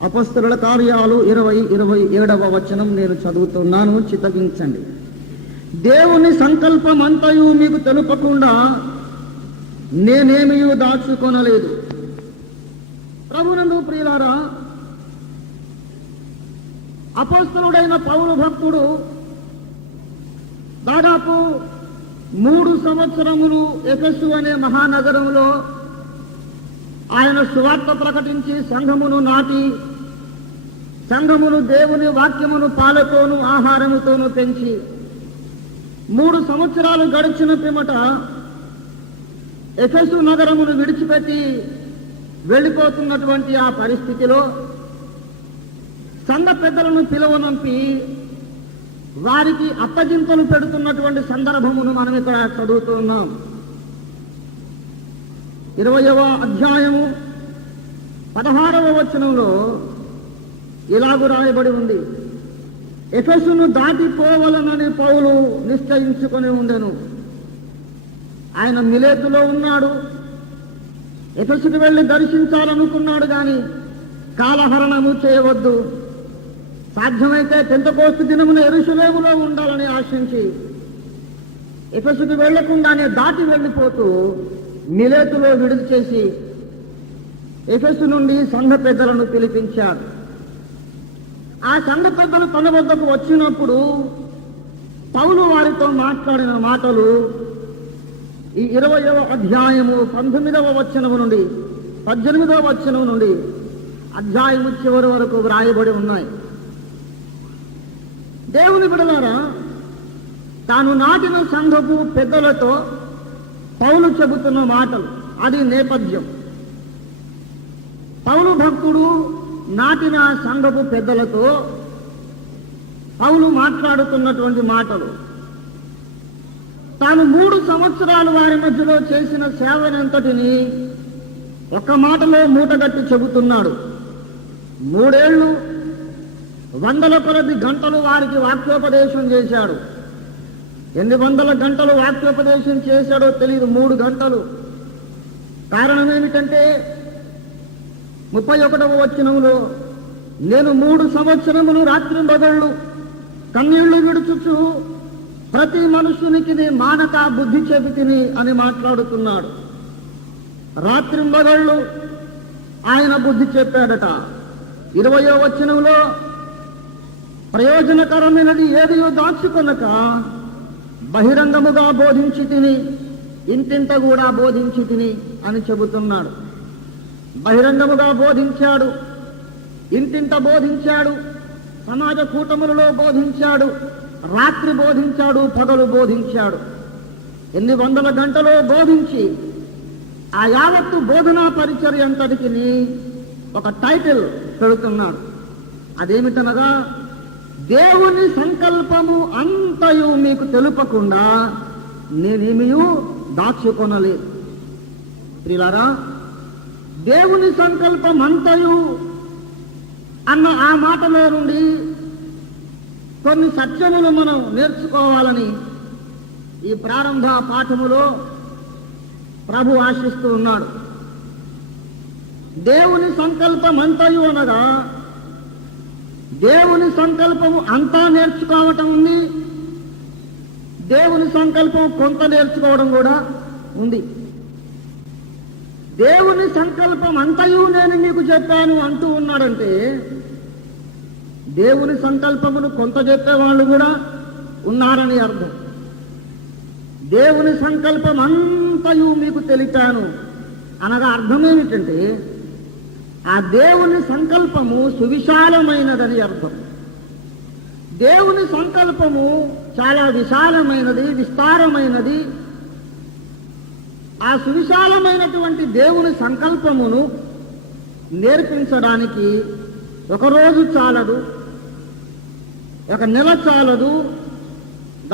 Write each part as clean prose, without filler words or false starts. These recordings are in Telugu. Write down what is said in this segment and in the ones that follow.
అపొస్తలుల కార్యాలు 27వ వచనం నేను చదువుతున్నాను, చిత్తగించండి. దేవుని సంకల్పమంతయు మీకు తెలుపకుండా నేనేమీ దాచుకొనలేదు. ప్రభునందు ప్రియులారా, అపొస్తలుడైన పౌలు భక్తుడు దాదాపు 3 సంవత్సరములు ఎఫెసు అనే మహానగరంలో ఆయన సువార్త ప్రకటించి సంఘమును నాటి, సంఘమును దేవుని వాక్యమును పాలతోనూ ఆహారముతోనూ పెంచి 3 సంవత్సరాలు గడిచిన పిమ్మట ఎఫెసు నగరమును విడిచిపెట్టి వెళ్ళిపోతున్నటువంటి ఆ పరిస్థితిలో సంఘ పెద్దలను పిలువనంపి వారికి అప్పగింతలు పెడుతున్నటువంటి సందర్భమును మనం ఇక్కడ చదువుతున్నాం. 20వ అధ్యాయము 16వ వచనంలో ఇలాగు రాయబడి ఉంది: ఎఫెసును దాటిపోవలనని పౌలు నిశ్చయించుకొని ఉండెను. ఆయన మిలేతులో ఉన్నాడు. ఎఫెసుకు వెళ్ళి దర్శించాలనుకున్నాడు, కానీ కాలహరణము చేయవద్దు, సాధ్యమైతే పెంతెకోస్తు దినమున యెరూషలేములో ఉండాలని ఆశించి ఎఫెసుకు వెళ్లకుండానే దాటి వెళ్ళిపోతూ మిలేతులో విడుదల చేసి ఎఫెసు నుండి సంఘ పెద్దలను పిలిపించారు. ఆ సంఘ పెద్దలు తన వద్దకు వచ్చినప్పుడు పౌలు వారితో మాట్లాడిన మాటలు ఈ 20వ అధ్యాయము 19వ వచనము నుండి 18వ వచనం నుండి అధ్యాయము చివరి వరకు వ్రాయబడి ఉన్నాయి. దేవుని బిడ్డలారా, తాను నాటిన సంఘపు పెద్దలతో పౌలు చెబుతున్న మాటలు, అది నేపథ్యం. పౌలు భక్తుడు నాటిన సంఘపు పెద్దలతో పౌలు మాట్లాడుతున్నటువంటి మాటలు, తాను 3 సంవత్సరాలు వారి మధ్యలో చేసిన సేవనంతటిని ఒక్క మాటలో మూటగట్టి చెబుతున్నాడు. 3 ఏళ్ళు 100 కొలది గంటలు వారికి వాక్యోపదేశం చేశాడు. ఎన్ని 100 గంటలు వాక్యోపదేశం చేశాడో తెలియదు, 3 గంటలు. కారణం ఏమిటంటే 31వ వచనంలో, నేను 3 సంవత్సరములు రాత్రి పగళ్ళు కన్నీళ్లు విడుచుచు ప్రతి మనుషునికి మానక బుద్ధి చెబితిని అని మాట్లాడుతున్నాడు. రాత్రి పగళ్ళు ఆయన బుద్ధి చెప్పాడట. 20వ వచనంలో, ప్రయోజనకరమైనది ఏదియో దాచుకొనక బహిరంగముగా బోధించి తిని, ఇంతింత కూడా బోధించి తిని అని చెబుతున్నాడు. బహిరంగముగా బోధించాడు, ఇంతింత బోధించాడు, సమాజ కూటములలో బోధించాడు, రాత్రి బోధించాడు, పగలు బోధించాడు. ఎన్ని 100 గంటలో బోధించి ఆ యావత్తు బోధనా పరిచర్య అంతటికి ఒక టైటిల్ పెడుతున్నాడు. అదేమిటనగా, దేవుని సంకల్పము అంతయు మీకు తెలుపకుండా నేనేమీ దాచుకొనలేదు. ప్రియులారా, దేవుని సంకల్పం అంతయు అన్న ఆ మాటలో నుండి కొన్ని సత్యములు మనం నేర్చుకోవాలని ఈ ప్రారంభ పాఠములో ప్రభు ఆశిస్తూ ఉన్నాడు. దేవుని సంకల్పం అంతయు అనగా దేవుని సంకల్పము అంతా నేర్చుకోవటం ఉంది, దేవుని సంకల్పం కొంత నేర్చుకోవడం కూడా ఉంది. దేవుని సంకల్పం అంతయు నేను మీకు చెప్పాను అంటూ ఉన్నాడంటే, దేవుని సంకల్పమును కొంత చెప్పేవాళ్ళు కూడా ఉన్నారని అర్థం. దేవుని సంకల్పం అంతయు మీకు తెలిపాను అనగా అర్థం ఏమిటంటే, ఆ దేవుని సంకల్పము సువిశాలమైనదని అర్థం. దేవుని సంకల్పము చాలా విశాలమైనది, విస్తారమైనది. ఆ సువిశాలమైనటువంటి దేవుని సంకల్పమును నేర్పించడానికి 1 రోజు చాలదు, 1 నెల చాలదు.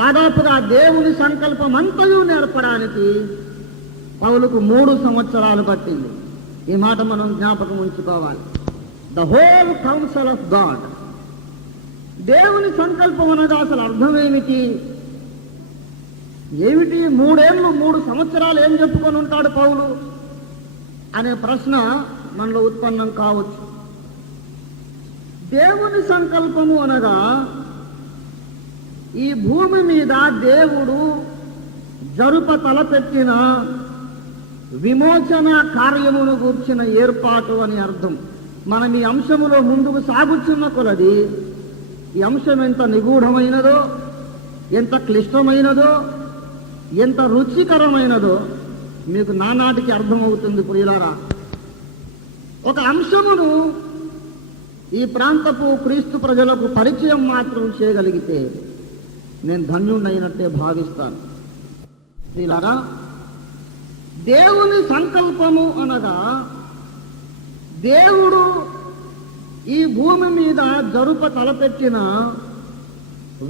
దాదాపుగా దేవుని సంకల్పం అంతయు నేర్పడానికి పౌలుకు 3 సంవత్సరాలు పట్టింది. ఈ మాట మనం జ్ఞాపకం ఉంచుకోవాలి. The whole council of God. దేవుని సంకల్పం అనగా అసలు అర్థం ఏమిటి? 3 ఏళ్ళు 3 సంవత్సరాలు ఏం చెప్పుకొని ఉంటాడు పౌలు అనే ప్రశ్న మనలో ఉత్పన్నం కావచ్చు. దేవుని సంకల్పము అనగా ఈ భూమి మీద దేవుడు జరుప తలపెట్టిన విమోచన కార్యమును గూర్చిన ఏర్పాటు అని అర్థం. మనం ఈ అంశములో ముందుకు సాగుతున్న కొలది ఈ అంశం ఎంత నిగూఢమైనదో, ఎంత క్లిష్టమైనదో, ఎంత రుచికరమైనదో మీకు నానాటికి అర్థమవుతుంది ప్రియులారా. ఒక అంశమును ఈ ప్రాంతపు క్రీస్తు ప్రజలకు పరిచయం మాత్రం చేయగలిగితే నేను ధన్యుడైనట్టే భావిస్తాను. ప్రియులారా, దేవుని సంకల్పము అనగా దేవుడు ఈ భూమి మీద జరుప తలపెట్టిన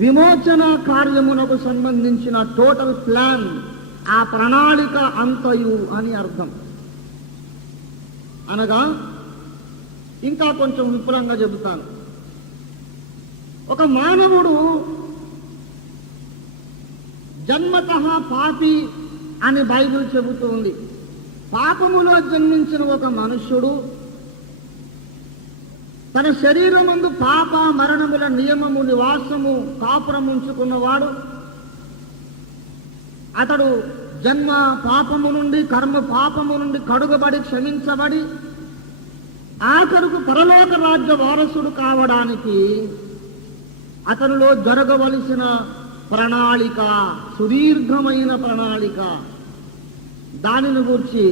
విమోచన కార్యమునకు సంబంధించిన టోటల్ ప్లాన్, ఆ ప్రణాళిక అంతయు అని అర్థం. అనగా ఇంకా కొంచెం విపులంగా చెబుతాను. ఒక మానవుడు జన్మతః పాపి అని బైబిల్ చెబుతుంది. పాపములో జన్మించిన ఒక మనుష్యుడు తన శరీరమందు పాప మరణముల నియమము నివాసము కాపురం ఉంచుకున్నవాడు. అతడు జన్మ పాపము నుండి, కర్మ పాపము నుండి కడుగబడి క్షమించబడి ఆఖరుకు పరలోక రాజ్య వారసుడు కావడానికి అతనిలో జరగవలసిన ప్రణాళిక, సుదీర్ఘమైన ప్రణాళిక, దానిని గూర్చి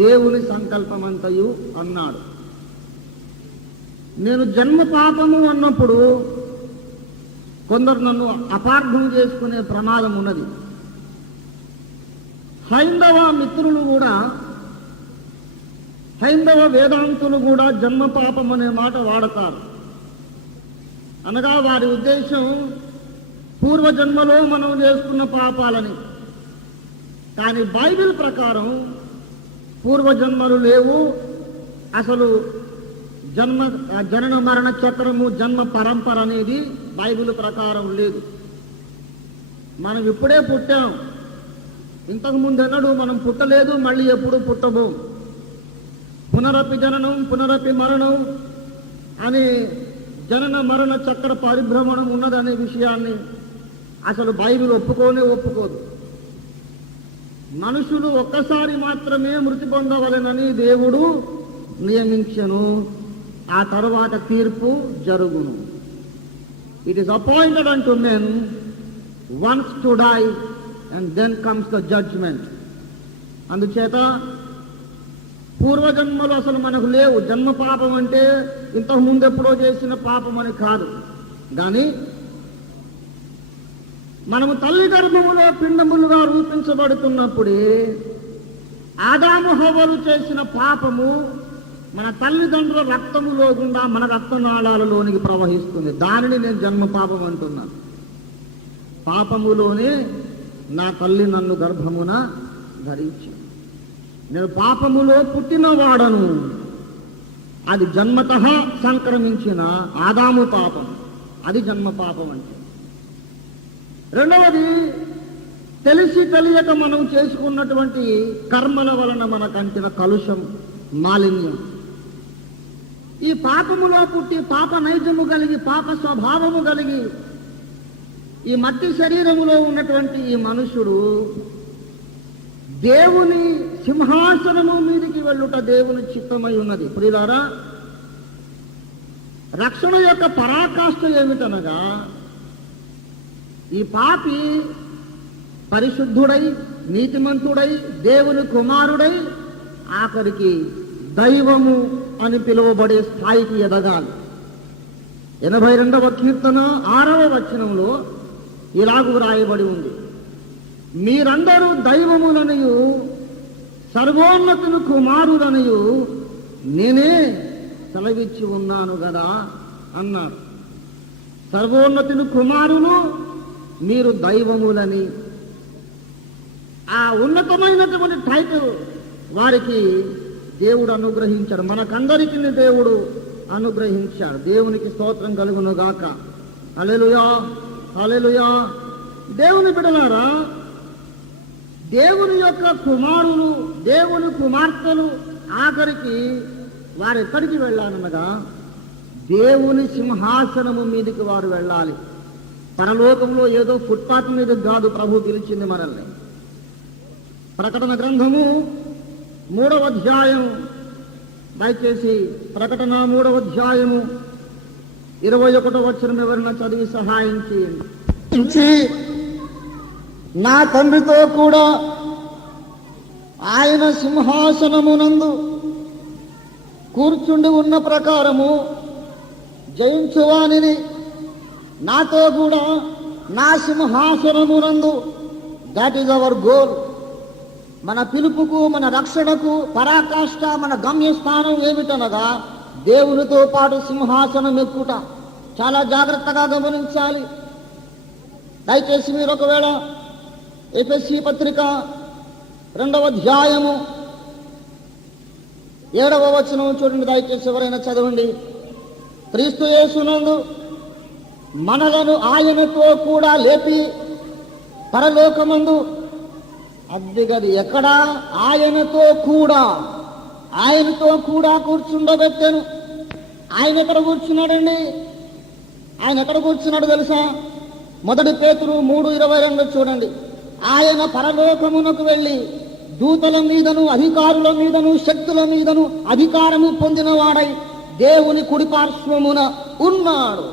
దేవుని సంకల్పమంతయు అన్నాడు. నేను జన్మ పాపము అన్నప్పుడు కొందరు నన్ను అపార్థం చేసుకునే ప్రమాదం ఉన్నది. హైందవ మిత్రులు కూడా, హైందవ వేదాంతులు కూడా జన్మ పాపం అనే మాట వాడతారు. అనగా వారి ఉద్దేశం పూర్వజన్మలో మనం చేసుకున్న పాపాలని. కానీ బైబిల్ ప్రకారం పూర్వజన్మలు లేవు. అసలు జనన మరణ చక్రము, జన్మ పరంపర అనేది బైబిల్ ప్రకారం లేదు. మనం ఇప్పుడే పుట్టాం, ఇంతకు ముందెన్నడూ మనం పుట్టలేదు, మళ్ళీ ఎప్పుడు పుట్టబోం. పునరపి జననం పునరపి మరణం అనే జనన మరణ చక్ర పరిభ్రమణం ఉన్నదనే విషయాన్ని అసలు బైబిల్ ఒప్పుకోదు. మనుషులు ఒక్కసారి మాత్రమే మృతి పొందవలెనని దేవుడు నియమించెను. ఆ తరువాత తీర్పు జరుగును. It is appointed unto men once to die and then comes the judgement. అందుచేత పూర్వజన్మలు అసలు మనకు లేవు. జన్మ పాపం అంటే ఇంతకు ముందు ఎప్పుడో చేసిన పాపం అని కాదు. కానీ మనము తల్లి గర్భములో పిండములుగా రూపించబడుతున్నప్పుడే ఆదాము హవ్వలు చేసిన పాపము మన తల్లిదండ్రుల రక్తములో గుండా మన రక్తనాళాలలోనికి ప్రవహిస్తుంది. దానిని నేను జన్మ పాపం అంటున్నాను. పాపములోనే నా తల్లి నన్ను గర్భమున ధరించాను. నేను పాపములో పుట్టినవాడను. అది జన్మతః సంక్రమించిన ఆదాము పాపం. అది జన్మ పాపం అంటే. రెండవది, తెలిసి తెలియక మనం చేసుకున్నటువంటి కర్మల వలన మనకంటిన కలుషం, మాలిన్యం. ఈ పాపములో పుట్టి పాప నైజము కలిగి, పాప స్వభావము కలిగి ఈ మట్టి శరీరములో ఉన్నటువంటి ఈ మనుషుడు దేవుని సింహాసనము మీదికి వెళ్ళుట దేవుని చిత్తమై ఉన్నది. ప్రియులారా, రక్షణ యొక్క పరాకాష్ఠ ఏమిటనగా ఈ పాపి పరిశుద్ధుడై, నీతిమంతుడై, దేవుని కుమారుడై ఆఖరికి దైవము అని పిలువబడే స్థాయికి ఎదగాలి. 82వ కీర్తన 6వ వచనంలో ఇలాగూ వ్రాయబడి ఉంది: మీరందరూ దైవములనియు సర్వోన్నతుని కుమారులనియు నేనే సెలవిచ్చి ఉన్నాను గదా అన్నారు. సర్వోన్నతుని కుమారులు, మీరు దైవములని. ఆ ఉన్నతమైనటువంటి టైటిల్ వారికి దేవుడు అనుగ్రహించాడు. మనకందరికీ దేవుడు అనుగ్రహించాడు. దేవునికి స్తోత్రం కలుగును గాక. హల్లెలూయా, హల్లెలూయా. దేవుని బిడ్డలారా, దేవుని యొక్క కుమారులు, దేవుని కుమార్తెలు ఆఖరికి వారెక్కడికి వెళ్ళాలనగా దేవుని సింహాసనము మీదకి వారు వెళ్ళాలి. పరలోకంలో ఏదో ఫుట్పాత్ మీద కాదు ప్రభు పిలిచింది మనల్ని. ప్రకటన గ్రంథము 3వ అధ్యాయం, దయచేసి ప్రకటన 3వ అధ్యాయము 21వ వచనం ఎవరైనా చదివి సహాయం చేయండి. నా తండ్రితో కూడా ఆయన సింహాసనమునందు కూర్చుండి ఉన్న ప్రకారము జయించువానిని నాతో కూడా నా సింహాసనమునందు, దాట్ ఈజ్ అవర్ గోల్. మన పిలుపుకు, మన రక్షణకు పరాకాష్ఠ, మన గమ్యస్థానం ఏమిటనగా దేవునితో పాటు సింహాసనం ఎక్కుట. చాలా జాగ్రత్తగా గమనించాలి. దయచేసి మీరు ఒకవేళ ఎఫెసీ పత్రిక 2వ అధ్యాయము 7వ వచనం చూడండి. దయచేసి ఎవరైనా చదవండి. క్రీస్తు యేసునందు మనలను ఆయనతో కూడా లేపి పరలోకమందు, అద్దెగది ఎక్కడా? ఆయనతో కూడా కూర్చుండబెట్టాను. ఆయన ఎక్కడ కూర్చున్నాడండి? ఆయన ఎక్కడ కూర్చున్నాడు తెలుసా? 1 పేతురు 3:22 చూడండి. ఆయన పరలోకమునకు వెళ్ళి దూతల మీదను అధికారుల మీదను శక్తుల మీదను అధికారము పొందినవాడై దేవుని కుడిపార్శ్వమున ఉన్నాడు.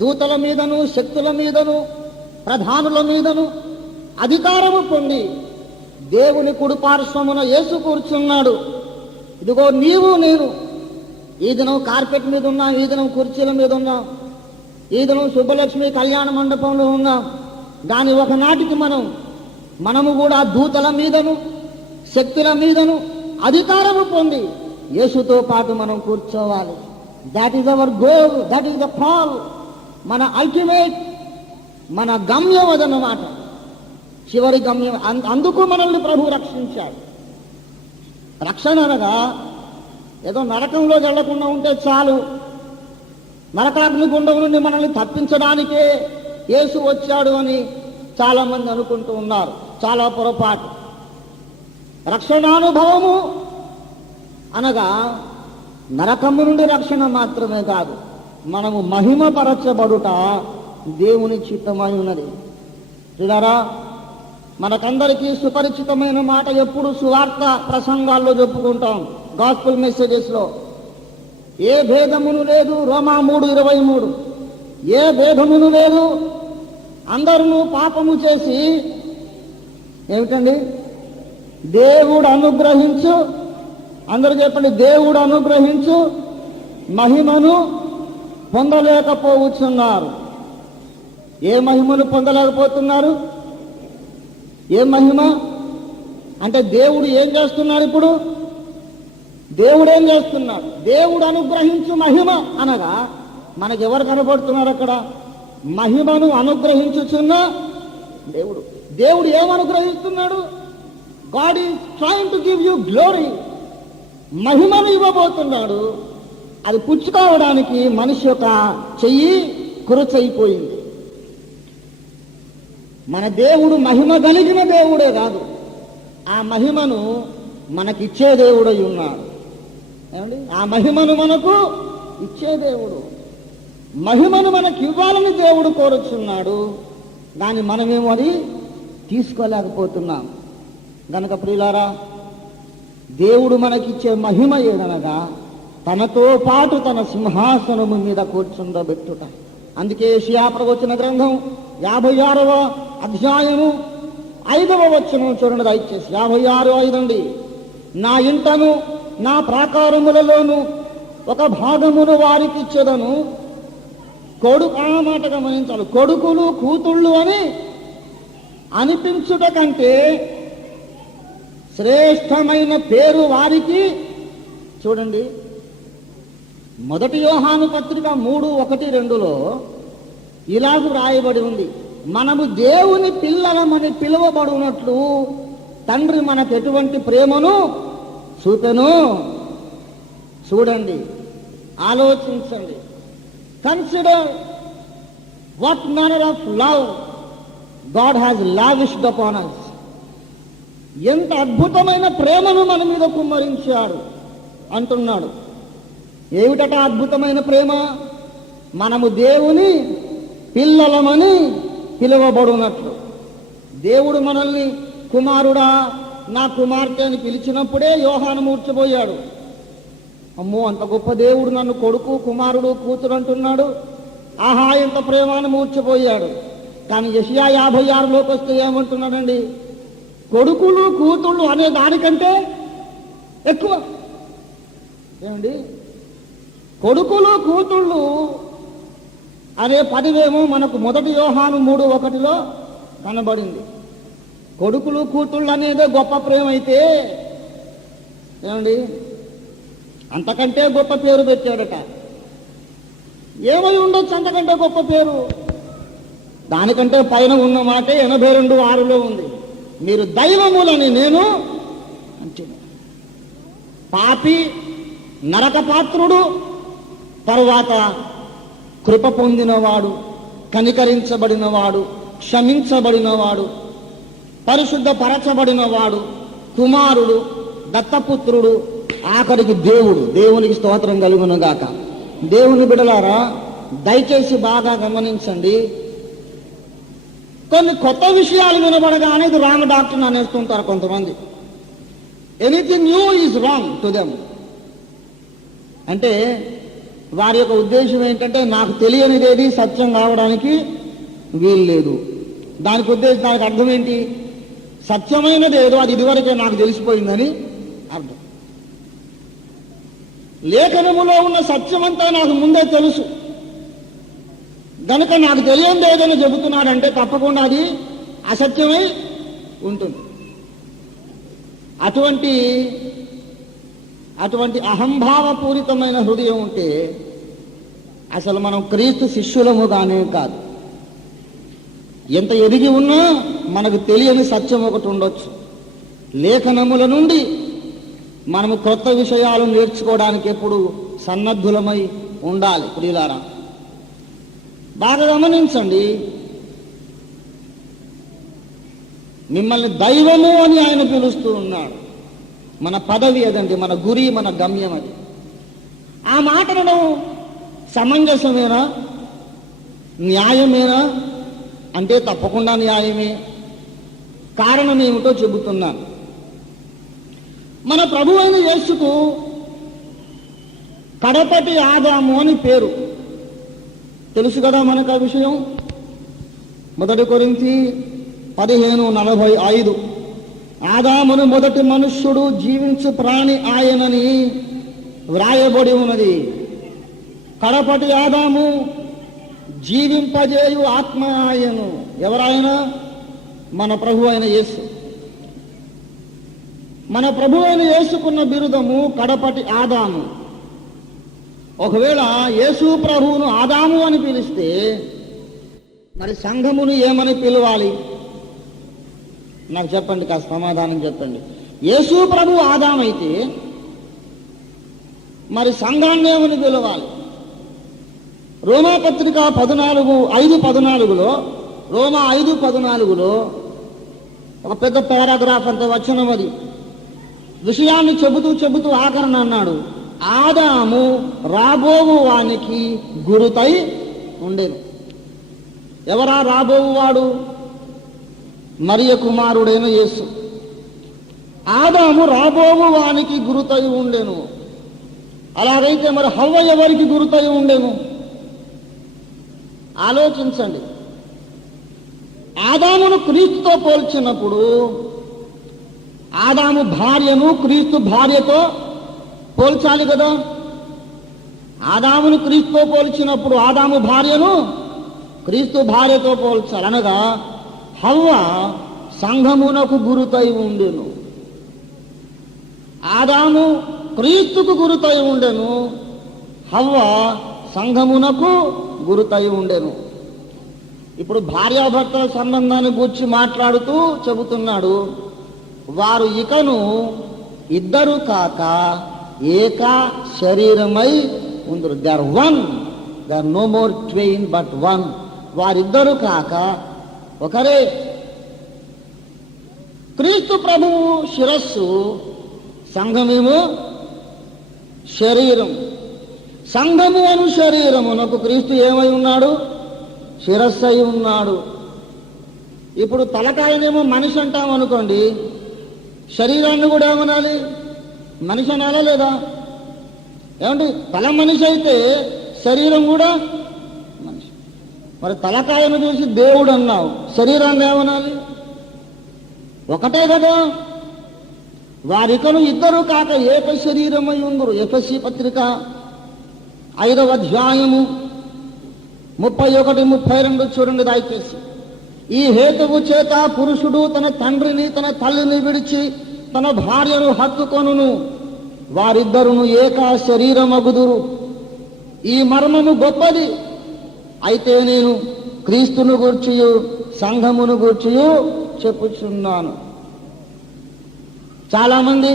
దూతల మీదను శక్తుల మీదను ప్రధానుల మీదను అధికారము పొంది దేవుని కుడిపార్శ్వమున యేసు కూర్చున్నాడు. ఇదిగో నీవు నేను ఈ దినం కార్పెట్ మీద ఉన్నా, ఈ దినం కుర్చీల మీద ఉన్నా, ఈ దినం సుబ్బలక్ష్మి కళ్యాణ మండపంలో ఉన్నాం. దాని ఒకనాటికి మనము కూడా దూతల మీదను శక్తుల మీదను అధికారము పొంది యేసుతో పాటు మనం కూర్చోవాలి. That is our goal, that is the call. మన అల్టిమేట్, మన గమ్యం అదన్నమాట, చివరి గమ్యం. అందుకు మనల్ని ప్రభు రక్షించాడు. రక్షణ అనగా ఏదో నరకంలో వెళ్లకుండా ఉంటే చాలు, నరకాగ్ని గుండం నుండి మనల్ని తప్పించడానికే యేసు వచ్చాడు అని చాలా మంది అనుకుంటూ ఉన్నారు. చాలా పొరపాటు. రక్షణానుభవము అనగా నరకము నుండి రక్షణ మాత్రమే కాదు, మనము మహిమపరచబడుట దేవుని చిత్తమై ఉన్నది. చూడారా, మనకందరికీ సుపరిచితమైన మాట ఎప్పుడు సువార్త ప్రసంగాల్లో చెప్పుకుంటాం, గాస్పుల్ మెసేజెస్లో. ఏ భేదమును లేదు, రోమా 3:23. ఏ భేదమును లేదు, అందరూ పాపము చేసి ఏమిటండి? దేవుడు అనుగ్రహించు, అందరూ చెప్పండి, దేవుడు అనుగ్రహించు మహిమను పొందలేకపోతున్నారు. ఏ మహిమను పొందలేకపోతున్నారు? ఏ మహిమ అంటే దేవుడు ఏం చేస్తున్నాడు? ఇప్పుడు దేవుడు ఏం చేస్తున్నాడు? దేవుడు అనుగ్రహించు మహిమ అనగా మనకెవరు కనబడుతున్నారు అక్కడ? మహిమను అనుగ్రహించుచున్న దేవుడు. దేవుడు ఏం అనుగ్రహిస్తున్నాడు? God is trying to give you glory. మహిమను ఇవ్వబోతున్నాడు. అది పుచ్చుకోవడానికి మనిషి యొక్క చెయ్యి కురచైపోయింది. మన దేవుడు మహిమ కలిగిన దేవుడే కాదు, ఆ మహిమను మనకిచ్చే దేవుడై ఉన్నాడు. ఏమండి? ఆ మహిమను మనకు ఇచ్చే దేవుడు, మహిమను మనకి ఇవ్వాలని దేవుడు కోరుచున్నాడు. దాన్ని మనమేమో అది తీసుకోలేకపోతున్నాం. గనక ప్రియులారా, దేవుడు మనకిచ్చే మహిమ ఏదనగా తనతో పాటు తన సింహాసనము మీద కూర్చుండబెట్టుట. అందుకే యెషయా ప్రవచన గ్రంథం 56వ అధ్యాయము 5వ వచనం చూడండి దయచేసి. 56:5 అండి. నా ఇంటను నా ప్రాకారములలోను ఒక భాగమును వారికి ఇచ్చెదను. ఆ మాట గమనించాలి. కొడుకులు కూతుళ్ళు అని అనిపించుట కంటే శ్రేష్టమైన పేరు వారికి. చూడండి, 1 యోహాను పత్రిక 3:1-2లో ఇలాగ రాయబడి ఉంది, మనము దేవుని పిల్లలమని పిలువబడినట్లు తండ్రి మనకు ఎటువంటి ప్రేమను చూపెను. చూడండి, ఆలోచించండి. Consider what manner of love God has lavished upon us. ఎంత అద్భుతమైన ప్రేమను మన మీద కుమ్మరించాడు అంటున్నాడు. ఏమిటట అద్భుతమైన ప్రేమ? మనము దేవుని పిల్లలమని పిలువబడునట్లు. దేవుడు మనల్ని కుమారుడా, నా కుమార్తె అని పిలిచినప్పుడే యోహాను మూర్చబోయాడు. అమ్మో, అంత గొప్ప దేవుడు నన్ను కొడుకు, కుమారుడు, కూతురు అంటున్నాడు, ఆహా ఎంత ప్రేమాన్ని మూర్చబోయాడు. కానీ యెషయా 56లోకి వస్తే ఏమంటున్నాడండి? కొడుకులు కూతుళ్ళు అనే దానికంటే ఎక్కువ. ఏమండి, కొడుకులు కూతుళ్ళు అనే పదివేమో మనకు 1 యోహాను 3:1 కనబడింది. కొడుకులు కూతుళ్ళు అనేదే గొప్ప ప్రేమ అయితే, ఏమండి, అంతకంటే గొప్ప పేరు పెట్టాడట. ఏమై ఉండొచ్చు అంతకంటే గొప్ప పేరు? దానికంటే పైన ఉన్న మాట 82:6 ఉంది. మీరు దైవములని నేను అంటున్నా. పాపి, నరకపాత్రుడు, తరువాత కృప పొందినవాడు, కనికరించబడినవాడు, క్షమించబడినవాడు, పరిశుద్ధపరచబడినవాడు, కుమారుడు, దత్తపుత్రుడు, ఆఖరికి దేవుడు. దేవునికి స్తోత్రం కలుగునుగాక. దేవుని బిడలారా, దయచేసి బాగా గమనించండి. కొన్ని కొత్త విషయాలు వినబడగానే ఇది రాంగ్ డాక్టర్ అనేస్తుంటారు కొంతమంది. Anything new is wrong to them. అంటే వారి యొక్క ఉద్దేశం ఏంటంటే, నాకు తెలియనిదేది సత్యం కావడానికి వీలు లేదు. దానికి అర్థం ఏంటి? సత్యమైనది ఏదో అది ఇదివరకే నాకు తెలిసిపోయిందని అర్థం. లేఖనములో ఉన్న సత్యమంతా నాకు ముందే తెలుసు గనుక నాకు తెలియనిది ఏదని చెబుతున్నాడంటే తప్పకుండా అది అసత్యమై ఉంటుంది. అటువంటి అహంభావపూరితమైన హృదయం ఉంటే అసలు మనం క్రీస్తు శిష్యులముగానే కాదు. ఎంత ఎదిగి ఉన్నా మనకు తెలియని సత్యం ఒకటి ఉండొచ్చు. లేఖనముల నుండి మనము కొత్త విషయాలు నేర్చుకోవడానికి ఎప్పుడు సన్నద్ధులమై ఉండాలి. ప్రియులారా, బాగా గమనించండి. మిమ్మల్ని దైవము అని ఆయన పిలుస్తూ ఉన్నాడు. మన పదవి అదండి, మన గురి, మన గమ్యం అది. ఆ మాటలను సమంజసమేనా, న్యాయమేనా అంటే తప్పకుండా న్యాయమే. కారణం ఏమిటో చెబుతున్నాను. మన ప్రభు అయిన యేసుకు కడపటి ఆదాము అని పేరు తెలుసు కదా మనకు ఆ విషయం. 1 కొరింథీ 15:45 ఆదామును మొదటి మనుష్యుడు, జీవించు ప్రాణి ఆయనని వ్రాయబడి ఉన్నది. కడపటి ఆదాము, జీవింపజేయు ఆత్మ ఆయను. ఎవరాయన? మన ప్రభు అయిన యేసు. మన ప్రభు అయిన యేసుకున్న బిరుదము కడపటి ఆదాము. ఒకవేళ యేసు ప్రభువును ఆదాము అని పిలిస్తే మరి సంఘమును ఏమని పిలవాలి? నాకు చెప్పండి, కాస్త సమాధానం చెప్పండి. యేసు ప్రభు ఆదాము అయితే మరి సంఘాన్ని ఏమని పిలవాలి? రోమాపత్రిక 5:14 రోమా 5:14 ఒక పెద్ద పారాగ్రాఫ్ అంత వచనం అది. విషయాన్ని చెబుతూ ఆఖరణ అన్నాడు, ఆదాము రాబోవు వానికి గురుతై ఉండేను. ఎవరా రాబోవు వాడు? మరియ కుమారుడైన యేసు. ఆదాము రాబోవు వానికి గురుతై ఉండెను. అలాగైతే మరి హవ్వ ఎవరికి గురుతై ఉండెను? ఆలోచించండి. ఆదామును క్రీస్తుతో పోల్చినప్పుడు ఆదాము భార్యను క్రీస్తు భార్యతో పోల్చాలి కదా. ఆదామును క్రీస్తుతో పోల్చినప్పుడు ఆదాము భార్యను క్రీస్తు భార్యతో పోల్చాలి. అనగా హవ్వ సంఘమునకు గురుతై ఉండెను. ఆదాము క్రీస్తుకు గురుతై ఉండెను, హవ్వ సంఘమునకు గురుతై ఉండెను. ఇప్పుడు భార్యాభర్తల సంబంధాన్ని గూర్చి మాట్లాడుతూ చెబుతున్నాడు, వారు ఇకను ఇద్దరు కాక ఏక శరీరమై ఉందరు. They are one, they are no more twain but one. వారిద్దరు కాక ఒకరే. క్రీస్తు ప్రభువు శిరస్సు, సంఘమేమో శరీరం. సంఘము అను శరీరమునకు క్రీస్తు ఏమై ఉన్నాడు? శిరస్సు అయి ఉన్నాడు. ఇప్పుడు తలకాయనేమో మనిషి అంటాం అనుకోండి, శరీరాన్ని కూడా ఏమనాలి? మనిషి అనాలా లేదా? ఏమండి, తల మనిషి అయితే శరీరం కూడా మనిషి. మరి తలకాయను చూసి దేవుడు అన్నావు, శరీరాన్ని ఏమనాలి? ఒకటే కదా. వారికను ఇద్దరు కాక ఏక శరీరమై ఉందరు. ఎఫెసీ పత్రిక 5వ అధ్యాయము 31, 32 చూడండి దయచేసి. ఈ హేతువు చేత పురుషుడు తన తండ్రిని తన తల్లిని విడిచి తన భార్యను హత్తుకొనును, వారిద్దరును ఏక శరీరమగుదురు. ఈ మర్మము గొప్పది. అయితే నేను క్రీస్తును గూర్చియు సంఘమును గూర్చియు చెప్పుచున్నాను. చాలామంది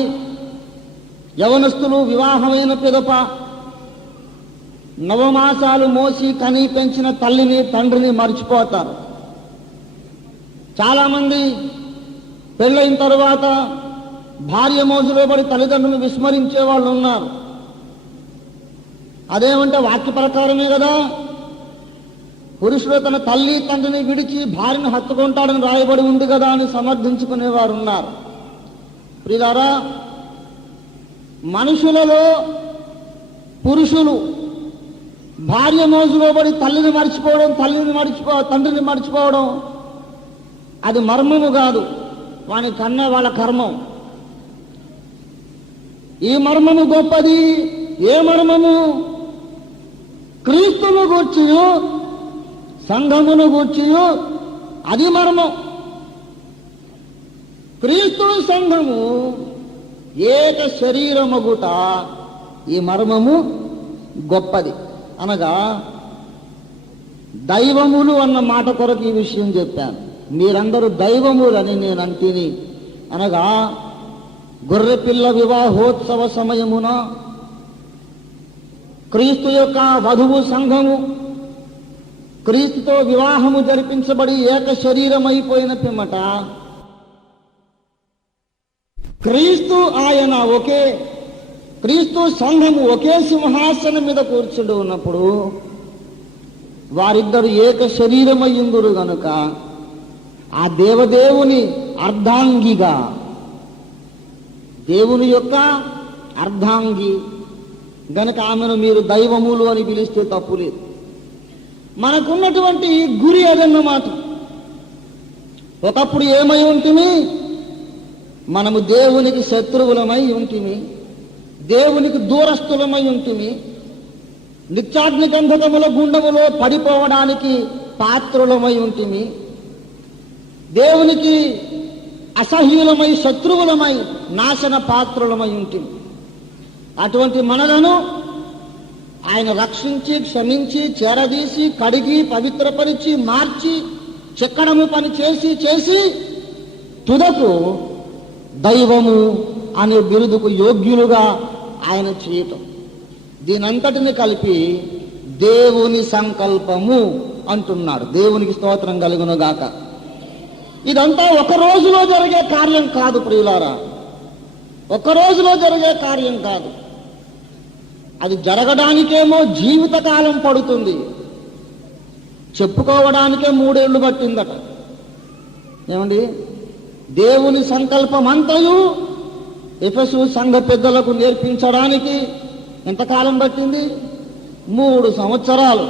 యవనస్తులు వివాహమైన పిదప నవమాసాలు మోసి కని పెంచిన తల్లిని తండ్రిని మర్చిపోతారు. చాలామంది పెళ్ళైన తరువాత భార్య మోజులో పడి తల్లిదండ్రులను విస్మరించే వాళ్ళు ఉన్నారు. అదేమంటే వాక్య ప్రకారమే కదా. పురుషుడు తన తల్లి తండ్రిని విడిచి భార్యను హత్తుకుంటాడని రాయబడి ఉంది కదా అని సమర్థించుకునేవారు ఉన్నారు. ప్రియులారా, మనుషులలో పురుషులు భార్య మోజులో పడి తల్లిని మర్చిపోవడం, తండ్రిని మర్చిపోవడం అది మర్మము కాదు, వాని కన్నా వాళ్ళ కర్మం. ఈ మర్మము గొప్పది. ఏ మర్మము? క్రీస్తును గూర్చియు సంఘమును గూర్చియు అది మర్మం. క్రీస్తు సంఘము ఏక శరీరమగుట ఈ మర్మము గొప్పది. అనగా దైవములు అన్న మాట కొరకు ఈ విషయం చెప్పాను. మీరందరూ దైవములని నేను అంటిని. అనగా గొర్రెపిల్ల వివాహోత్సవ సమయమున క్రీస్తు యొక్క వధువు సంఘము క్రీస్తుతో వివాహము జరిపించబడి ఏక శరీరమైపోయిన పిమ్మట క్రీస్తు ఆయన ఒకే క్రీస్తు సంఘము ఒకే సింహాసనం మీద కూర్చుండి ఉన్నప్పుడు వారిద్దరు ఏక శరీరమయ్యుందురు గనుక ఆ దేవదేవుని అర్ధాంగిగా, దేవుని యొక్క అర్ధాంగి గనుక ఆమెను మీరు దైవములు అని పిలిస్తే తప్పులేదు. మనకున్నటువంటి గురి అదన్నమాట. ఒకప్పుడు ఏమై ఉంటిమి? మనము దేవునికి శత్రువులమై ఉంటిమి, దేవునికి దూరస్థులమై ఉంటిమి, నిత్యాగ్నికంధకముల గుండములో పడిపోవడానికి పాత్రులమై ఉంటిమి, దేవునికి అసహ్యులమై శత్రువులమై నాశన పాత్రులమై ఉంటిమి. అటువంటి మనలను ఆయన రక్షించి క్షమించి చేరదీసి కడిగి పవిత్రపరిచి మార్చి చెక్కడము పని చేసి తుదకు దైవము అనే బిరుదుకు యోగ్యులుగా ఆయన చేయటం, దీనంతటిని కలిపి దేవుని సంకల్పము అంటున్నాడు. దేవునికి స్తోత్రం కలుగును గాక. ఇదంతా ఒక రోజులో జరిగే కార్యం కాదు ప్రియులారా, ఒక రోజులో జరిగే కార్యం కాదు. అది జరగడానికేమో జీవితకాలం పడుతుంది, చెప్పుకోవడానికే 3 ఏళ్ళు పట్టిందట. ఏమండి, దేవుని సంకల్పం అంతయు ఎఫెసు సంఘ పెద్దలకు నేర్పించడానికి ఎంతకాలం పట్టింది? 3 సంవత్సరాలు.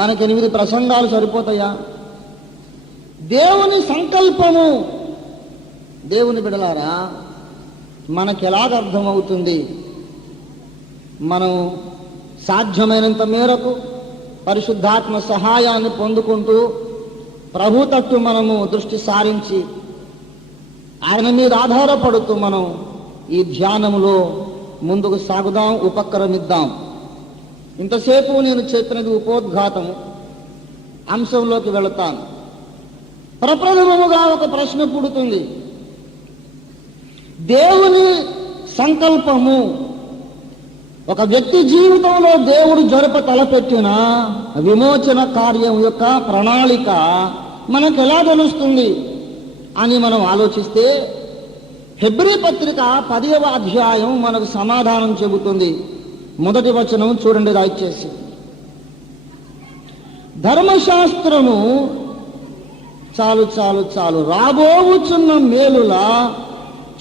మనకి 8 ప్రసంగాలు సరిపోతాయా? దేవుని సంకల్పము, దేవుని బిడలారా, మనకి ఎలాగ అర్థమవుతుంది? మనం సాధ్యమైనంత మేరకు పరిశుద్ధాత్మ సహాయాన్ని పొందుకుంటూ ప్రభు తట్టు మనము దృష్టి సారించి ఆయన మీద ఆధారపడుతూ మనం ఈ ధ్యానములో ముందుకు సాగుదాం, ఉపక్రమిద్దాం. ఇంతసేపు నేను చెప్పినది ఉపోద్ఘాతము. అంశంలోకి వెళతాను. ప్రప్రథమముగా ఒక ప్రశ్న పుడుతుంది. దేవుని సంకల్పము, ఒక వ్యక్తి జీవితంలో దేవుడు జరప తలపెట్టిన విమోచన కార్యం యొక్క ప్రణాళిక మనకు ఎలా తెలుస్తుంది అని మనం ఆలోచిస్తే హెబ్రీ పత్రిక 10వ అధ్యాయం మనకు సమాధానం చెబుతుంది. మొదటి వచనం చూడండి, దయచేసి. ధర్మశాస్త్రము చాలు చాలు చాలు రాబోవుచున్న మేలుల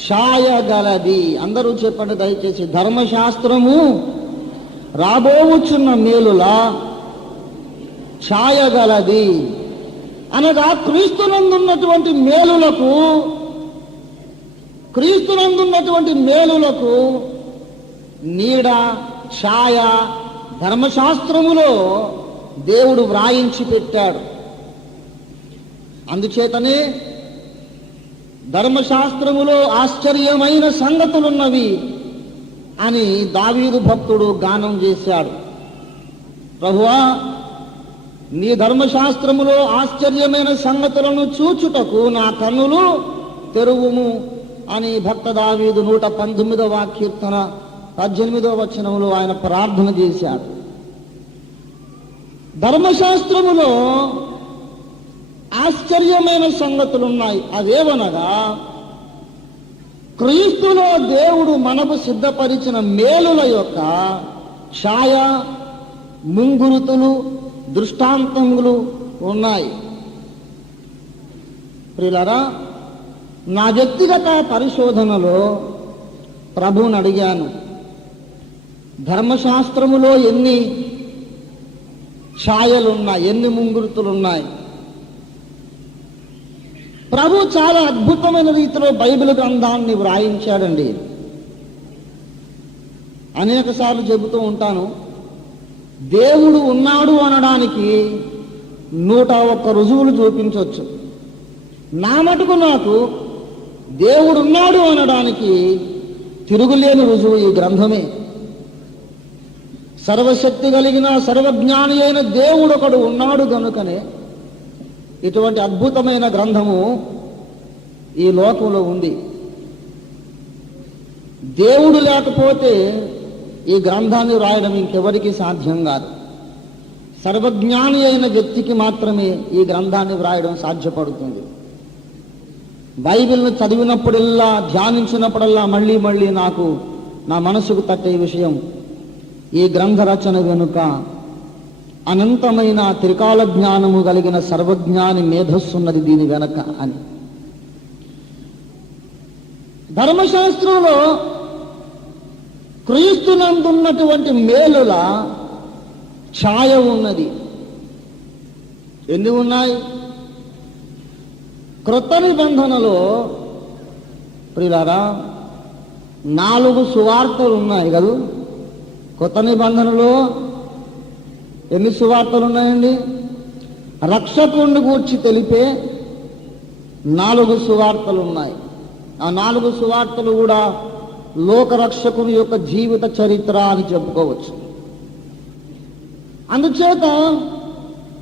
ఛాయగలది. అందరూ చెప్పండి దయచేసి. ధర్మశాస్త్రము రాబోవుచున్న మేలుల ఛాయగలది అనగా క్రీస్తునందున్నటువంటి మేలులకు నీడ, ఛాయ ధర్మశాస్త్రములో దేవుడు వ్రాయించి పెట్టాడు. అందుచేతనే ధర్మశాస్త్రములో ఆశ్చర్యమైన సంగతులున్నవి అని దావీదు భక్తుడు గానం చేశాడు. ప్రభువా, నీ ధర్మశాస్త్రములో ఆశ్చర్యమైన సంగతులను చూచుటకు నా కన్నులు తెరువుము అని భక్త దావీదు 119వ కీర్తన 18వ వచనంలో ఆయన ప్రార్థన చేశాడు. ధర్మశాస్త్రములో ఆశ్చర్యమైన సంగతులున్నాయి. అవేవనగా క్రీస్తులో దేవుడు మనకు సిద్ధపరిచిన మేలుల యొక్క ఛాయ, ముంగురుతులు, దృష్టాంతములు ఉన్నాయి. ప్రియులారా, నా వ్యక్తిగత పరిశోధనలో ప్రభువుని అడిగాను, ధర్మశాస్త్రములో ఎన్ని ఛాయలున్నాయి, ఎన్ని ముంగురుతులున్నాయి? ప్రభు చాలా అద్భుతమైన రీతిలో బైబిల్ గ్రంథాన్ని వ్రాయించాడండి. అనేక సార్లు చెబుతూ ఉంటాను, దేవుడు ఉన్నాడు అనడానికి 101 రుజువులు చూపించవచ్చు. నా మటుకు నాకు దేవుడు ఉన్నాడు అనడానికి తిరుగులేని రుజువు ఈ గ్రంథమే. సర్వశక్తి కలిగిన సర్వజ్ఞాని అయిన దేవుడు ఒకడు ఉన్నాడు గనుకనే ఇటువంటి అద్భుతమైన గ్రంథము ఈ లోకంలో ఉంది. దేవుడు లేకపోతే ఈ గ్రంథాన్ని రాయడం ఇంకెవరికి సాధ్యం కాదు. సర్వజ్ఞాని అయిన వ్యక్తికి మాత్రమే ఈ గ్రంథాన్ని వ్రాయడం సాధ్యపడుతుంది. బైబిల్ను చదివినప్పుడల్లా, ధ్యానించినప్పుడల్లా మళ్ళీ మళ్ళీ నాకు నా మనసుకు తట్టే విషయం, ఈ గ్రంథ రచన వెనుక అనంతమైన త్రికాల జ్ఞానము కలిగిన సర్వజ్ఞాని మేధస్సున్నది దీని వెనక అని. ధర్మశాస్త్రంలో క్రీస్తునందున్నటువంటి మేలుల ఛాయ ఉన్నది. ఎన్ని ఉన్నాయి? క్రొత్త నిబంధనలో ప్రియులారా 4 సువార్తలు ఉన్నాయి కదా. కొత్త నిబంధనలో ఎన్ని సువార్తలు ఉన్నాయండి? రక్షకుడిని గూర్చి తెలిపే 4 సువార్తలు ఉన్నాయి. ఆ 4 సువార్తలు కూడా లోకరక్షకుని యొక్క జీవిత చరిత్ర అని చెప్పుకోవచ్చు. అందుచేత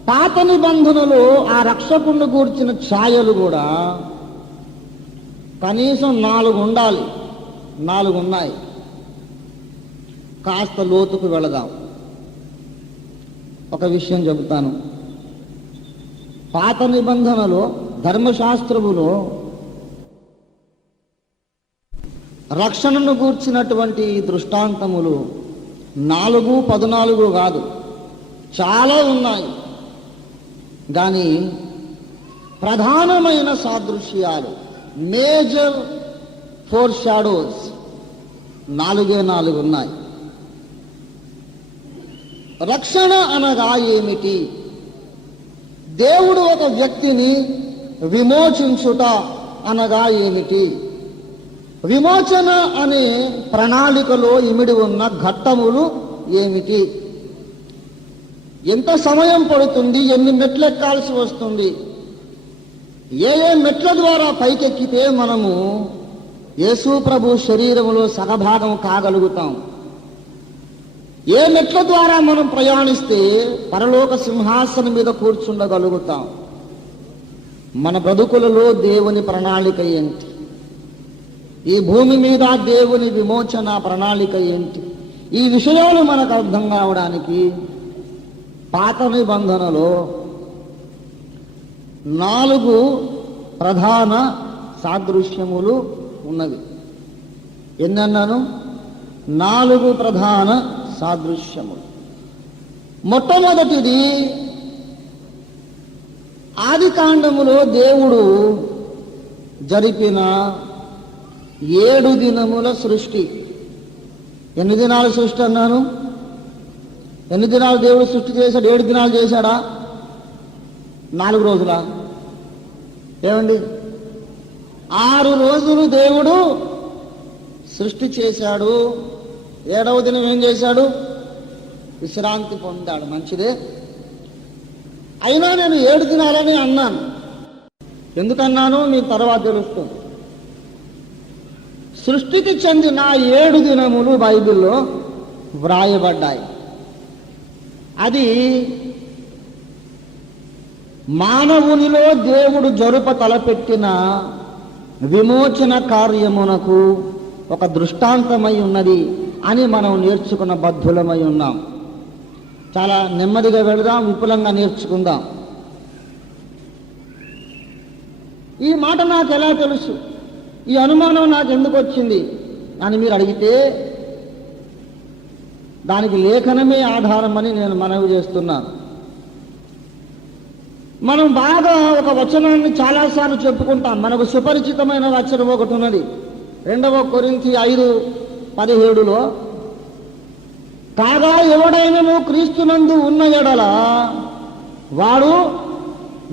పాత నిబంధనలో ఆ రక్షకుడిని గూర్చిన ఛాయలు కూడా కనీసం 4 ఉండాలి. 4 ఉన్నాయి. కాస్త లోతుకు వెళదాం. ఒక విషయం చెబుతాను. పాత నిబంధనలో ధర్మశాస్త్రములో రక్షణను గూర్చినటువంటి దృష్టాంతములు 4, 14 కాదు, చాలా ఉన్నాయి. కానీ ప్రధానమైన సాదృశ్యాలు, మేజర్ ఫోర్ షాడోస్ 4 ఉన్నాయి. రక్షణ అనగా ఏమిటి? దేవుడు ఒక వ్యక్తిని విమోచించుట అనగా ఏమిటి? విమోచన అనే ప్రణాళికలో ఇమిడి ఉన్న ఘట్టములు ఏమిటి? ఎంత సమయం పడుతుంది? ఎన్ని మెట్లు ఎక్కాల్సి వస్తుంది? ఏ మెట్ల ద్వారా పైకెక్కితే మనము యేసు ప్రభు శరీరములో సగభాగం కాగలుగుతాం? ఏ మెట్ల ద్వారా మనం ప్రయాణిస్తే పరలోక సింహాసనం మీద కూర్చుండగలుగుతాం? మన బ్రతుకులలో దేవుని ప్రణాళిక ఏంటి? ఈ భూమి మీద దేవుని విమోచన ప్రణాళిక ఏంటి? ఈ విషయాలు మనకు అర్థం కావడానికి పాత నిబంధనలో 4 ప్రధాన సాదృశ్యములు ఉన్నవి. ఎన్నన్నాను? 4 ప్రధాన సాదృశ్యములు. మొట్టమొదటిది ఆదికాండములో దేవుడు జరిపిన 7 దినముల సృష్టి. ఎన్ని దినాల సృష్టి అన్నాను? ఎన్ని దినాలు దేవుడు సృష్టి చేశాడు? 7 దినాలు చేశాడా? 4 రోజులా? ఏమండి, 6 రోజులు దేవుడు సృష్టి చేశాడు. 7వ దినం ఏం చేశాడు? విశ్రాంతి పొందాడు. మంచిదే. అయినా నేను 7 దినాలని అన్నాను. ఎందుకన్నాను మీకు తర్వాత తెలుస్తుంది. సృష్టికి చెందిన 7 దినములు బైబిల్లో వ్రాయబడ్డాయి. అది మానవునిలో దేవుడు జరుప తలపెట్టిన విమోచన కార్యమునకు ఒక దృష్టాంతమై ఉన్నది అని మనం నేర్చుకున్న బద్ధులమై ఉన్నాం. చాలా నెమ్మదిగా వెళదాం, విపులంగా నేర్చుకుందాం. ఈ మాట నాకు ఎలా తెలుసు, ఈ అనుమానం నాకు ఎందుకు వచ్చింది అని మీరు అడిగితే దానికి లేఖనమే ఆధారమని నేను మనవి చేస్తున్నాను. మనం బాగా ఒక వచనాన్ని చాలాసార్లు చెప్పుకుంటాం. మనకు సుపరిచితమైన వచనం ఒకటి ఉన్నది. 2 కొరింథీ 5:17 కాగా ఎవడైనను క్రీస్తునందు ఉన్న ఎడల వాడు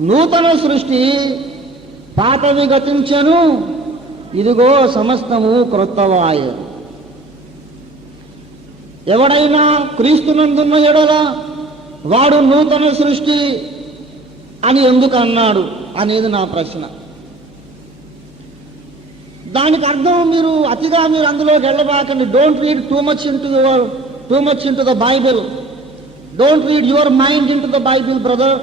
నూతన సృష్టి, పాతవి గతించెను, ఇదిగో సమస్తము క్రొత్తవాయె. ఎవడైనా క్రీస్తునందున్న ఎడల వాడు నూతన సృష్టి అని ఎందుకు అన్నాడు అనేది నా ప్రశ్న. దానికి అర్థం మీరు అతిగా అందులోకి వెళ్ళబాకండి. Don't read too much into the Bible. Don't read your mind into the Bible brother.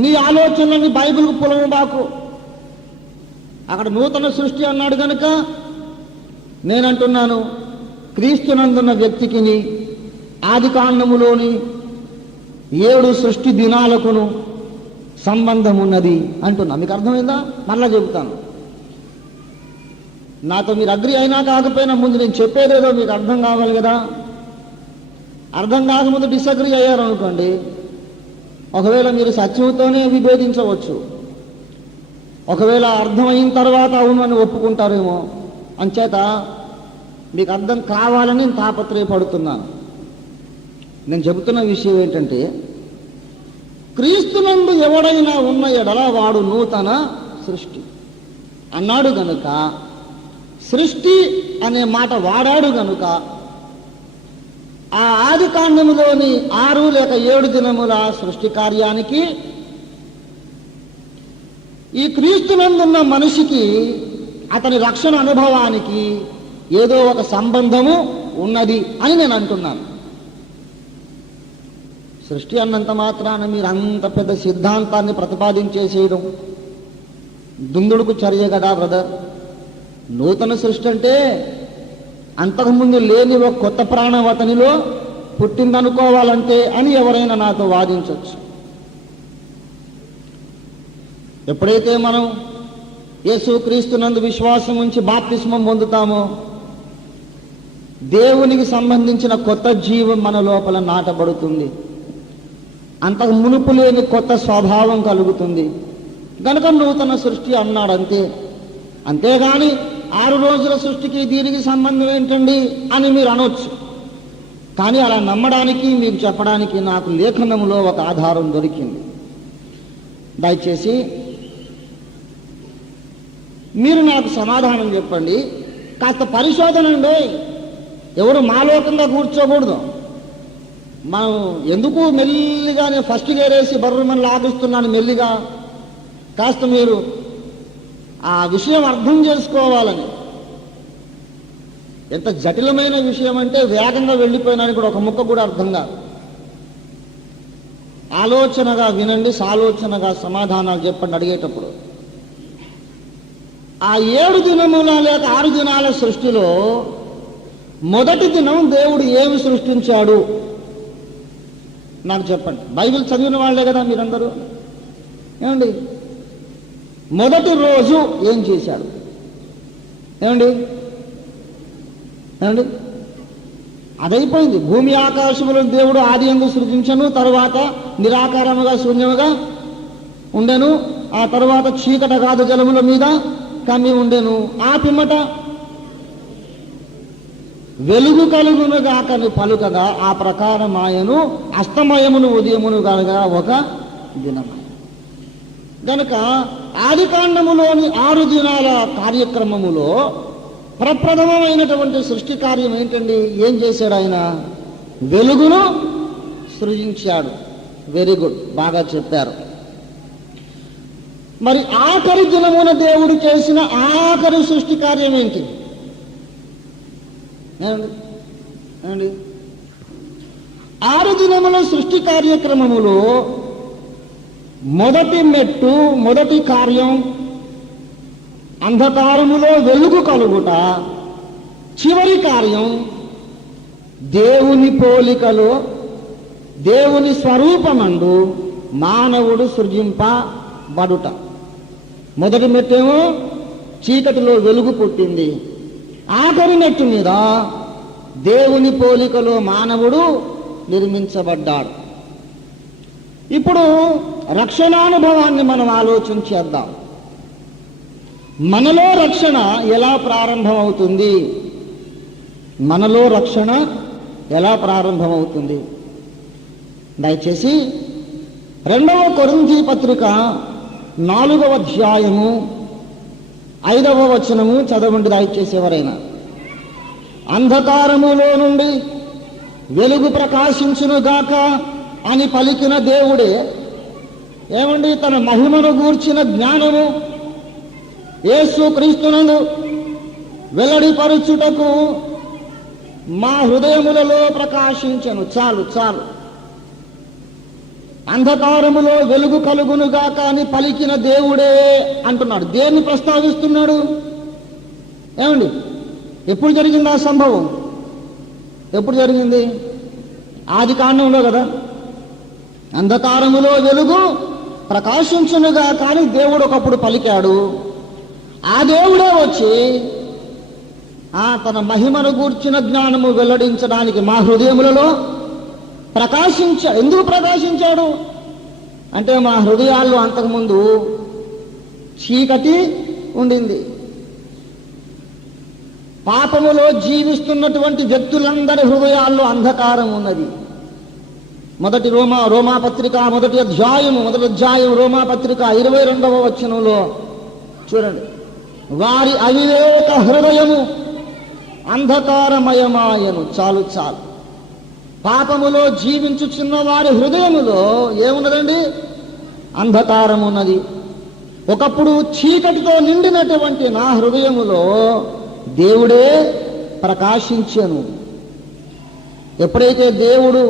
నీ ఆలోచనలని బైబిల్కు పులవబాకు. అక్కడ నూతన సృష్టి అన్నాడు కనుక నేనంటున్నాను, క్రీస్తునందున్న వ్యక్తికిని ఆదికాండములోని 7 సృష్టి దినాలకును సంబంధం ఉన్నది అంటున్నా. మీకు అర్థమైందా? మరలా చెబుతాను. నాతో మీరు అగ్రి అయినా కాకపోయినా ముందు నేను చెప్పేదేదో మీకు అర్థం కావాలి కదా. అర్థం కాకముందు డిసగ్రీ అయ్యారు అనుకోండి, ఒకవేళ మీరు సత్యంతోనే విభేదించవచ్చు, ఒకవేళ అర్థమైన తర్వాత అవునని ఒప్పుకుంటారేమో. అంచేత మీకు అర్థం కావాలని నేను తాపత్రయపడుతున్నాను. నేను చెబుతున్న విషయం ఏంటంటే, క్రీస్తునందు ఎవడైనా ఉన్న ఎడల వాడు నూతన సృష్టి అన్నాడు గనుక, సృష్టి అనే మాట వాడాడు గనుక, ఆ ఆదికాండములోని 6 లేక 7 దినముల సృష్టి కార్యానికి ఈ క్రీస్తునందున్న మనిషికి, అతని రక్షణ అనుభవానికి ఏదో ఒక సంబంధము ఉన్నది అని నేను అంటున్నాను. సృష్టి అన్నంత మాత్రాన మీరు అంత పెద్ద సిద్ధాంతాన్ని ప్రతిపాదించేసేయడం దుందుడుకు చర్య కదా బ్రదర్. నూతన సృష్టి అంటే అంతకుముందు లేని ఒక కొత్త ప్రాణం అతనిలో పుట్టిందనుకోవాలంటే అని ఎవరైనా నాతో వాదించవచ్చు. ఎప్పుడైతే మనం యేసుక్రీస్తునందు విశ్వాసం ఉంచి బాప్తిస్మం పొందుతామో, దేవునికి సంబంధించిన కొత్త జీవం మన లోపల నాటబడుతుంది. అంతకు మునుపు లేని కొత్త స్వభావం కలుగుతుంది గనుక నూతన సృష్టి అన్నాడు. అంతేగాని 6 రోజుల సృష్టికి దీనికి సంబంధం ఏంటండి అని మీరు అనొచ్చు. కానీ అలా నమ్మడానికి, మీకు చెప్పడానికి నాకు లేఖనంలో ఒక ఆధారం దొరికింది. దయచేసి మీరు నాకు సమాధానం చెప్పండి. కాస్త పరిశోధన అండి. ఎవరు మాలోకంగా కూర్చోకూడదు. మనం ఎందుకు మెల్లిగా, నేను ఫస్ట్ గేరేసి బర్రమని లాగిస్తున్నాను మెల్లిగా, కాస్త మీరు ఆ విషయం అర్థం చేసుకోవాలని. ఎంత జటిలమైన విషయం అంటే వేగంగా వెళ్ళిపోయినానికి కూడా ఒక ముక్క కూడా అర్థం కాదు. ఆలోచనగా వినండి, సాలోచనగా సమాధానాలు చెప్పండి అడిగేటప్పుడు. ఆ 7 దినముల లేక 6 దినాల సృష్టిలో మొదటి దినం దేవుడు ఏమి సృష్టించాడు నాకు చెప్పండి. బైబిల్ చదివిన వాళ్ళే కదా మీరందరూ. ఏమండి, మొదటి రోజు ఏం చేశాడు? ఏమండి ఏమండి అదైపోయింది. భూమి ఆకాశములను దేవుడు ఆది యందు సృజించను, తరువాత నిరాకారముగా శూన్యముగా ఉండెను, ఆ తరువాత చీకట కాదు జలముల మీద కమ్మి ఉండెను, ఆ పిమ్మట వెలుగు కలుగునుగాకని పలుకగా ఆ ప్రకారం ఆయను అస్తమయమును ఉదయమును కలగా ఒక దినము. గనుక ఆది కాండములోని 6 దినాల కార్యక్రమములో ప్రప్రథమమైనటువంటి సృష్టి కార్యం ఏంటండి? ఏం చేశాడు ఆయన? వెలుగును సృజించాడు. వెరీ గుడ్, బాగా చెప్పారు. మరి ఆఖరి దినమున దేవుడు చేసిన ఆఖరి సృష్టి కార్యం ఏంటి? ఏమండి? 6 దినముల సృష్టి కార్యక్రమములో మొదటి మెట్టు, మొదటి కార్యం అంధకారములో వెలుగు కలుగుట. చివరి కార్యం దేవుని పోలికలో దేవుని స్వరూపమందు మానవుడు సృజింపబడుట. మొదటి మెట్టేమో చీకటిలో వెలుగు పుట్టింది. ఆఖరి మెట్టు మీద దేవుని పోలికలో మానవుడు నిర్మించబడ్డాడు. ఇప్పుడు రక్షణానుభవాన్ని మనం ఆలోచన చేద్దాం. మనలో రక్షణ ఎలా ప్రారంభమవుతుంది? మనలో రక్షణ ఎలా ప్రారంభమవుతుంది? దయచేసి 2వ కొరింథీ పత్రిక 4వ అధ్యాయము 5వ వచనము చదవండి దయచేసి ఎవరైనా. అంధకారములో నుండి వెలుగు ప్రకాశించునుగాక అని పలికిన దేవుడే ఏమండి తన మహిమను గూర్చిన జ్ఞానము యేసు క్రీస్తునందు వెల్లడిపరుచుటకు మా హృదయములలో ప్రకాశించెను. చాలు చాలు. అంధకారములో వెలుగు కలుగునుగాక అని పలికిన దేవుడే అంటున్నాడు. దేన్ని ప్రస్తావిస్తున్నాడు? ఏమండి, ఎప్పుడు జరిగింది ఆ సంభవం? ఎప్పుడు జరిగింది? ఆది కాండంలో కదా. అంధకారములో వెలుగు ప్రకాశించునుగా కానీ దేవుడు ఒకప్పుడు పలికాడు. ఆ దేవుడే వచ్చి తన మహిమను గూర్చిన జ్ఞానము వెల్లడించడానికి మా హృదయములలో ఎందుకు ప్రకాశించాడు అంటే మా హృదయాల్లో అంతకుముందు చీకటి ఉండింది. పాపములో వ్యక్తులందరి హృదయాల్లో అంధకారం ఉన్నది. మొదటి రోమాపత్రిక మొదటి అధ్యాయం రోమాపత్రిక 22వ వచనంలో చూడండి. వారి అవివేక హృదయము అంధకారమయమాయను. చాలు చాలు. పాపములో జీవించుచున్న వారి హృదయములో ఏమున్నదండి? అంధకారం ఉన్నది. ఒకప్పుడు చీకటితో నిండినటువంటి నా హృదయములో దేవుడే ప్రకాశించెను. ఎప్పుడైతే దేవుడు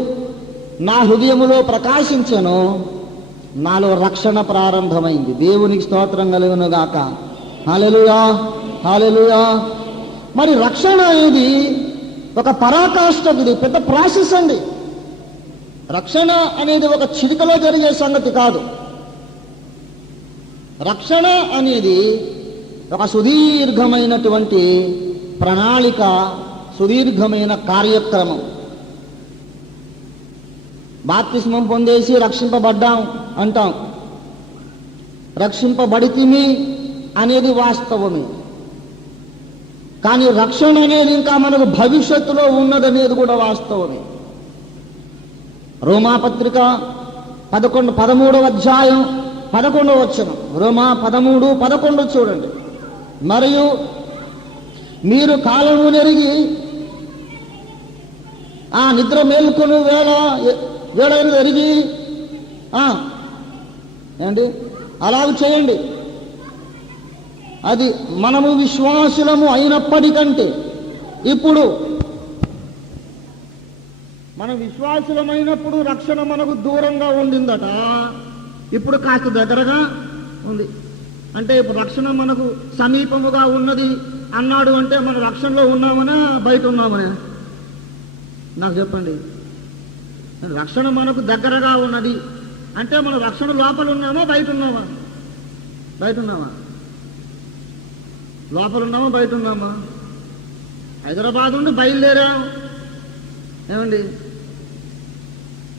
నా హృదయములో ప్రకాశించెనో నాలో రక్షణ ప్రారంభమైంది. దేవునికి స్తోత్రం కలుగును గాక. హల్లెలూయా, హల్లెలూయా. మరి రక్షణ అనేది ఒక పరాకాష్ఠ, ఇది పెద్ద ప్రాసెస్ అండి. రక్షణ అనేది ఒక చిటికలో జరిగే సంగతి కాదు. రక్షణ అనేది ఒక సుదీర్ఘమైనటువంటి ప్రణాళిక, సుదీర్ఘమైన కార్యక్రమం. బాప్తిస్మం పొందేసి రక్షింపబడ్డాం అంటాం. రక్షింపబడితిమి అనేది వాస్తవమే. కానీ రక్షణ అనేది ఇంకా మనకు భవిష్యత్తులో ఉన్నదనేది కూడా వాస్తవమే. రోమాపత్రిక 13వ అధ్యాయం 11వ వచనం. రోమా 13:11 చూడండి. మరియు మీరు కాలము నెరిగి నిద్ర మేల్కొను వేళను ఎరిగి ఏంటి అలాగ చేయండి. అది మనము విశ్వాసులము అయినప్పటికంటే ఇప్పుడు మనం విశ్వాసులమైనప్పుడు రక్షణ మనకు దూరంగా ఉండిందట, ఇప్పుడు కాస్త దగ్గరగా ఉంది. అంటే ఇప్పుడు రక్షణ మనకు సమీపముగా ఉన్నది అన్నాడు అంటే మనం రక్షణలో ఉన్నామనా బయట ఉన్నామనే? నాకు చెప్పండి. రక్షణ మనకు దగ్గరగా ఉన్నది అంటే మనం రక్షణ లోపల ఉన్నామా బయట ఉన్నామా? బయట ఉన్నామా? లోపల ఉన్నామా బయట ఉన్నామా? హైదరాబాద్ నుండి బయలుదేరాం, ఏమండి,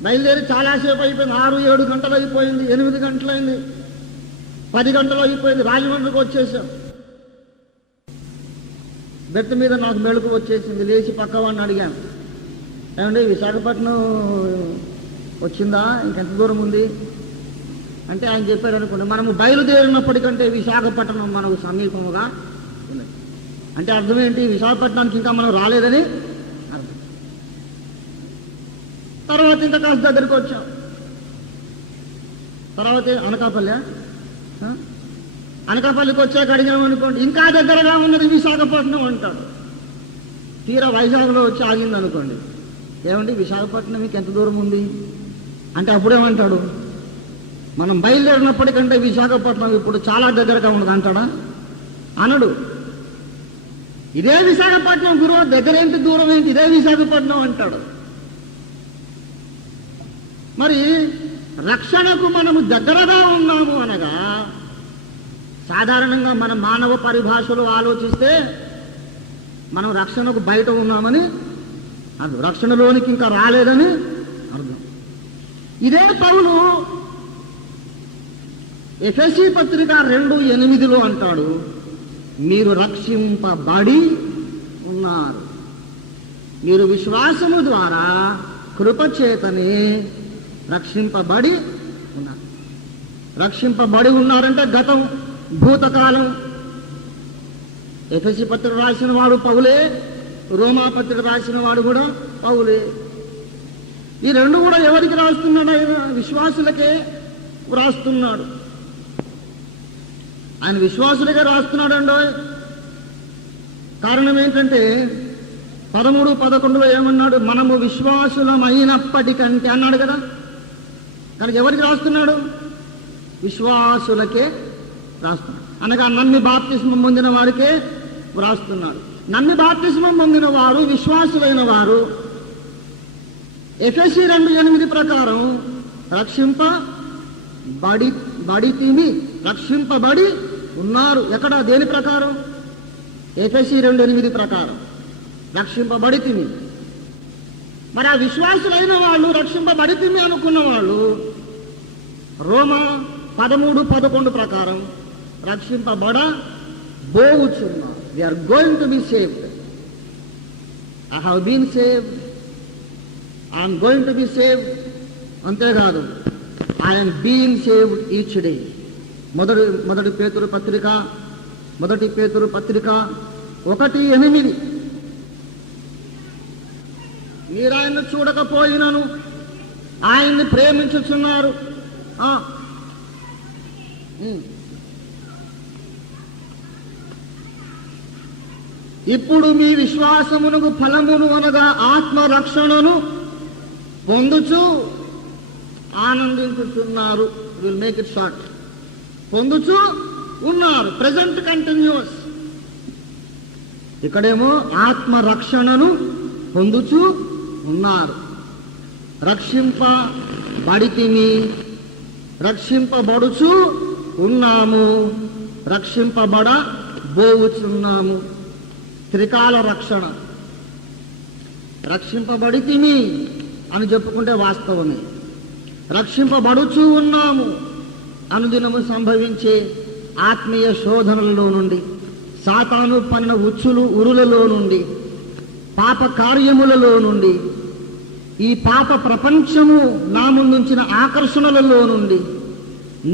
బయలుదేరి చాలాసేపు అయిపోయింది. 6-7 గంటలు అయిపోయింది, 8 గంటలైంది, 10 గంటలు అయిపోయింది. రాజమండ్రికి వచ్చేసాం. బెట్ట మీద నాకు మెళుకు వచ్చేసింది. లేచి పక్కవాడిని అడిగాను, ఏమండి విశాఖపట్నం వచ్చిందా, ఇంకెంత దూరం ఉంది అంటే ఆయన చెప్పాడు అనుకోండి, మనము బయలుదేరినప్పటికంటే విశాఖపట్నం మనకు సమీపముగా ఉన్నది. అంటే అర్థం ఏంటి? విశాఖపట్నానికి ఇంకా మనం రాలేదని అర్థం. తర్వాత ఇంకా కాస్త దగ్గరికి వచ్చాం. తర్వాత అనకాపల్లి, అనకాపల్లికి వచ్చాక అడిగాం అనుకోండి, ఇంకా దగ్గరగా ఉన్నది విశాఖపట్నం అంటాడు. తీరా వైజాగ్లో వచ్చి ఆగింది అనుకోండి, ఏమండి విశాఖపట్నం మీకు ఎంత దూరం ఉంది అంటే అప్పుడేమంటాడు, మనం బయలుదేరినప్పటికంటే విశాఖపట్నం ఇప్పుడు చాలా దగ్గరగా ఉన్నది అంటాడా? అనడు. ఇదే విశాఖపట్నం గురువు, దగ్గర ఏంటి దూరం ఏంటి, ఇదే విశాఖపట్నం అంటాడు. మరి రక్షణకు మనము దగ్గరగా ఉన్నాము అనగా, సాధారణంగా మన మానవ పరిభాషలో ఆలోచిస్తే మనం రక్షణకు బయట ఉన్నామని అర్థం, రక్షణలోనికి ఇంకా రాలేదని అర్థం. ఇదే పౌలు ఎఫెసీ పత్రిక 2:8 అంటాడు, మీరు రక్షింపబడి ఉన్నారు, మీరు విశ్వాసము ద్వారా కృపచేతనే రక్షింపబడి ఉన్నారు. రక్షింపబడి ఉన్నారంటే గతం, భూతకాలం. ఎఫెసీ పత్రిక రాసిన వాడు పౌలే, రోమా పత్రిక రాసిన వాడు కూడా పౌలే. ఈ రెండు కూడా ఎవరికి రాస్తున్నాడు? ఆయన విశ్వాసులకే రాస్తున్నాడు. ఆయన విశ్వాసులుగా రాస్తున్నాడండో. కారణం ఏంటంటే 13-11 ఏమన్నాడు? మనము విశ్వాసులమైనప్పటికంటే అన్నాడు కదా. కానీ ఎవరికి రాస్తున్నాడు? విశ్వాసులకే రాస్తున్నాడు. అనగా నమ్మి బాప్తిస్మం పొందిన వారికే రాస్తున్నాడు. నమ్మి బాప్తిస్మం పొందిన వారు, విశ్వాసులైన వారు ఎఫెసీ 2:8 ప్రకారం రక్షింపబడి ఉన్నారు. ఎక్కడ? దేని ప్రకారం? ఎఫెసీ 2:8 ప్రకారం రక్షింపబడితిమి. మరి ఆ విశ్వాసులైన వాళ్ళు, రక్షింపబడితిమి అనుకున్న వాళ్ళు రోమా 13-11 ప్రకారం రక్షింపబడబోవుచున్నారు. They are going to be saved. I have been saved, I'm going to be saved. అంతేకాదు, I'm being saved each day. మొదటి పేతురు పత్రిక 1:8 మీరు ఆయన్ని చూడకపోయినను ఆయన్ని ప్రేమించుచున్నారు. ఇప్పుడు మీ విశ్వాసమునకు ఫలమును అనగా ఆత్మరక్షణను పొందుచు ఆనందించుతున్నారు. Will make it short. పొందుచు ఉన్నారు, ప్రెజెంట్ కంటిన్యూస్. ఇక్కడేమో ఆత్మరక్షణను పొందుచు ఉన్నారు. రక్షింపబడితిమి, రక్షింపబడుచు ఉన్నాము, రక్షింపబడబోవుచున్నాము. త్రికాల రక్షణ. రక్షింపబడితిమి అని చెప్పుకుంటే వాస్తవమే. రక్షింపబడుచూ ఉన్నాము. అనుదినము సంభవించే ఆత్మీయ శోధనలలో నుండి, సాతాను పన్న ఉరులలో నుండి, పాప కార్యములలో నుండి, ఈ పాప ప్రపంచము నా ముందుంచిన ఆకర్షణలలో నుండి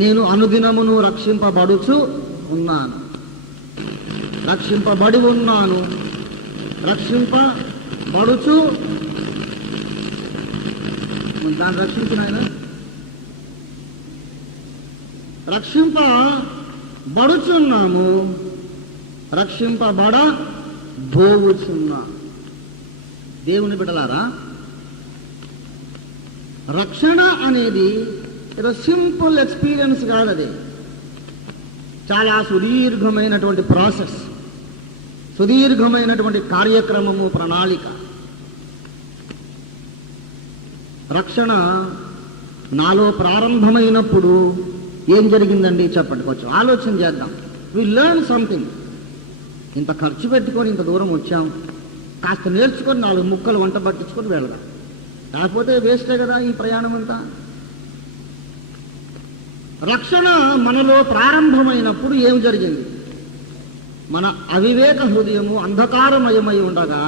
నేను అనుదినమును రక్షింపబడుచు ఉన్నాను. రక్షింపబడి ఉన్నాను, రక్షింపబడుచు. దాన్ని రక్షించిన ఆయన రక్షింపబడుచున్నాము, రక్షింపబడబోవుచున్నా. దేవుని బిడ్డలారా, రక్షణ అనేది ఏదో సింపుల్ ఎక్స్పీరియన్స్ కాదు. అది చాలా సుదీర్ఘమైనటువంటి ప్రాసెస్, సుదీర్ఘమైనటువంటి కార్యక్రమము, ప్రణాళిక. రక్షణ నాలో ప్రారంభమైనప్పుడు ఏం జరిగిందండి చెప్పండి, కొంచెం ఆలోచన చేద్దాం. We learn something. ఇంత ఖర్చు పెట్టుకొని ఇంత దూరం వచ్చాం, కాస్త నేర్చుకొని 4 ముక్కలు వంట పట్టించుకొని వెళదాం. లేకపోతే వేస్టే కదా ఈ ప్రయాణం అంతా. రక్షణ మనలో ప్రారంభమైనప్పుడు ఏం జరిగింది? మన అవివేక హృదయము అంధకారమయమై ఉండగా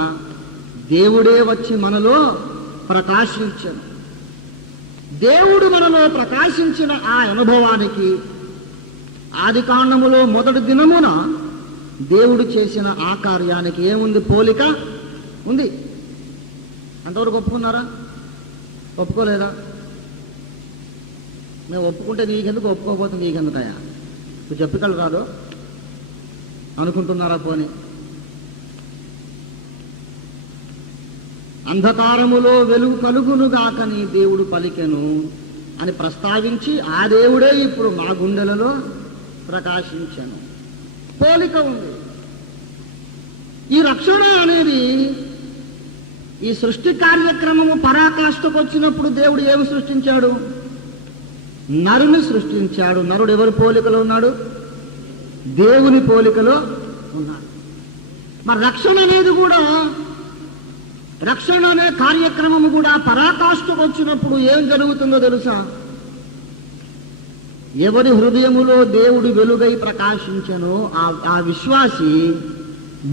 దేవుడే వచ్చి మనలో ప్రకాశించాడు. దేవుడు మనలో ప్రకాశించిన ఆ అనుభవానికి ఆదికాండములో మొదటి దినమున దేవుడు చేసిన ఆ కార్యానికి ఏముంది? పోలిక ఉంది. అంతవరకు ఒప్పుకున్నారా? ఒప్పుకోలేదా? మేము ఒప్పుకుంటే నీకెందుకు, ఒప్పుకోకపోతే నీకెందుకయా? నువ్వు చెప్పగలరు రాదు అనుకుంటున్నారా? పోని అంధకారములో వెలుగు కలుగునుగాకని దేవుడు పలికెను అని ప్రస్తావించి ఆ దేవుడే ఇప్పుడు మా గుండెలలో ప్రకాశించను. పోలిక ఉంది. ఈ రక్షణ అనేది ఈ సృష్టి కార్యక్రమము పరాకాష్ఠకు వచ్చినప్పుడు దేవుడు ఏమి సృష్టించాడు? నరుని సృష్టించాడు. నరుడు ఎవరి పోలికలో ఉన్నాడు? దేవుని పోలికలో ఉన్నాడు. మరి రక్షణ అనేది కూడా, రక్షణ అనే కార్యక్రమము కూడా పరాకాష్ఠకు వచ్చినప్పుడు ఏం జరుగుతుందో తెలుసా? ఎవరి హృదయములో దేవుడు వెలుగై ప్రకాశించనో ఆ విశ్వాసి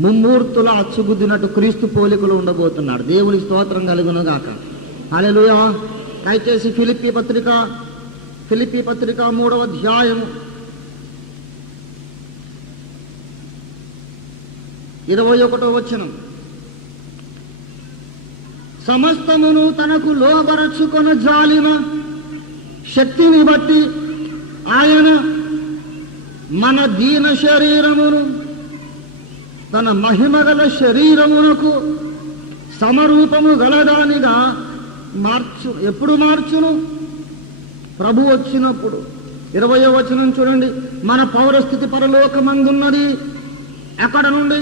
ముమ్మూర్తుల అచ్చుగుద్దినట్టు క్రీస్తు పోలికలు ఉండబోతున్నాడు. దేవుని స్తోత్రం కలుగును గాక. హల్లెలూయా. దయచేసి ఫిలిప్పీ పత్రిక 3వ అధ్యాయం 21వ వచనం. సమస్తమును తనకు లోబరచుకొన జాలిన శక్తిని బట్టి ఆయన మన దీన శరీరమును తన మహిమగల శరీరమునకు సమరూపము గలదానిగా ఎప్పుడు మార్చును? ప్రభు వచ్చినప్పుడు. 20వ వచనం చూడండి. మన పౌరస్థితి పరలోకమందున్నది. ఎక్కడ నుండి?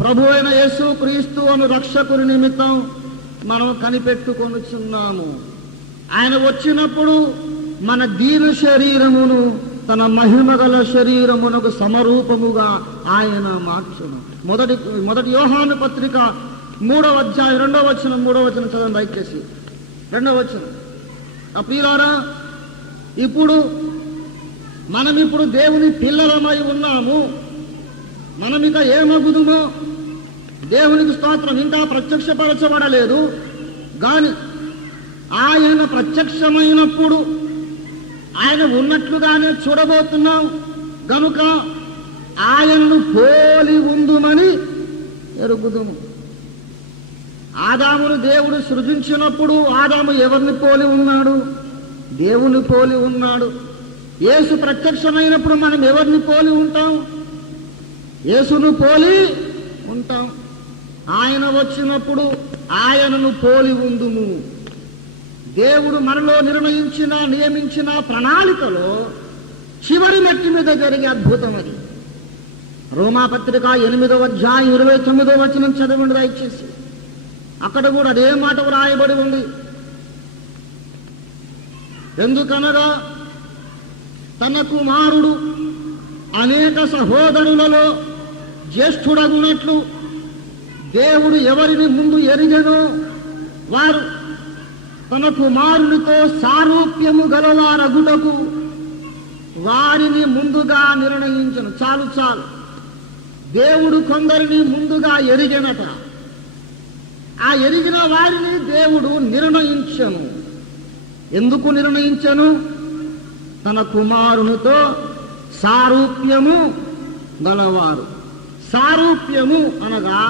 ప్రభు అయిన యేసు క్రీస్తు అను రక్షకుని నిమిత్తం మనం కనిపెట్టుకొనుచున్నాము. ఆయన వచ్చినప్పుడు మన దీన శరీరమును తన మహిమగల శరీరమునకు సమరూపముగా ఆయన మార్చును. మొదటి యోహాను పత్రిక 3వ అధ్యాయం 2వ వచనం చదవండి దయచేసి. 2వ వచనం. ప్రియులారా, మనమిప్పుడు దేవుని పిల్లలమై ఉన్నాము. మనమిక ఏమగుదుమో దేవునికి స్తోత్రం, ఇంకా ప్రత్యక్షపరచబడలేదు. గాని ఆయన ప్రత్యక్షమైనప్పుడు ఆయన ఉన్నట్లుగానే చూడబోతున్నాం గనుక ఆయనను పోలి ఉందుమని ఎరుగుదుము. ఆదామును దేవుడు సృజించినప్పుడు ఆదాము ఎవరిని పోలి ఉన్నాడు? దేవుని పోలి ఉన్నాడు. యేసు ప్రత్యక్షమైనప్పుడు మనం ఎవరిని పోలి ఉంటాం? యేసును పోలి ఉంటాం. ఆయన వచ్చినప్పుడు ఆయనను పోలి ఉందుము. దేవుడు మనలో నియమించిన ప్రణాళికలో చివరి మెట్టి మీద జరిగే అద్భుతం అది. రోమాపత్రిక 8వ అధ్యాయం 29వ వచనం చదవండి దయచేసి. అక్కడ కూడా అదే మాట వ్రాయబడి ఉంది. ఎందుకనగా తన కుమారుడు అనేక సహోదరులలో జ్యేష్ఠుడగునట్లు దేవుడు ఎవరిని ముందు ఎరిగెనో వారు తన కుమారునితో సారూప్యము గలవారగుటకు వారిని ముందుగా నిర్ణయించను. చాలు. దేవుడు కొందరిని ముందుగా ఎరిగినట. ఆ ఎరిగిన వారిని దేవుడు నిర్ణయించను. ఎందుకు నిర్ణయించను? తన కుమారునితో సారూప్యము గలవారు. సారూప్యము అనగా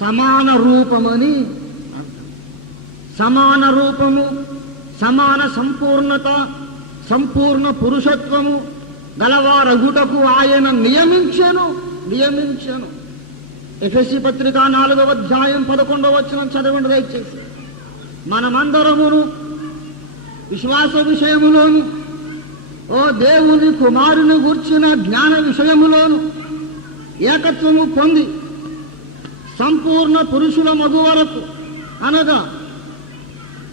సమాన రూపమని అర్థం. సమాన రూపము, సమాన సంపూర్ణత, సంపూర్ణ పురుషత్వము గలవారగుటకు ఆయన నియమించెను. ఎఫెసీ పత్రిక 4వ అధ్యాయం 11వ వచనం చదవండి దయచేసి. మనమందరమును విశ్వాస విషయములోను దేవుని కుమారుని గూర్చిన జ్ఞాన విషయములోను ఏకత్వము పొంది సంపూర్ణ పురుషుల మగు వరకు అనగా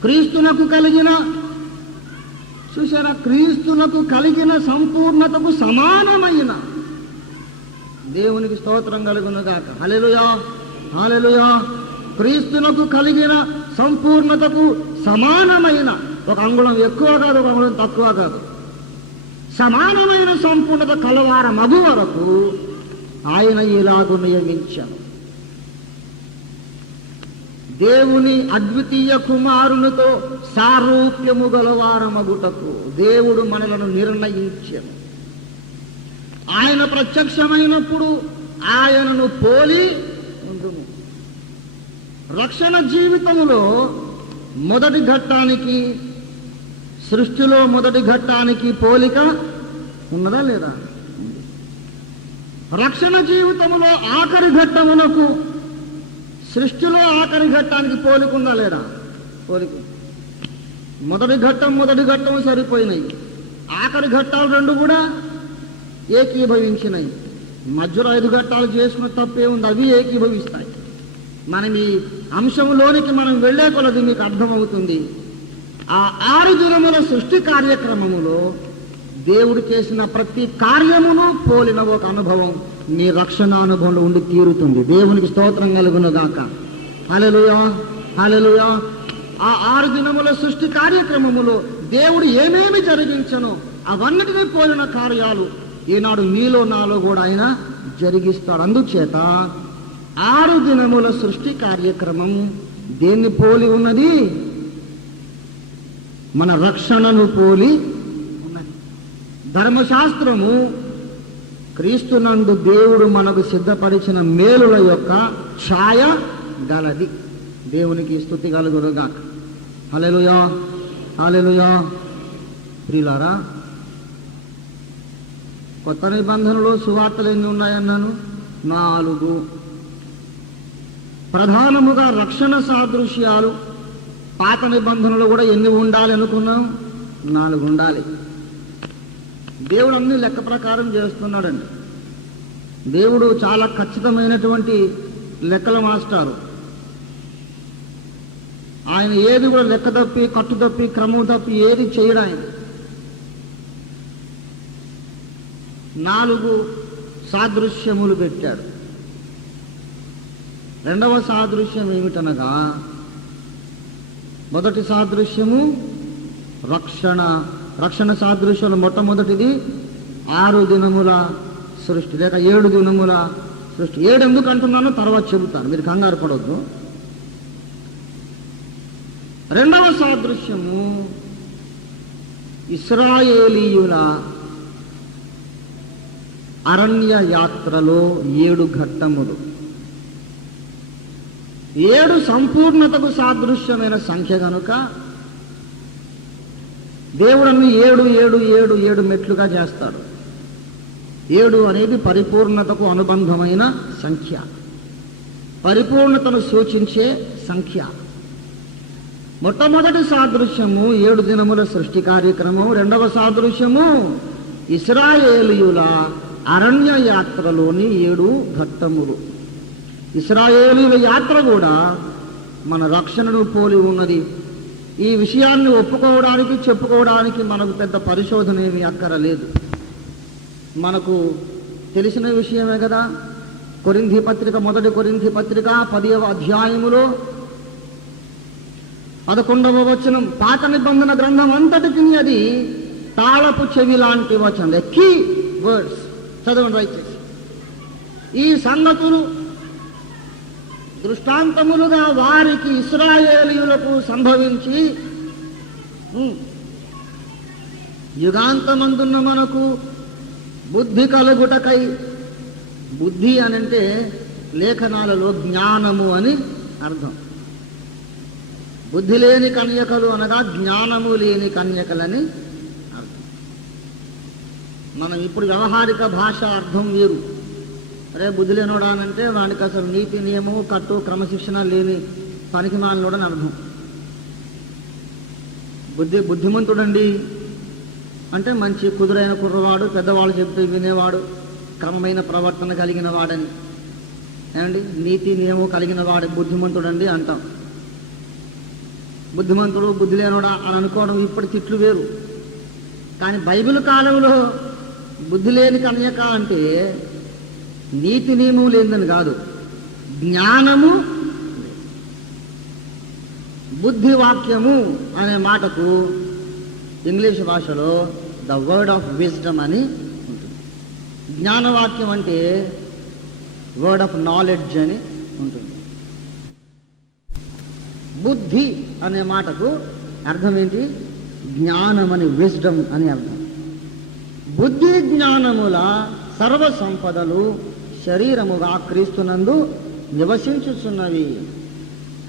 క్రీస్తునకు కలిగిన సంపూర్ణతకు సమానమైన దేవునికి స్తోత్రం కలుగును గాక. హల్లెలూయా. హల్లెలూయా. క్రీస్తునకు కలిగిన సంపూర్ణతకు సమానమైన, ఒక అంగుళం ఎక్కువ కాదు, ఒక అంగుళం తక్కువ కాదు, సమానమైన సంపూర్ణత కలవార మగు వరకు ఆయన ఇలాగూ నియమించాడు. దేవుని అద్వితీయ కుమారునితో సారూప్యము గలవారమగుటకు దేవుడు మనలను నిర్ణయించాడు. ఆయన ప్రత్యక్షమైనప్పుడు ఆయనను పోలి ఉండుము. రక్షణ జీవితములో మొదటి ఘట్టానికి, సృష్టిలో మొదటి ఘట్టానికి పోలిక ఉన్నదా లేదా? రక్షణ జీవితంలో ఆఖరి ఘట్టమునకు, సృష్టిలో ఆఖరి ఘట్టానికి పోలిక ఉందా లేదా? పోలిక. మొదటి ఘట్టం సరిపోయినాయి, ఆఖరి ఘట్టాలు రెండు కూడా ఏకీభవించినాయి. మధ్యలో 5 ఘట్టాలు చేసుకున్న తప్పే ఉంది, అవి ఏకీభవిస్తాయి. మనం ఈ అంశంలోనికి మనం వెళ్లే కొలది మీకు అర్థమవుతుంది. ఆ 6 దినముల సృష్టి కార్యక్రమములో దేవుడు చేసిన ప్రతి కార్యమును పోలిన ఒక అనుభవం నీ రక్షణ అనుభవంలో ఉండి తీరుతుంది. దేవునికి స్తోత్రం కలుగునుగాక. హల్లెలూయా, హల్లెలూయా. ఆ 6 దినముల సృష్టి కార్యక్రమములో దేవుడు ఏమేమి జరిగించనో అవన్నిటినీ పోలిన కార్యాలు ఈనాడు నీలో నాలో కూడా ఆయన జరిగిస్తాడు. అందుచేత 6 దినముల సృష్టి కార్యక్రమం దేన్ని పోలి ఉన్నది? మన రక్షణను పోలి ఉన్నది. ధర్మశాస్త్రము క్రీస్తునందు దేవుడు మనకు సిద్ధపరిచిన మేలుల యొక్క ఛాయ గలది. దేవునికి స్తుతి కలుగునుగాక. హల్లెలూయా, హల్లెలూయా. ప్రియులారా, కొత్త నిబంధనలో సువార్తలు ఎన్ని ఉన్నాయన్నాను? 4. ప్రధానముగా రక్షణ సాదృశ్యాలు. పాత నిబంధనలు కూడా ఎన్ని ఉండాలి అనుకున్నాం? 4 ఉండాలి. దేవుడు అన్ని లెక్క ప్రకారం చేస్తున్నాడండి. దేవుడు చాలా ఖచ్చితమైనటువంటి లెక్కల మాస్టారు. ఆయన ఏది కూడా లెక్క తప్పి, కట్టు తప్పి, క్రమం తప్పి ఏది చేయడు ఆయన. 4 సాదృశ్యములు పెట్టాడు. 2వ సాదృశ్యం ఏమిటనగా, మొదటి సాదృశ్యము రక్షణ సాదృశ్యంలో మొట్టమొదటిది 6 దినముల సృష్టి, లేక 7 దినముల సృష్టి. 7 ఎందుకు అంటున్నానో తర్వాత చెబుతాను, మీరు కంగారు పడవద్దు. 2వ సాదృశ్యము ఇశ్రాయేలీయుల అరణ్య యాత్రలో 7 ఘట్టములు. 7 సంపూర్ణతకు సాదృశ్యమైన సంఖ్య కనుక దేవుడిని 7 మెట్లుగా చేస్తాడు. 7 అనేది పరిపూర్ణతకు అనుబంధమైన సంఖ్య, పరిపూర్ణతను సూచించే సంఖ్య. మొట్టమొదటి సాదృశ్యము 7 దినముల సృష్టి కార్యక్రమం. 2వ సాదృశ్యము ఇశ్రాయేలీయుల అరణ్య యాత్రలోని 7 ఘట్టములు. ఇశ్రాయేలీయుల యాత్ర కూడా మన రక్షణను పోలి ఉన్నది. ఈ విషయాన్ని ఒప్పుకోవడానికి, చెప్పుకోవడానికి మనకు పెద్ద పరిశోధన ఏమీ అక్కరలేదు. మనకు తెలిసిన విషయమే కదా. కొరింథీ పత్రిక, మొదటి కొరింథీ పత్రిక 10వ అధ్యాయములో 11వ వచనం, పాత నిబంధన గ్రంథం అంతటికి అది తాళపు చెవి లాంటి వచనం, కీ వర్డ్స్. చదవండి దయచేసి. ఈ సంగతులు దృష్టాంతములుగా వారికి, ఇశ్రాయేలీయులకు సంభవించి యుగాంతమందున్న మనకు బుద్ధి కలుగుటకై. బుద్ధి అనంటే లేఖనాలలో జ్ఞానము అని అర్థం. బుద్ధి లేని కన్యకలు అనగా జ్ఞానము లేని కన్యకలని అర్థం. మనం ఇప్పుడు వ్యవహారిక భాష అర్థం వేరు. అరే బుద్ధి లేనోడానంటే వాడికి అసలు నీతి నియమము, కట్టు, క్రమశిక్షణ లేని పనికి మాలినోడని అర్థం. బుద్ధిమంతుడండి అంటే మంచి కుదురైన కుర్రవాడు, పెద్దవాళ్ళు చెప్తే వినేవాడు, క్రమమైన ప్రవర్తన కలిగిన వాడని. ఏమండి, నీతి నియమం కలిగిన వాడు బుద్ధిమంతుడండి అంటాం. బుద్ధిమంతుడు, బుద్ధి లేనోడా అని అనుకోవడం ఇప్పుడు తిట్లు వేరు. కానీ బైబిల్ కాలంలో బుద్ధి లేని కన్యక అంటే నీతి నియమం లేదని కాదు, జ్ఞానము బుద్ధివాక్యము అనే మాటకు ఇంగ్లీష్ భాషలో ద వర్డ్ ఆఫ్ విజ్డమ్ అని ఉంటుంది. జ్ఞానవాక్యం అంటే వర్డ్ ఆఫ్ నాలెడ్జ్ అని ఉంటుంది. బుద్ధి అనే మాటకు అర్థం ఏంటి? జ్ఞానం అని, విజ్డమ్ అని అర్థం. బుద్ధి జ్ఞానముల సర్వ సంపదలు శరీరముగా క్రీస్తునందు నివసించుచున్నవి.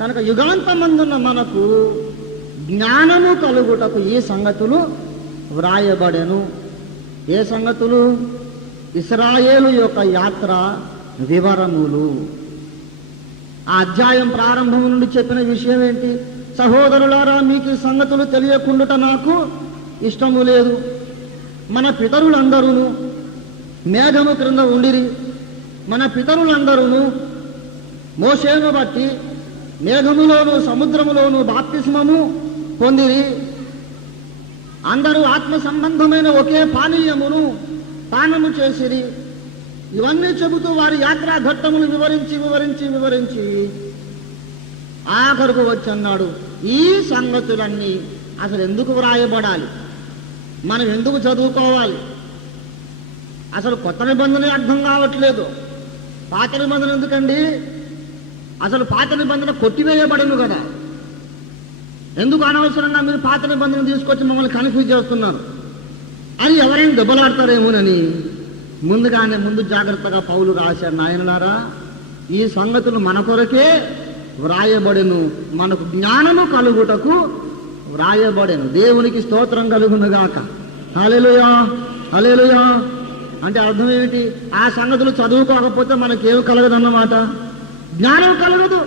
కనుక యుగాంతమందున్న మనకు జ్ఞానము కలుగుటకు ఈ సంగతులు వ్రాయబడెను. ఏ సంగతులు? ఇశ్రాయేలు యొక్క యాత్ర వివరములు. ఆ అధ్యాయం ప్రారంభం నుండి చెప్పిన విషయం ఏంటి? సహోదరులారా, మీకు ఈ సంగతులు తెలియకుండుట నాకు ఇష్టము లేదు. మన పితరులందరూ మేఘము క్రింద ఉండిరి. మన పితరులందరూ మోషేను బట్టి మేఘములోను సముద్రములోను బాప్తిస్మము పొందిరి. అందరూ ఆత్మ సంబంధమైన ఒకే పానీయమును పానము చేసిరి. ఇవన్నీ చెబుతూ వారి యాత్రా ఘట్టములు వివరించి వివరించి వివరించి ఆఖరుకు వచ్చన్నాడు, ఈ సంగతులన్నీ అసలు ఎందుకు వ్రాయబడాలి? మనం ఎందుకు చదువుకోవాలి? అసలు కొత్త నిబంధన అర్థం కావట్లేదు. పాత నిబంధన ఎందుకండి? అసలు పాత నిబంధన కొట్టివేయబడను కదా. ఎందుకు అనవసరంగా మీరు పాత నిబంధన తీసుకొచ్చి మమ్మల్ని కన్ఫ్యూజ్ చేస్తున్నారు అని ఎవరైనా దెబ్బలాడతారేమోనని ముందు జాగ్రత్తగా పౌలు రాశారు. నాయనలారా, ఈ సంగతులు మన కొరకే వ్రాయబడెను, మనకు జ్ఞానము కలుగుటకు వ్రాయబడెను. దేవునికి స్తోత్రం కలుగునుగాక. హల్లెలూయా, హల్లెలూయా. అంటే అర్థం ఏమిటి? ఆ సంగతులు చదువుకోకపోతే మనకేం కలగదన్నమాట, జ్ఞానం కలగదు.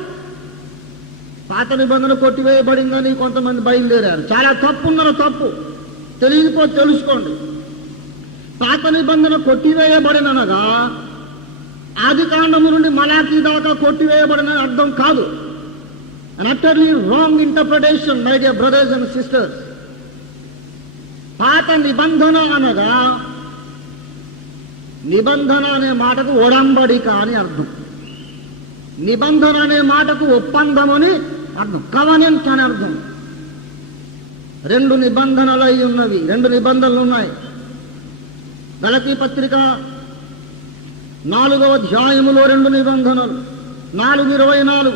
పాత నిబంధన కొట్టివేయబడిందని కొంతమంది బయలుదేరారు. చాలా తప్పు. తెలియకపోతే తెలుసుకోండి. పాత నిబంధన కొట్టివేయబడినగా ఆది కాండము నుండి మలాకీ దాకా కొట్టివేయబడిన అర్థం కాదు. An utterly wrong interpretation, my dear brothers and sisters. పాత నిబంధన అనగా, నిబంధన అనే మాటకు ఒడంబడిక అని అర్థం. నిబంధన అనే మాటకు ఒప్పందం అని అర్థం, కవనెంట్ అని అర్థం. రెండు నిబంధనలు అయి ఉన్నవి, రెండు నిబంధనలు ఉన్నాయి. గలతీ పత్రిక 4వ అధ్యాయములో 2 నిబంధనలు, 4:24.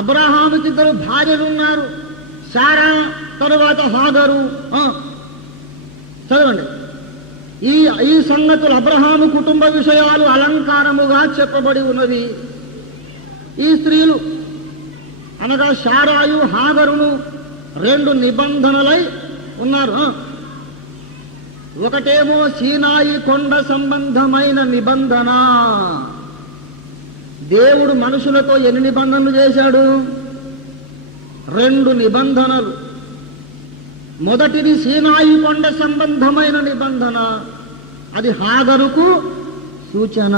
అబ్రహాముకి 2 భార్యలు ఉన్నారు, శారా తరువాత హాగరు. చదవండి. ఈ సంగతులు అబ్రహాము కుటుంబ విషయాలు అలంకారముగా చెప్పబడి ఉన్నవి. ఈ స్త్రీలు అనగా శారాయు హాగరును 2 నిబంధనలై ఉన్నారు. ఒకటేమో సీనాయి కొండ సంబంధమైన నిబంధన. దేవుడు మనుషులతో ఎన్ని నిబంధనలు చేశాడు? 2 నిబంధనలు. మొదటిది సీనాయి కొండ సంబంధమైన నిబంధన, అది హాగరుకు సూచన.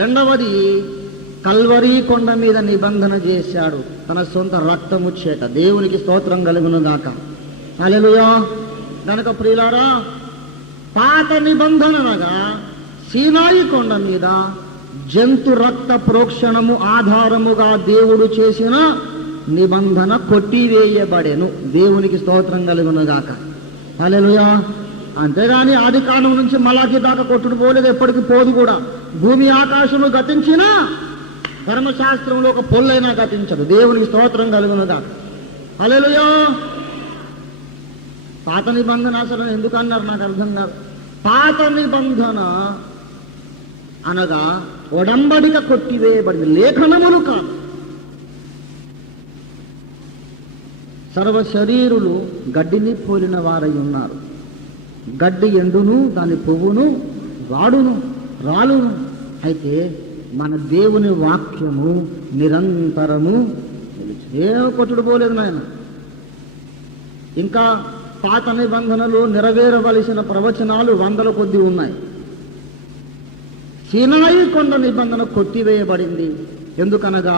రెండవది కల్వరీ కొండ మీద నిబంధన చేశాడు, తన సొంత రక్తము చేత. దేవునికి స్తోత్రం కలుగునుగాక. హల్లెలూయా. కనుక ప్రియులారా, పాత నిబంధనగా సీనాయి కొండ మీద జంతు రక్త ప్రోక్షణము ఆధారముగా దేవుడు చేసిన నిబంధన కొట్టివేయబడెను. దేవునికి స్తోత్రం కలుగునుగాక. హల్లెలూయా. అంతేగాని ఆది కాండం నుంచి మలాకి దాకా కొట్టుడు పోలేదు, ఎప్పటికి పోదు కూడా. భూమి ఆకాశము గతించినా ధర్మశాస్త్రంలో ఒక పొల్లైనా గతించదు. దేవునికి స్తోత్రం కలుగునుగాక. హల్లెలూయా. పాత నిబంధన అసలు ఎందుకు అన్నారు నాకు అర్థం కాదు. పాత నిబంధన అనగా ఒడంబడిక కొట్టివేయబడింది, లేఖనములు కాదు. సర్వ శరీరులు గడ్డిని పోలిన వారై ఉన్నారు. గడ్డి ఎండును, దాని పువ్వును వాడును, రాలును. అయితే మన దేవుని వాక్యము నిరంతరము ఏ కొట్టుడు పోలేదు నాయన. ఇంకా పాత నిబంధనలు నెరవేరవలసిన ప్రవచనాలు 100ల కొద్ది ఉన్నాయి. సీనాయి కొండ నిబంధన కొట్టివేయబడింది. ఎందుకనగా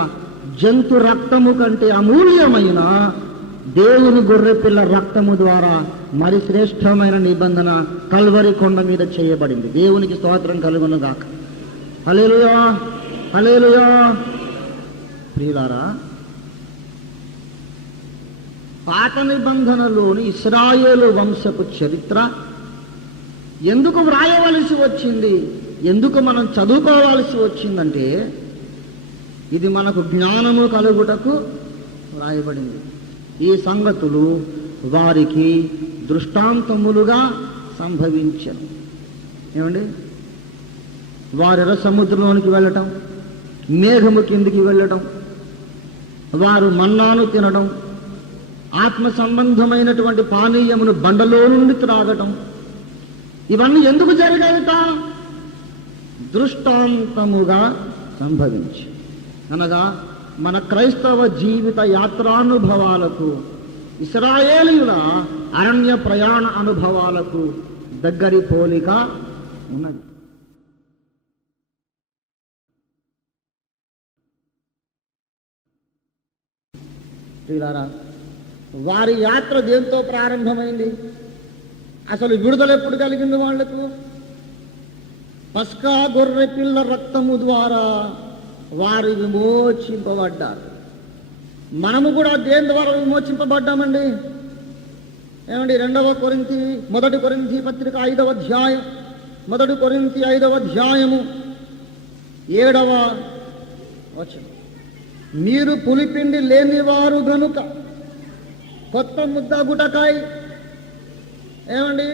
జంతు రక్తము కంటే అమూల్యమైన దేవుని గొర్రెపిల్ల రక్తము ద్వారా మరి శ్రేష్టమైన నిబంధన కల్వరి కొండ మీద చేయబడింది. దేవునికి స్తోత్రం కలుగును గాక. హల్లెలూయా, హల్లెలూయా. ప్రియులారా, పాత నిబంధనలోని ఇశ్రాయేలు వంశపు చరిత్ర ఎందుకు వ్రాయవలసి వచ్చింది, ఎందుకు మనం చదువుకోవాల్సి వచ్చిందంటే ఇది మనకు జ్ఞానము కలుగుటకు వ్రాయబడింది. ఈ సంగతులు వారికి దృష్టాంతములుగా సంభవించను. ఏమండి, వారు ఎర్ర సముద్రంలోనికి వెళ్ళటం, మేఘము కిందికి వెళ్ళటం, వారు మన్నాను తినడం, ఆత్మ సంబంధమైనటువంటి పానీయమును బండలో నుండి త్రాగటం, ఇవన్నీ ఎందుకు జరిగాయట? దృష్టాంతముగా సంభవించి, అనగా మన క్రైస్తవ జీవిత యాత్రానుభవాలకు, ఇశ్రాయేలీయుల అరణ్య ప్రయాణ అనుభవాలకు దగ్గరి పోలిక ఉన్నది. ప్రియులారా, వారి యాత్ర దేంతో ప్రారంభమైంది? అసలు విడుదల ఎప్పుడు కలిగింది వాళ్లకు? పస్కా గొర్రె పిల్ల రక్తము ద్వారా వారు విమోచింపబడ్డారు. మనము కూడా దేని ద్వారా విమోచింపబడ్డామండి? ఏమండి, మొదటి కొరింథీ పత్రిక 5వ అధ్యాయం, మొదటి కొరింథీ 5వ అధ్యాయము 7వ వచనం. మీరు పులిపిండి లేనివారు గనుక కొత్త ముద్దగుటకై, ఏమండి,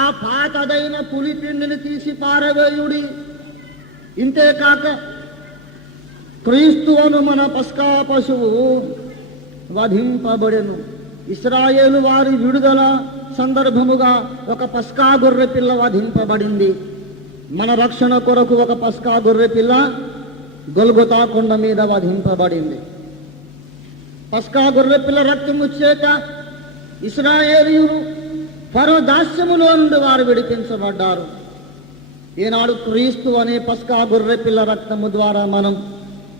ఆ పాతదైన పులిపిండిని తీసి పారవేయుడి. ఇంతేకాక క్రీస్తువును మన పస్కా పశువు వధింపబడెను. ఇశ్రాయేలు వారి విడుదల సందర్భముగా ఒక పస్కా గొర్రె పిల్ల వధింపబడింది. మన రక్షణ కొరకు ఒక పస్కా గొర్రె పిల్ల గొల్గొతా కొండ మీద వధింపబడింది. పస్కా గొర్రె పిల్ల రక్తము చేత ఇశ్రాయేలీయులు ఫరో దాస్యములో నుండి వారు విడిపించబడ్డారు. ఈనాడు క్రీస్తు అనే పస్కా గొర్రె పిల్ల రక్తము ద్వారా మనం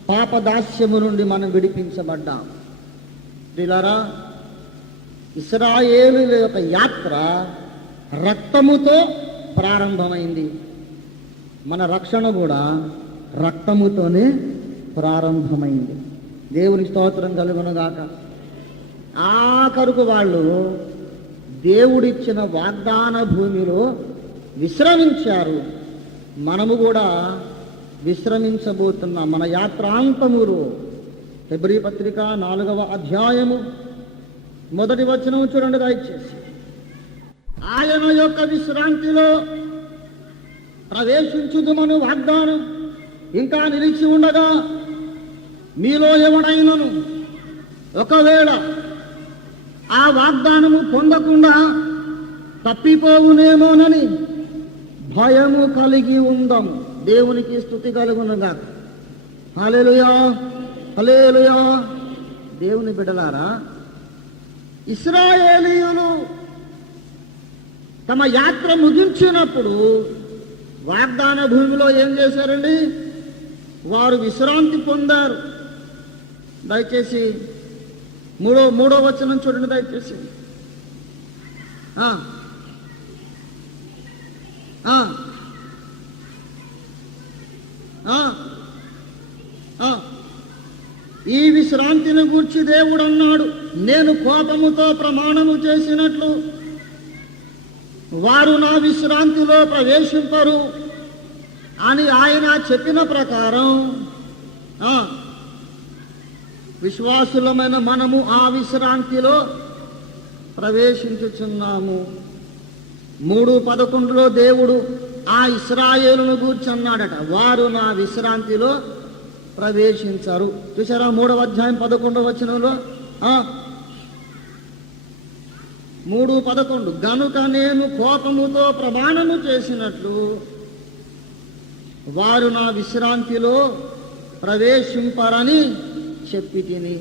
పాప దాస్యము నుండి మనం విడిపించబడ్డాం. ప్రియులారా, ఇశ్రాయేలీయుల యొక్క యాత్ర రక్తముతో ప్రారంభమైంది. మన రక్షణ కూడా రక్తముతోనే ప్రారంభమైంది. దేవుని స్తోత్రం కలుగునుగాక. ఆఖరుకు వాళ్ళు దేవుడిచ్చిన వాగ్దాన భూమిలో విశ్రమించారు. మనము కూడా విశ్రమించబోతున్నాం. మన యాత్రాంతములో హెబ్రీ పత్రిక 4వ అధ్యాయము 1వ వచనం చూడండి దయచేసి. ఆయన యొక్క విశ్రాంతిలో ప్రవేశించుదుమను వాగ్దానం ఇంకా నిలిచి ఉండగా, మీలో ఎవడైనను ఒకవేళ ఆ వాగ్దానము పొందకుండా తప్పిపోవునేమోనని భయము కలిగి ఉందాం. దేవునికి స్తుతి కలుగునుగా. హల్లెలూయా, హల్లెలూయా. దేవుని బిడ్డలారా, ఇశ్రాయేలీయులు తమ యాత్ర ముగించినప్పుడు వాగ్దాన భూమిలో ఏం చేశారండి? వారు విశ్రాంతి పొందారు. దయచేసి మూడో వచనం చూడండి దయచేసి. ఈ విశ్రాంతిని గూర్చి దేవుడు అన్నాడు, నేను కోపముతో ప్రమాణము చేసినట్లు వారు నా విశ్రాంతిలో ప్రవేశింపరు అని ఆయన చెప్పిన ప్రకారం విశ్వాసులమైన మనము ఆ విశ్రాంతిలో ప్రవేశించుచున్నాము. 3:11 దేవుడు ఆ ఇశ్రాయేలును గూర్చి అన్నాడట, వారు నా విశ్రాంతిలో ప్రవేశించరు. చూసారా? 3వ అధ్యాయం 11వ వచనంలో 3:11 గనుక నేను కోపముతో ప్రమాణము చేసినట్లు వారు నా విశ్రాంతిలో ప్రవేశింపరని చెప్పి తిని.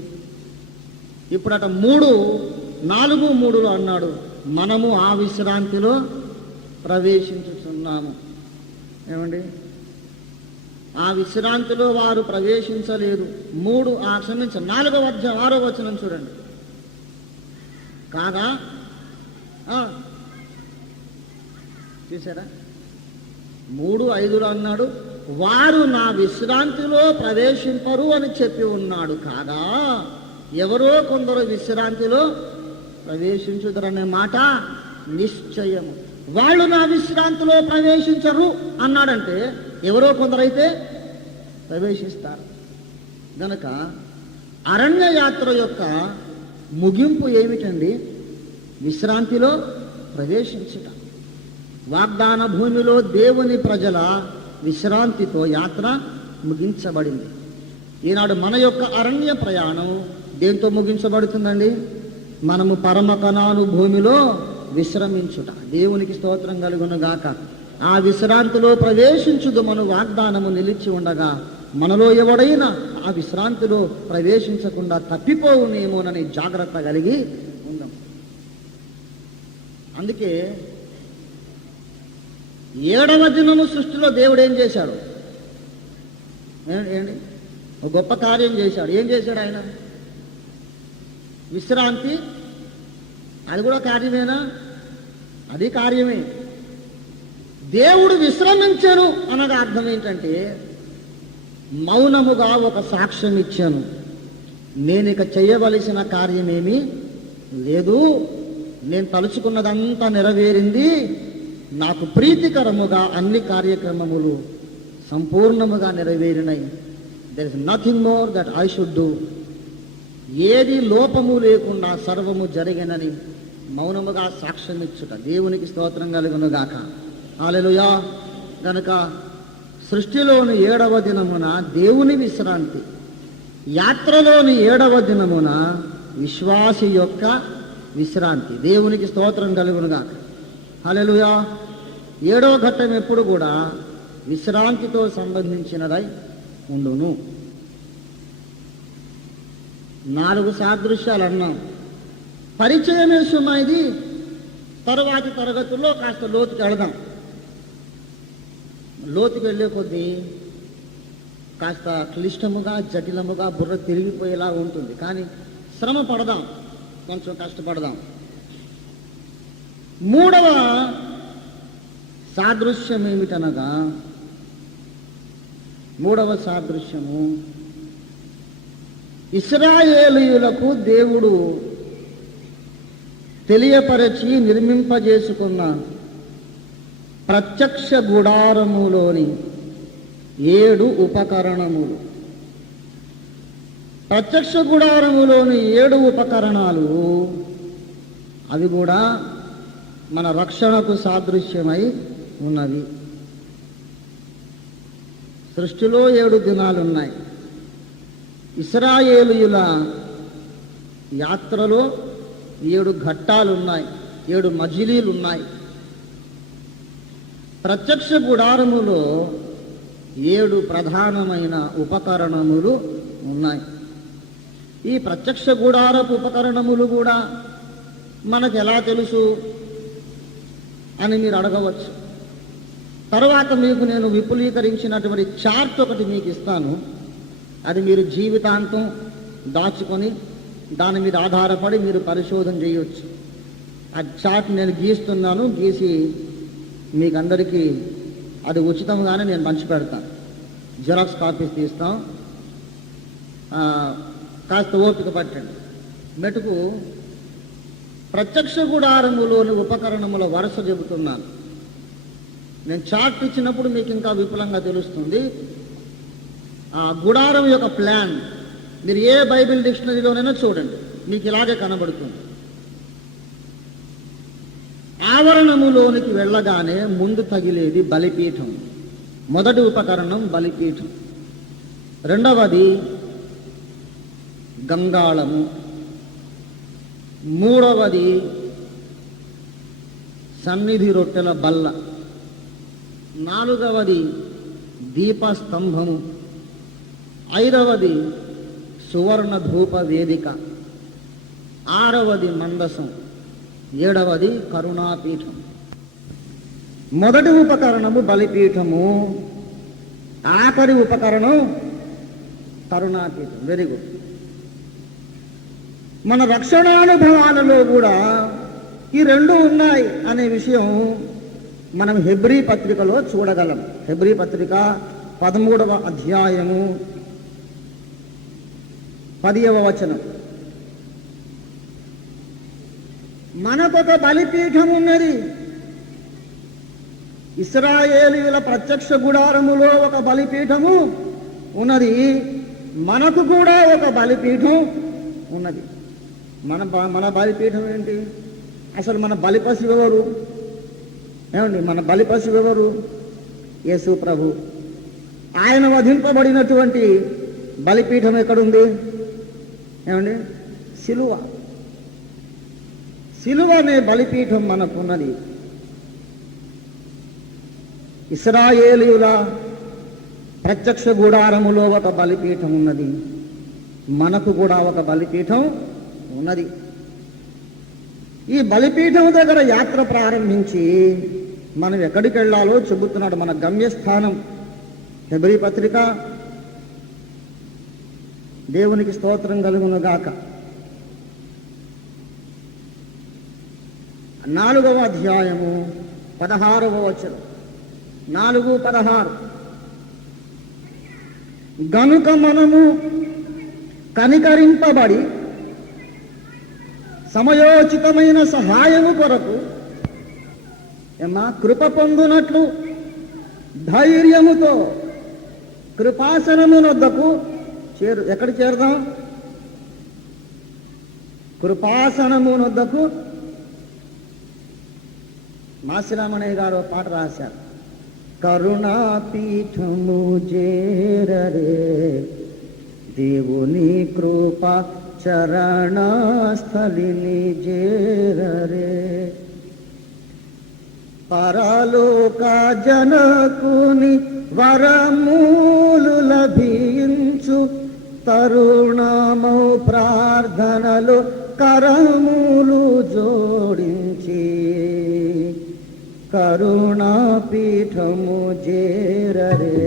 ఇప్పుడట 4:3 అన్నాడు, మనము ఆ విశ్రాంతిలో ప్రవేశించుతున్నాము. ఏమండి, ఆ విశ్రాంతిలో వారు ప్రవేశించలేదు. 4వ అధ్యాయం 6వ వచనం చూడండి. కాగా చూసారా, 3:5 అన్నాడు, వారు నా విశ్రాంతిలో ప్రవేశింపరు అని చెప్పి ఉన్నాడు. కాగా ఎవరో కొందరు విశ్రాంతిలో ప్రవేశించుదరనే మాట నిశ్చయము. వాళ్ళు నా విశ్రాంతిలో ప్రవేశించరు అన్నాడంటే ఎవరో కొందరైతే ప్రవేశిస్తారు. గనక అరణ్య యాత్ర యొక్క ముగింపు ఏమిటండి? విశ్రాంతిలో ప్రవేశించుట. వాగ్దాన భూమిలో దేవుని ప్రజల విశ్రాంతితో యాత్ర ముగించబడింది. ఈనాడు మన యొక్క అరణ్య ప్రయాణం దేంతో ముగించబడుతుందండి? మనము పరమ కనాను భూమిలో విశ్రమించుట. దేవునికి స్తోత్రం కలుగును గాక. ఆ విశ్రాంతిలో ప్రవేశించుదు మన వాగ్దానము నిలిచి ఉండగా మనలో ఎవడైనా ఆ విశ్రాంతిలో ప్రవేశించకుండా తప్పిపోవునేమోనని జాగ్రత్త కలిగి ఉందాం. అందుకే 7వ దినము సృష్టిలో దేవుడు ఏం చేశాడు? ఏంటి? ఒక గొప్ప కార్యం చేశాడు. ఏం చేశాడు ఆయన? విశ్రాంతి. అది కూడా కార్యమేనా? అది కార్యమే. దేవుడు విశ్రమించాను అనగా అర్థం ఏంటంటే మౌనముగా ఒక సాక్ష్యం ఇచ్చాను. నేను ఇక చేయవలసిన కార్యమేమీ లేదు, నేను తలుచుకున్నదంతా నెరవేరింది, నాకు ప్రీతికరముగా అన్ని కార్యక్రమములు సంపూర్ణముగా నెరవేరినాయి. There is nothing more that I should do. ఏది లోపము లేకుండా సర్వము జరిగినని మౌనముగా సాక్ష్యం ఇచ్చుట. దేవునికి స్తోత్రం కలుగును గాక. హల్లెలూయా. గనుక సృష్టిలోని 7వ దినమున దేవుని విశ్రాంతి, యాత్రలోని 7వ దినమున విశ్వాసి యొక్క విశ్రాంతి. దేవునికి స్తోత్రం కలుగును గాక. హల్లెలూయా. 7వ ఘట్టం ఎప్పుడు కూడా విశ్రాంతితో సంబంధించినదై ఉండును. 4 సాదృశ్యాలు అన్నాం. పరిచయమే సుమా ఇది. తరువాతి తరగతుల్లో కాస్త లోతుకి వెళదాం. లోతుకి వెళ్ళే కొద్దీ కాస్త క్లిష్టముగా జటిలముగా బుర్ర తిరిగిపోయేలా ఉంటుంది. కానీ శ్రమ పడదాం, కొంచెం కష్టపడదాం. 3వ సాదృశ్యం ఏమిటనగా 3వ సాదృశ్యము ఇశ్రాయేలీయులకు దేవుడు తెలియపరచి నిర్మింపజేసుకున్న ప్రత్యక్ష గుడారములోని 7 ఉపకరణములు. ప్రత్యక్ష గుడారములోని 7 ఉపకరణాలు అవి కూడా మన రక్షణకు సాదృశ్యమై ఉన్నవి. సృష్టిలో 7 దినాలున్నాయి. ఇశ్రాయేలీయుల యాత్రలో 7 ఘట్టాలున్నాయి, 7 మజిలీలున్నాయి. ప్రత్యక్ష గుడారములో 7 ప్రధానమైన ఉపకరణములు ఉన్నాయి. ఈ ప్రత్యక్ష గుడారపు ఉపకరణములు కూడా మనకు ఎలా తెలుసు అని మీరు అడగవచ్చు. తర్వాత మీకు నేను విపులీకరించినటువంటి చార్ట్ ఒకటి మీకు ఇస్తాను. అది మీరు జీవితాంతం దాచుకొని దాని మీద ఆధారపడి మీరు పరిశోధన చేయవచ్చు. ఆ చార్ట్ నేను గీస్తున్నాను, గీసి మీకు అందరికీ అది ఉచితంగానే నేను పంచిపెడతాను. జిరాక్స్ కాపీస్ తీస్తాం. కాస్త ఓపిక పట్టండి. మెటుకు ప్రత్యక్ష గుడారములోని ఉపకరణముల వరుస చెబుతున్నాను. నేను చార్ట్ ఇచ్చినప్పుడు మీకు ఇంకా విపులంగా తెలుస్తుంది. ఆ గుడారం యొక్క ప్లాన్ మీరు ఏ బైబిల్ డిక్షనరీలోనైనా చూడండి, మీకు ఇలాగే కనబడుతుంది. ఆవరణములోనికి వెళ్ళగానే ముందు తగిలేది బలిపీఠం. మొదటి ఉపకరణం బలిపీఠం. రెండవది గంగాళము. మూడవది సన్నిధి రొట్టెల బల్ల. నాలుగవది దీపస్తంభము. ఐదవది సువర్ణ ధూప వేదిక. ఆరవది మందసం. ఏడవది కరుణాపీఠం. మొదటి ఉపకరణము బలిపీఠము. ఆఖరి ఉపకరణం కరుణాపీఠం. Very good. మన రక్షణానుభవాలలో కూడా ఈ రెండు ఉన్నాయి అనే విషయం మనం హెబ్రీ పత్రికలో చూడగలం. హెబ్రీ పత్రిక 13వ అధ్యాయము 10వ వచనం. మనకొక బలిపీఠం ఉన్నది. ఇశ్రాయేలీయుల ప్రత్యక్ష గుడారములో ఒక బలిపీఠము ఉన్నది, మనకు కూడా ఒక బలిపీఠం ఉన్నది. మన బలిపీఠం ఏంటి? అసలు మన బలిపశు ఎవరు? ఏమండి, మన బలిపశు ఎవరు? యేసు ప్రభు. ఆయన వధింపబడినటువంటి బలిపీఠం ఎక్కడుంది? ఏమండి, సిలువ. సిలువ అనే బలిపీఠం మనకున్నది. ఇశ్రాయేలీయుల ప్రత్యక్ష గుడారములో ఒక బలిపీఠం ఉన్నది, మనకు కూడా ఒక బలిపీఠం ఉన్నది. ఈ బలిపీఠం దగ్గర యాత్ర ప్రారంభించి మనం ఎక్కడికి వెళ్ళాలో చెబుతున్నాడు. మన గమ్యస్థానం హెబ్రీ పత్రిక. దేవునికి స్తోత్రం కలుగును గాక. 4వ అధ్యాయము 16వ వచనం. 4:16. గనుక మనము కనికరింపబడి సమయోచితమైన సహాయము కొరకు కృప పొందునట్లు ధైర్యముతో కృపాసనమునొద్దకు ఎక్కడ చేరుదాం? కృపాసనమునొద్దకు. మాసిరామణయ్య గారు పాట రాశారు. కరుణాపీఠము చేరరే దేవుని కృప చరణస్థలిని చేరరే, పరలోక జనకుని వరములు లభించు తరుణమౌ ప్రార్థనలు కరములు జోడించి కరుణాపీఠము చేరరే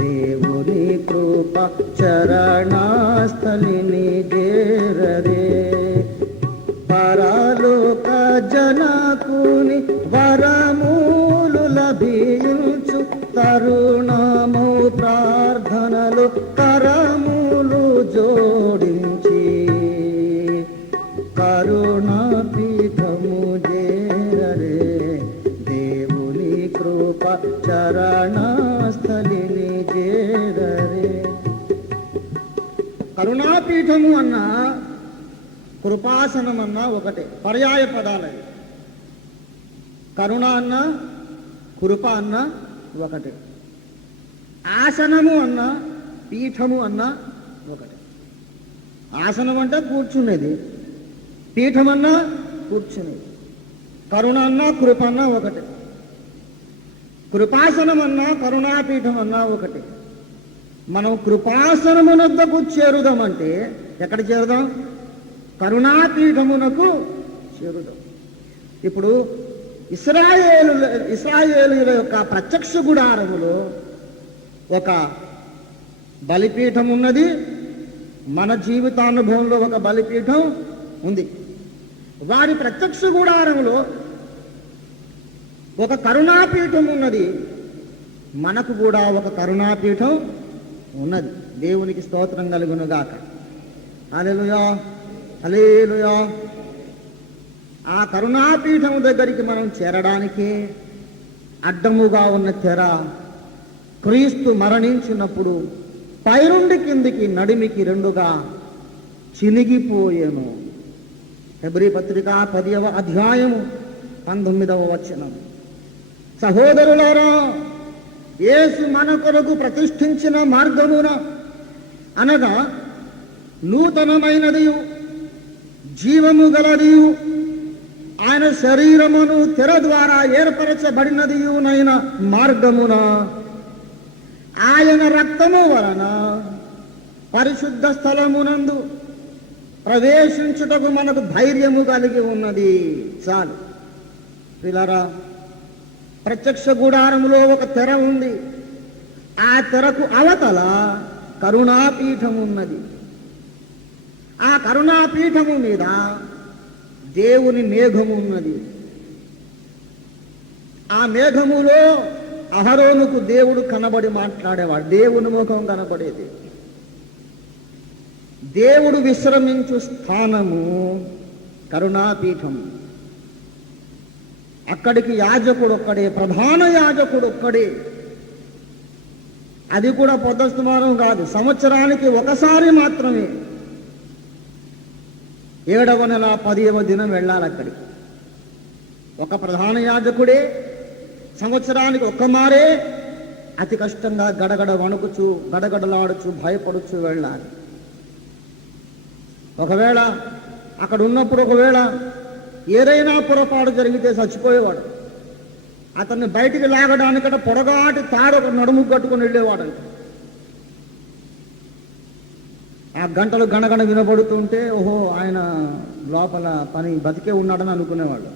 దేవుని కృప చరణస్థలిని చేరరే, పరలోక జనకుని వరములు లభించు తరుణము ప్రార్థనలు కరములు జోడించి కరుణాపీఠము చేరరే దేవుని కృప చరణస్థలిని చేరరే. కరుణాపీఠము అన్నా కృపాసనం అన్నా ఒకటే, పర్యాయ పదాలవి. కరుణ అన్నా కృప అన్నా ఒకటే. ఆసనము అన్నా పీఠము అన్నా ఒకటే. ఆసనం అంటే కూర్చునేది, పీఠం అన్నా కూర్చునేది. కరుణ అన్నా కృప అన్నా ఒకటే. కృపాసనం అన్నా కరుణాపీఠం అన్నా ఒకటే. మనం కృపాసనమునొద్దకు చేరుదామంటే ఎక్కడ చేరుదాం? కరుణాపీఠమునకు చేరుదాం. ఇప్పుడు ఇశ్రాయేలుల యొక్క ప్రత్యక్ష గుడారములో ఒక బలిపీఠం ఉన్నది, మన జీవితానుభవంలో ఒక బలిపీఠం ఉంది. వారి ప్రత్యక్ష గుడారములో ఒక కరుణాపీఠం ఉన్నది, మనకు కూడా ఒక కరుణాపీఠం ఉన్నది. దేవునికి స్తోత్రం కలుగును గాక. హల్లెలూయా, హల్లెలూయా. ఆ కరుణాపీఠం దగ్గరికి మనం చేరడానికి అడ్డముగా ఉన్న తెర క్రీస్తు మరణించినప్పుడు పైనుండి కిందికి నడిమికి రెండుగా చినిగిపోయేను. హెబ్రీ పత్రిక 10వ అధ్యాయము 19వ వచనం. సహోదరులారా, యేసు మన కొరకు ప్రతిష్ఠించిన మార్గమున అనగా నూతనమైనదియు జీవము గలదియు ఆయన శరీరమును తెర ద్వారా ఏర్పరచబడినదియునైన మార్గమున ఆయన రక్తము వలన పరిశుద్ధ స్థలమునందు ప్రవేశించుటకు మనకు ధైర్యము కలిగి ఉన్నది. చాలు పిల్లరా, ప్రత్యక్ష గుడారములో ఒక తెర ఉంది. ఆ తెరకు అవతల కరుణాపీఠం ఉన్నది. ఆ కరుణాపీఠము మీద దేవుని మేఘము ఉన్నది. ఆ మేఘములో అహరోనుకు దేవుడు కనబడి మాట్లాడేవాడు. దేవుని ముఖం కనబడేది. దేవుడు విశ్రమించు స్థానము కరుణాపీఠం. అక్కడికి యాజకుడు ఒక్కడే, ప్రధాన యాజకుడు ఒక్కడే. అది కూడా పొద్దస్తమానం కాదు, సంవత్సరానికి ఒకసారి మాత్రమే. 7వ నెల 10వ దినం వెళ్ళాలి అక్కడికి. ఒక ప్రధాన యాజకుడే సంవత్సరానికి ఒక్కమారే అతి కష్టంగా గడగడ వణుకుచు, గడగడలాడుచు, భయపడుచు వెళ్ళాలి. ఒకవేళ అక్కడ ఉన్నప్పుడు ఒకవేళ ఏదైనా పొరపాటు జరిగితే చచ్చిపోయేవాడు. అతన్ని బయటికి లాగడానికట పొడగాటి తాడు ఒక నడుము కట్టుకుని వెళ్ళేవాడంట. ఆ గంటలు గణగణ వినబడుతుంటే ఓహో ఆయన లోపల పని బతికే ఉన్నాడని అనుకునేవాడు.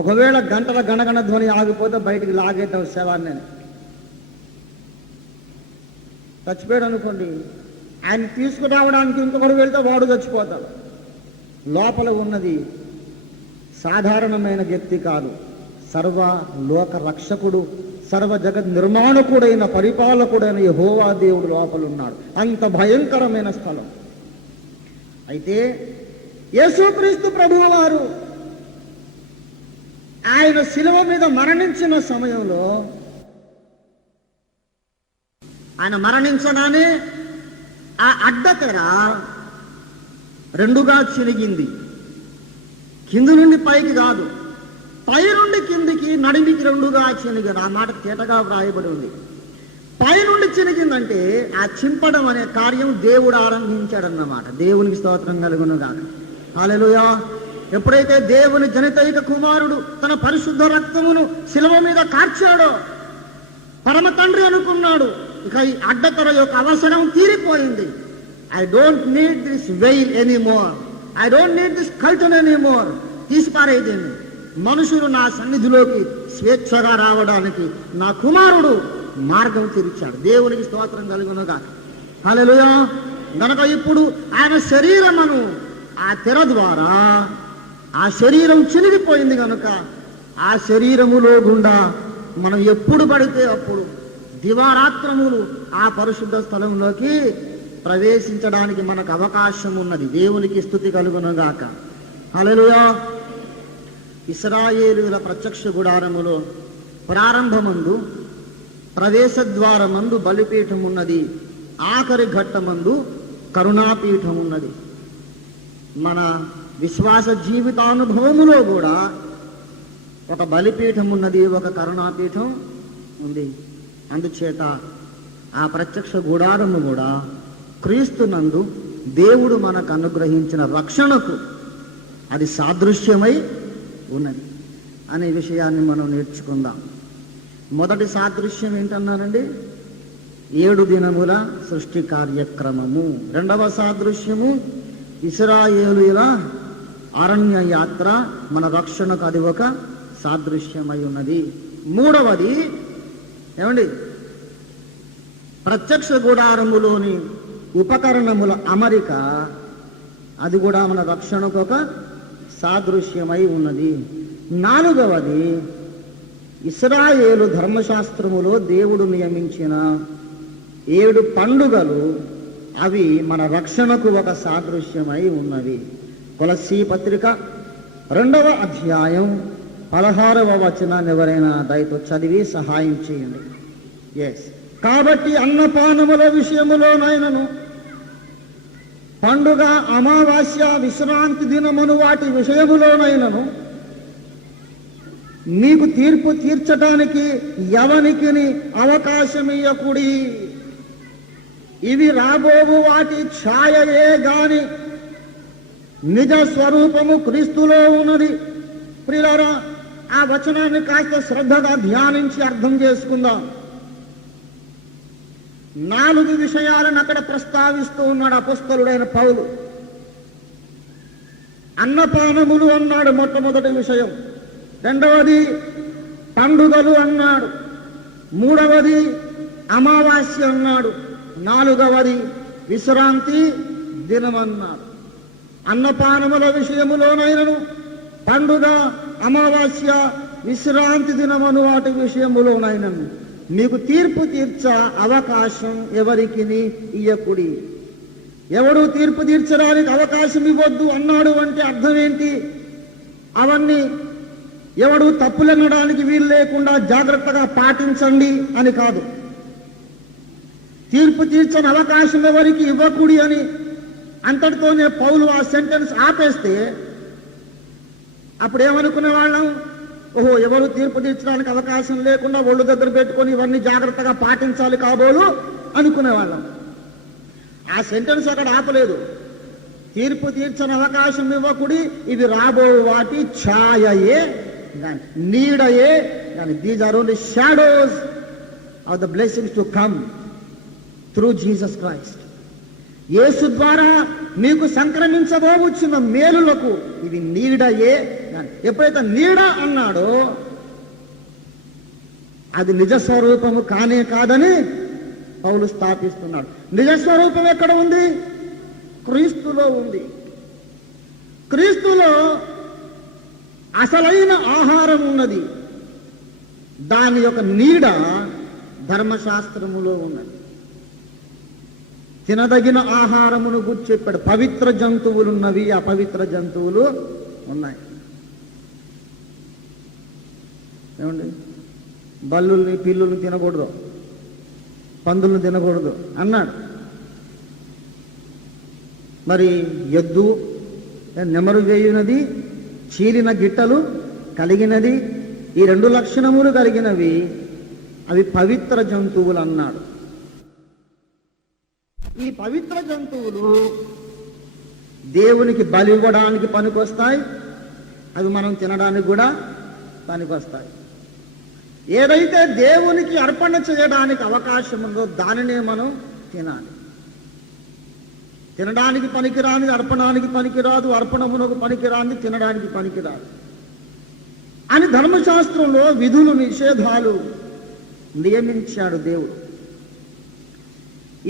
ఒకవేళ గంటల గణగణ ధ్వని ఆగిపోతే బయటికి లాగేద్దాం శవాన్ని. చచ్చిపోయాడు అనుకోండి, ఆయన తీసుకురావడానికి ఇంకొకరు వెళ్తే వాడు చచ్చిపోతాడు. లోపల ఉన్నది సాధారణమైన వ్యక్తి కాదు, సర్వ లోక రక్షకుడు, సర్వ జగత్ నిర్మాణకుడైన పరిపాలకుడైన యెహోవా దేవుడు లోపల ఉన్నాడు. అంత భయంకరమైన స్థలం. అయితే యేసుక్రీస్తు ప్రభువు వారు ఆయన శిలువ మీద మరణించిన సమయంలో, ఆయన మరణించగానే ఆ అడ్డతెర రెండుగా చిరిగింది. కింది నుండి పైకి కాదు, పై నుండి కిందికి నడిమికి రెండుగా చినిగింది. ఆ మాట తేటగా వ్రాయబడి ఉంది. పై నుండి చినిగిందంటే ఆ చింపడం అనే కార్యం దేవుడు ఆరంభించాడన్నమాట. దేవునికి స్తోత్రం కలుగునుగాక. హల్లెలూయా. ఎప్పుడైతే దేవుని జనితైక కుమారుడు తన పరిశుద్ధ రక్తమును శిలువ మీద కార్చాడో, పరమ తండ్రి అనుకున్నాడు, ఇక ఈ అడ్డతెర యొక్క అవసరం తీరిపోయింది. I don't need this veil anymore, I don't need this curtain anymore. తీసిపారేదేమి. మనుషులు నా సన్నిధిలోకి స్వేచ్ఛగా రావడానికి నా కుమారుడు మార్గం తెరిచాడు. దేవునికి స్తోత్రం కలుగునుగాక. హల్లెలూయా. గనక ఇప్పుడు ఆయన శరీరమును ఆ తెర ద్వారా, ఆ శరీరం చినిగిపోయింది కనుక ఆ శరీరములో గుండా మనం ఎప్పుడు పడితే అప్పుడు దివారాత్రములు ఆ పరిశుద్ధ స్థలంలోకి ప్రవేశించడానికి మనకు అవకాశం ఉన్నది. దేవునికి స్తుతి కలుగునుగాక. హల్లెలూయా. ఇశ్రాయేలుల ప్రత్యక్ష గుడారములో ప్రారంభమందు ప్రవేశ ద్వారమందు బలిపీఠం ఉన్నది. ఆఖరి ఘట్టమందు కరుణాపీఠం ఉన్నది. మన విశ్వాస జీవితానుభవములో కూడా ఒక బలిపీఠం ఉన్నది, ఒక కరుణాపీఠం ఉంది. అందుచేత ఆ ప్రత్యక్ష గుడారము కూడా క్రీస్తునందు దేవుడు మనకు అనుగ్రహించిన రక్షణకు అది సాదృశ్యమై ఉన్నది అనే విషయాన్ని మనం నేర్చుకుందాం. మొదటి సాదృశ్యం ఏంటన్నారండి? 7 దినముల సృష్టి కార్యక్రమము. రెండవ సాదృశ్యము ఇశ్రాయేలుల అరణ్య యాత్ర, మన రక్షణకు అది ఒక సాదృశ్యమై ఉన్నది. మూడవది ఏమండి? ప్రత్యక్ష గుడారములోని ఉపకరణముల అమరిక, అది కూడా మన రక్షణకు ఒక సాదృశ్యమై ఉన్నది. నాలుగవది ఇశ్రాయేలు ధర్మశాస్త్రములో దేవుడు నియమించిన 7 పండుగలు, అవి మన రక్షణకు ఒక సాదృశ్యమై ఉన్నవి. కొలస్సీ పత్రిక 2వ అధ్యాయం 16వ వచనాన్ని ఎవరైనా దయతో చదివి సహాయం చేయండి. కాబట్టి అన్నపానముల విషయములోనైనను, పండుగ, అమావాస్య, విశ్రాంతి దినమును వాటి విషయములోనైనను మీకు తీర్పు తీర్చటానికి ఎవనికిని అవకాశమియ్యకుడి. ఇవి రాబోవు వాటి ఛాయయే గాని నిజ స్వరూపము క్రీస్తులో ఉన్నది. ప్రియులారా, ఆ వచనాన్ని కాస్త శ్రద్ధగా ధ్యానించి అర్థం చేసుకుందాం. 4 విషయాలను అక్కడ ప్రస్తావిస్తూ ఉన్నాడు అపొస్తలుడైన పౌలు. అన్నపానములు అన్నాడు మొట్టమొదటి విషయం. రెండవది పండుగలు అన్నాడు. మూడవది అమావాస్య అన్నాడు, నాలుగవది విశ్రాంతి దినమన్నాడు. అన్నపానముల విషయములోనైనను, పండుగ, అమావాస్య, విశ్రాంతి దినమను వాటి విషయములోనైనను మీకు తీర్పు తీర్చ అవకాశం ఎవరికి ఇయ్యకుడి. ఎవడు తీర్పు తీర్చడానికి అవకాశం ఇవ్వద్దు అన్నాడు అంటే అర్థం ఏంటి? అవన్నీ ఎవడు తప్పులనడానికి వీలు లేకుండా జాగ్రత్తగా పాటించండి అని కాదు. తీర్పు తీర్చని అవకాశం ఎవరికి ఇవ్వకుడి అని అంతటితోనే పౌలు ఆ సెంటెన్స్ ఆపేస్తే అప్పుడు ఏమనుకునే వాళ్ళం? ఓహో, ఎవరు తీర్పు తీర్చడానికి అవకాశం లేకుండా ఒళ్ళు దగ్గర పెట్టుకొని ఇవన్నీ జాగ్రత్తగా పాటించాలి కాబోలు అనుకునేవాళ్ళం. ఆ సెంటెన్స్ అక్కడ ఆపలేదు. తీర్పు తీర్చని అవకాశం ఇవ్వకుడి, ఇవి రాబో వాటి ఛాయయే కానీ నీడయే కానీ. These are only shadows of the blessings to come through Jesus Christ. యేసు ద్వారా మీకు సంక్రమించబోవచ్చున్న మేలులకు ఇవి నీడయే కానీ. ఎప్పుడైతే నీడ అన్నాడో అది నిజస్వరూపము కానే కాదని పౌలు స్థాపిస్తున్నాడు. నిజస్వరూపం ఎక్కడ ఉంది? క్రీస్తులో ఉంది. క్రీస్తులో అసలైన ఆహారం ఉన్నది. దాని యొక్క నీడ ధర్మశాస్త్రములో ఉన్నది. తినదగిన ఆహారమును గురించి చెప్పాడు. పవిత్ర జంతువులు ఉన్నవి, అపవిత్ర జంతువులు ఉన్నాయి. ఏమండి, బల్లుల్ని పిల్లుల్ని తినకూడదు, పందులను తినకూడదు అన్నాడు. మరి ఎద్దు నెమరు వేయునది, చీలిన గిట్టలు కలిగినది, ఈ 2 లక్షణములు కలిగినవి అవి పవిత్ర జంతువులు అన్నాడు. ఈ పవిత్ర జంతువులు దేవునికి బలి ఇవ్వడానికి పనికొస్తాయి, అవి మనం తినడానికి కూడా పనికొస్తాయి. ఏదైతే దేవునికి అర్పణ చేయడానికి అవకాశం ఉందో దానినే మనం తినాలి. తినడానికి పనికిరాని అర్పణానికి పనికిరాదు, అర్పణమునకు పనికిరాని తినడానికి పనికిరాదు అని ధర్మశాస్త్రంలో విధులు నిషేధాలు నియమించాడు దేవుడు.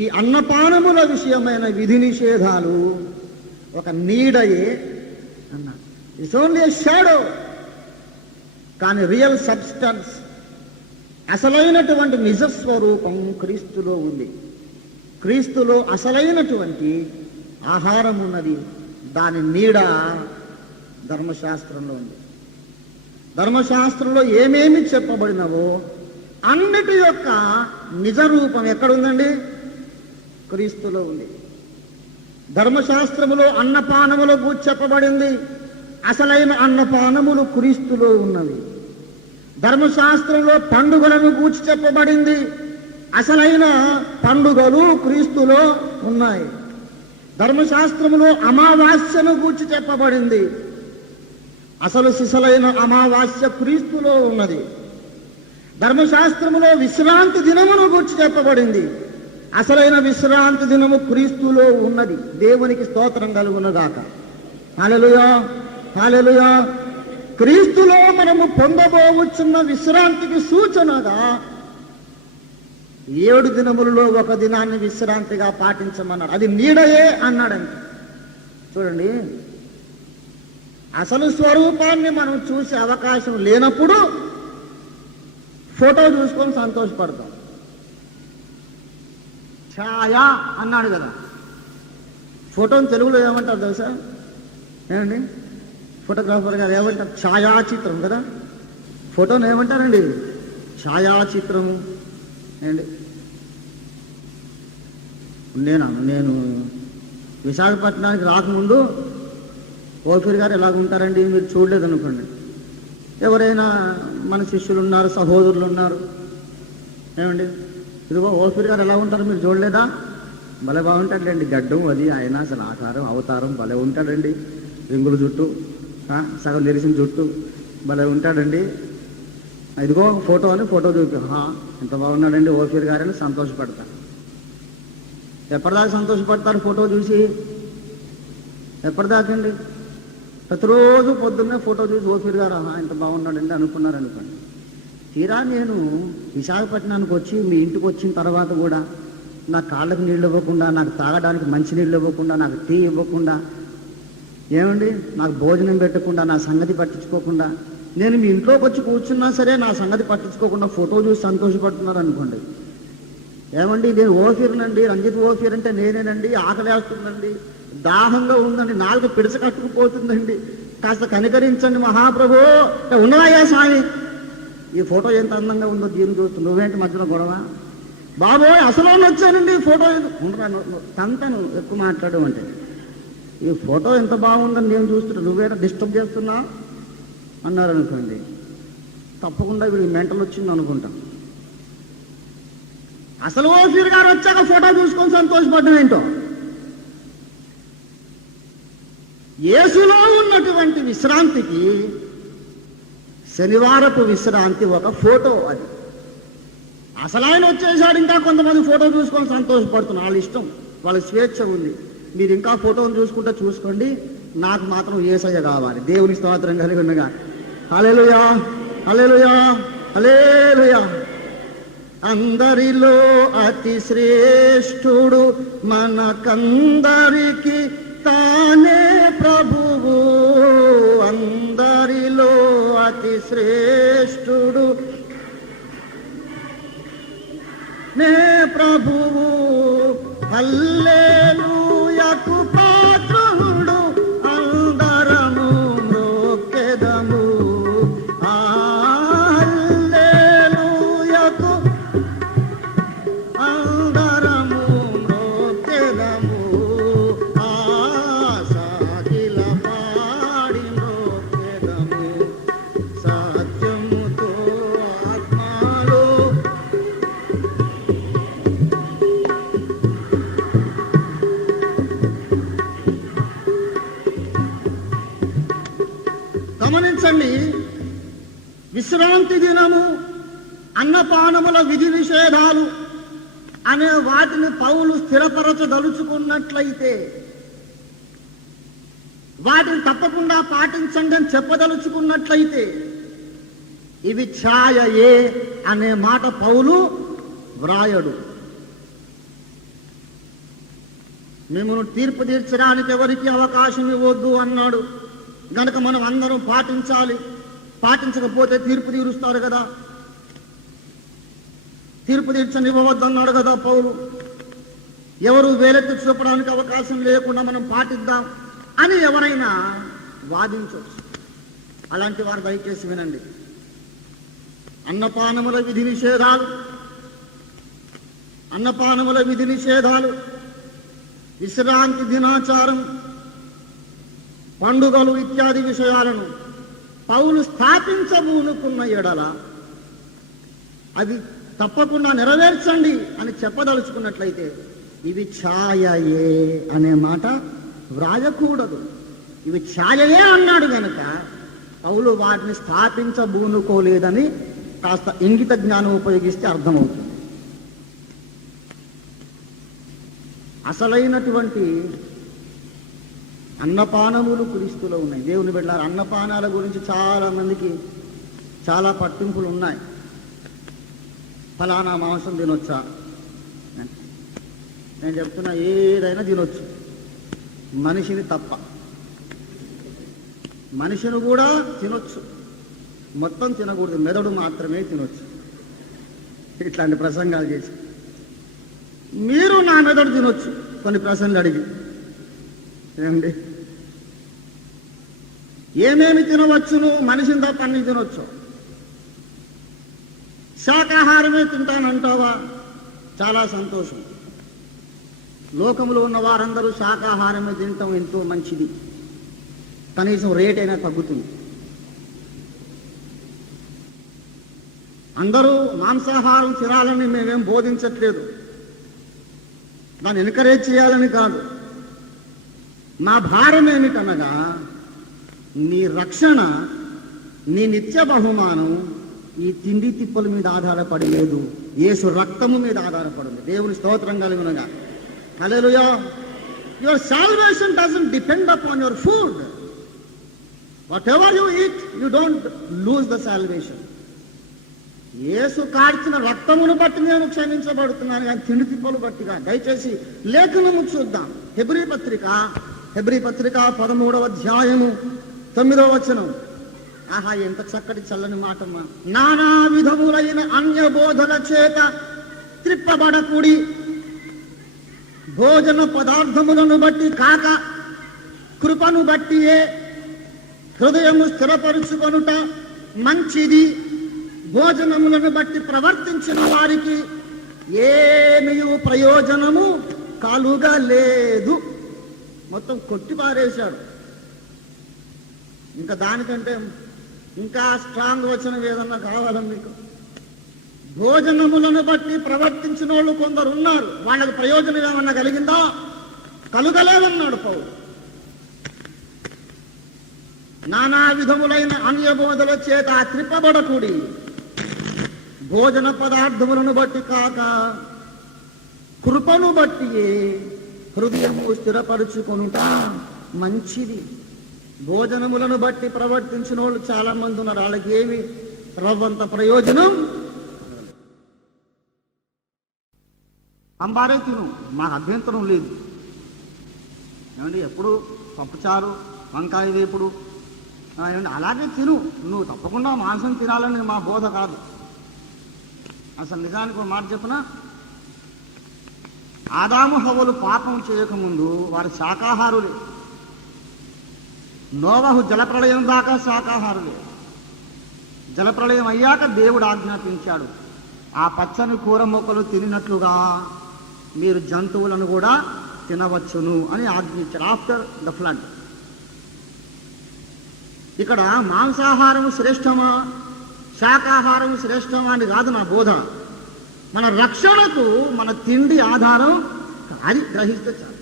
ఈ అన్నపానముల విషయమైన విధి నిషేధాలు ఒక నీడయే అన్నాడు. ఇట్స్ ఓన్లీ ఎ షాడో, కానీ రియల్ సబ్స్టెన్స్, అసలైనటువంటి నిజస్వరూపం క్రీస్తులో ఉంది. క్రీస్తులో అసలైనటువంటి ఆహారం ఉన్నది. దాని నీడ ధర్మశాస్త్రంలో ఉంది. ధర్మశాస్త్రంలో ఏమేమి చెప్పబడినవో అన్నిటి యొక్క నిజ రూపం ఎక్కడుందండి? క్రీస్తులో ఉంది. ధర్మశాస్త్రములో అన్నపానముల గురించి చెప్పబడింది. అసలైన అన్నపానములు క్రీస్తులో ఉన్నవి. ధర్మశాస్త్రంలో పండుగలను గూర్చి చెప్పబడింది. అసలైన పండుగలు క్రీస్తులో ఉన్నాయి. ధర్మశాస్త్రములో అమావాస్యను గూర్చి చెప్పబడింది. అసలు సిసలైన అమావాస్య క్రీస్తులో ఉన్నది. ధర్మశాస్త్రములో విశ్రాంతి దినమును గూర్చి చెప్పబడింది. అసలైన విశ్రాంతి దినము క్రీస్తులో ఉన్నది. దేవునికి స్తోత్రం కలుగునగాక. హల్లెలూయా, హల్లెలూయా. క్రీస్తులో మనము పొందబోవచ్చున్న విశ్రాంతికి సూచనగా 7 దినములలో ఒక దినాన్ని విశ్రాంతిగా పాటించమన్నాడు. అది నీడయే అన్నాడండి. చూడండి, అసలు స్వరూపాన్ని మనం చూసే అవకాశం లేనప్పుడు ఫోటో చూసుకొని సంతోషపడతాం. ఛాయ అన్నాడు కదా, ఫోటోని తెలుగులో ఏమంటారు తెలుసా? ఏమండి, ఫోటోగ్రాఫర్ గారు ఏమంటారు? ఛాయాచిత్రం కదా. ఫోటోని ఏమంటారండి? ఛాయాచిత్రము. ఏండి, నేను విశాఖపట్నానికి రాకముందు ఓఫీర్ గారు ఎలాగ ఉంటారండి మీరు చూడలేదు అనుకోండి. ఎవరైనా మన శిష్యులు ఉన్నారు, సహోదరులు ఉన్నారు, ఏమండి ఇదిగో ఓఫీర్ గారు ఎలా ఉంటారు మీరు చూడలేదా? భలే బాగుంటాడండి, గడ్డం అది ఆయన అసలు ఆకారం అవతారం భలే ఉంటాడండి, రింగుల జుట్టు, సగం నెరిసిన జుట్టు, భలే ఉంటాడండి, ఇదిగో ఫోటో అని ఫోటో చూపి ఎంత బాగున్నాడండి ఓఫీర్ గారని సంతోషపడతారు. ఎప్పటిదాకా సంతోషపడతారు ఫోటో చూసి? ఎప్పటిదాకండి? ప్రతిరోజు పొద్దున్నే ఫోటో చూసి ఓఫీర్ గారు ఎంత బాగున్నాడండి అనుకున్నారనుకోండి. తీరా నేను విశాఖపట్నానికి వచ్చి మీ ఇంటికి వచ్చిన తర్వాత కూడా నా కాళ్ళకు నీళ్ళు ఇవ్వకుండా, నాకు తాగడానికి మంచి నీళ్ళు ఇవ్వకుండా, నాకు టీ ఇవ్వకుండా, ఏమండి నాకు భోజనం పెట్టకుండా, నా సంగతి పట్టించుకోకుండా, నేను మీ ఇంట్లోకి వచ్చి కూర్చున్నా సరే నా సంగతి పట్టించుకోకుండా ఫోటో చూసి సంతోషపడుతున్నారు అనుకోండి. ఏమండి నేను ఓఫీర్నండి, రంజిత్ ఓఫీర్ అంటే నేనేనండి, ఆకలేస్తుందండి, దాహంగా ఉందండి, నాలుగు పిడస కట్టుకుపోతుందండి, కాస్త కనికరించండి మహాప్రభు ఉన్నాయా స్వామి. ఈ ఫోటో ఎంత అందంగా ఉందో దీన్ని చూస్తూ నువ్వేంటి మధ్యలో గొడవ, బాబోయ్ అసలు వచ్చానండి ఫోటో ఉండరా తంతను ఎక్కువ మాట్లాడడం అంటే, ఈ ఫోటో ఎంత బాగుందని నేను చూస్తుంటే నువ్వేనా డిస్టర్బ్ చేస్తున్నా అన్నారు అనుకోండి, తప్పకుండా వీడికి మెంటల్ వచ్చింది అనుకుంటా. అసలు ఓఫీర్ గారు వచ్చాక ఫోటో చూసుకొని సంతోషపడ్డం ఏంటో. యేసులో ఉన్నటువంటి విశ్రాంతికి శనివారపు విశ్రాంతి ఒక ఫోటో. అది అసలు ఆయన వచ్చేసాడు, ఇంకా కొంతమంది ఫోటో చూసుకొని సంతోషపడుతున్నారు, వాళ్ళ ఇష్టం, వాళ్ళ స్వేచ్ఛ ఉంది. మీరు ఇంకా ఫోటోను చూసుకుంటే చూసుకోండి, నాకు మాత్రం యేసయ్య కావాలి. దేవుని స్తోత్రం కలిగి ఉండగా హల్లెలూయా హల్లెలూయా హల్లెలూయా. అందరిలో అతి శ్రేష్ఠుడు మనకందరికి తానే ప్రభువు, అందరిలో అతి శ్రేష్ఠుడు నే ప్రభువు, హల్లెలూయాకు పాత్రుడు అందరము మ్రోక్కెదము, హల్లెలూయాకు అందరము మ్రోక్కెదము, సాగిల పాడి మ్రోక్కెదము, సత్యముతో ఆత్మలో. గమనించండి, విశ్రాంతి దినము, అన్నపానముల విధి నిషేధాలు అనే వాటిని పౌలు స్థిరపరచదలుచుకున్నట్లయితే, వాటిని తప్పకుండా పాటించండి అని చెప్పదలుచుకున్నట్లయితే, ఇవి ఛాయయే అనే మాట పౌలు వ్రాయడు. మిమ్మల్ని తీర్పు తీర్చడానికి ఎవరికి అవకాశం ఇవ్వద్దు అన్నాడు గనక మనం అందరం పాటించాలి. పాటించకపోతే తీర్పు తీరుస్తారు కదా, తీర్పు తీర్చని ఇవ్వవద్దు అన్నాడు కదా పౌలు. ఎవరు వేలెత్తి చూపడానికి అవకాశం లేకుండా మనం పాటిద్దాం అని ఎవరైనా వాదించవచ్చు. అలాంటి వారు దయచేసి వినండి. అన్నపానముల విధి నిషేధాలు, విశ్రాంతి దినాచారం, పండుగలు ఇత్యాది విషయాలను పౌలు స్థాపించబూనుకున్న ఎడల అది తప్పకుండా నెరవేర్చండి అని చెప్పదలుచుకున్నట్లయితే ఇవి ఛాయయే అనే మాట వ్రాయకూడదు. ఇవి ఛాయయే అన్నాడు గనక పౌలు వాటిని స్థాపించబూనుకోలేదని కాస్త ఇంగిత జ్ఞానం ఉపయోగిస్తే అర్థమవుతుంది. అసలైనటువంటి అన్నపానములు క్రీస్తులో ఉన్నాయి. దేవుని బిడ్డలారా, అన్నపానాల గురించి చాలా మందికి చాలా పట్టింపులు ఉన్నాయి. ఫలానా మాంసం తినొచ్చా? నేను చెప్తున్నా, ఏదైనా తినొచ్చు, మనిషిని తప్ప. మనిషిని కూడా తినొచ్చు, మొత్తం తినకూడదు, మెదడు మాత్రమే తినొచ్చు. ఇట్లాంటి ప్రసంగాలు చేసి మీరు నా మెదడు తినొచ్చు కొన్ని ప్రశ్నలు అడిగి. ఏమండి, ఏమేమి తినవచ్చును? మనిషిని తప్ప అన్ని తినొచ్చు. శాకాహారమే తింటానంటావా? చాలా సంతోషం. లోకంలో ఉన్న వారందరూ శాకాహారమే తినటం ఎంతో మంచిది, కనీసం రేట్ అయినా తగ్గుతుంది. అందరూ మాంసాహారం తినాలని మేమేం బోధించట్లేదు, దాన్ని ఎన్కరేజ్ చేయాలని కాదు. నా భారం ఏమిటనగా, నీ రక్షణ, నీ నిత్య బహుమానం ఈ తిండి తిప్పల మీద ఆధారపడి లేదు, యేసు రక్తము మీద ఆధారపడింది. దేవుని స్తోత్రం కలుగునగా. Hallelujah. Your salvation doesn't depend upon your food. Whatever you eat, you don't lose the salvation. యేసు కార్చిన రక్తమును బట్టి నేను క్షమించబడుతున్నాను కానీ తిండి తిప్పలు బట్టిగా. దయచేసి లేఖనము చూద్దాం. హెబ్రీ పత్రిక 13వ అధ్యాయము 9వ వచనం. ఆహా, ఎంత చక్కటి చల్లని మాటమ్మా. నానా విధములైన అన్య బోధల చేత త్రిప్పబడకుడి, భోజన పదార్థములను బట్టి కాక కృపను బట్టియే హృదయము స్థిరపరుచుకొనుట మంచిది. భోజనములను బట్టి ప్రవర్తించిన వారికి ఏమీ ప్రయోజనము కలుగలేదు. మొత్తం కొట్టిపారేశాడు. ఇంకా దానికంటే ఇంకా స్ట్రాంగ్ వచనం ఏదన్నా కావాలా మీకు? భోజనములను బట్టి ప్రవర్తించిన వాళ్ళు కొందరు ఉన్నారు. వాళ్ళకు ప్రయోజనం ఏమన్నా కలిగిందా? కలుగలేదన్నాడు పౌలు. నానా విధములైన అన్యబోధల చేత త్రిప్పబడకూడి, భోజన పదార్థములను బట్టి కాక కృపను బట్టి హృదయము స్థిరపరుచుకొనుట మంచిది. భోజనములను బట్టి ప్రవర్తించిన వాళ్ళు చాలా మంది ఉన్నారు. వాళ్ళకి ఏమి రవ్వంత ప్రయోజనం. అంబారే తిను, మాకు అభ్యంతరం లేదు. ఏమండి, ఎప్పుడు పప్పుచారు, వంకాయ వేపుడు, ఏమండి అలాగే తిను. నువ్వు తప్పకుండా మాంసం తినాలని మా బోధ కాదు. అసలు నిజానికి ఒక మాట చెప్పిన, ఆదాము హవ్వలు పాపం చేయకముందు వారు శాకాహారులే. నోవహు జలప్రళయం దాకా శాకాహారులే. జలప్రళయం అయ్యాక దేవుడు ఆజ్ఞాపించాడు, ఆ పచ్చని కూర మొక్కలు తినినట్లుగా మీరు జంతువులను కూడా తినవచ్చును అని ఆజ్ఞించాడు. After the flood. ఇక్కడ మాంసాహారం శ్రేష్టమా శాకాహారం శ్రేష్టమా అని కాదు నా బోధ. మన రక్షణకు మన తిండి ఆధారం అది గ్రహిస్తే చాలు.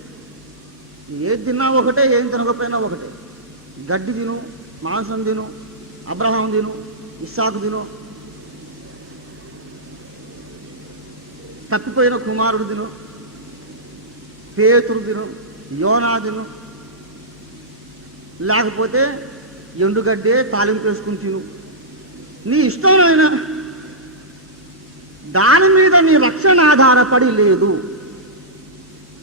ఏది తిన్నా ఒకటే, ఏం తినకపోయినా ఒకటే. గడ్డి తిను, మాంసం తిను, అబ్రహాం తిను, ఇస్సాకు తిను, తప్పిపోయిన కుమారుడు తిను, పేతురు తిను, యోనా తిను, లేకపోతే ఎండుగడ్డే తాలింపు వేసుకుని తిను. నీ ఇష్టమైన దాని మీద నీ రక్షణ ఆధారపడి లేదు.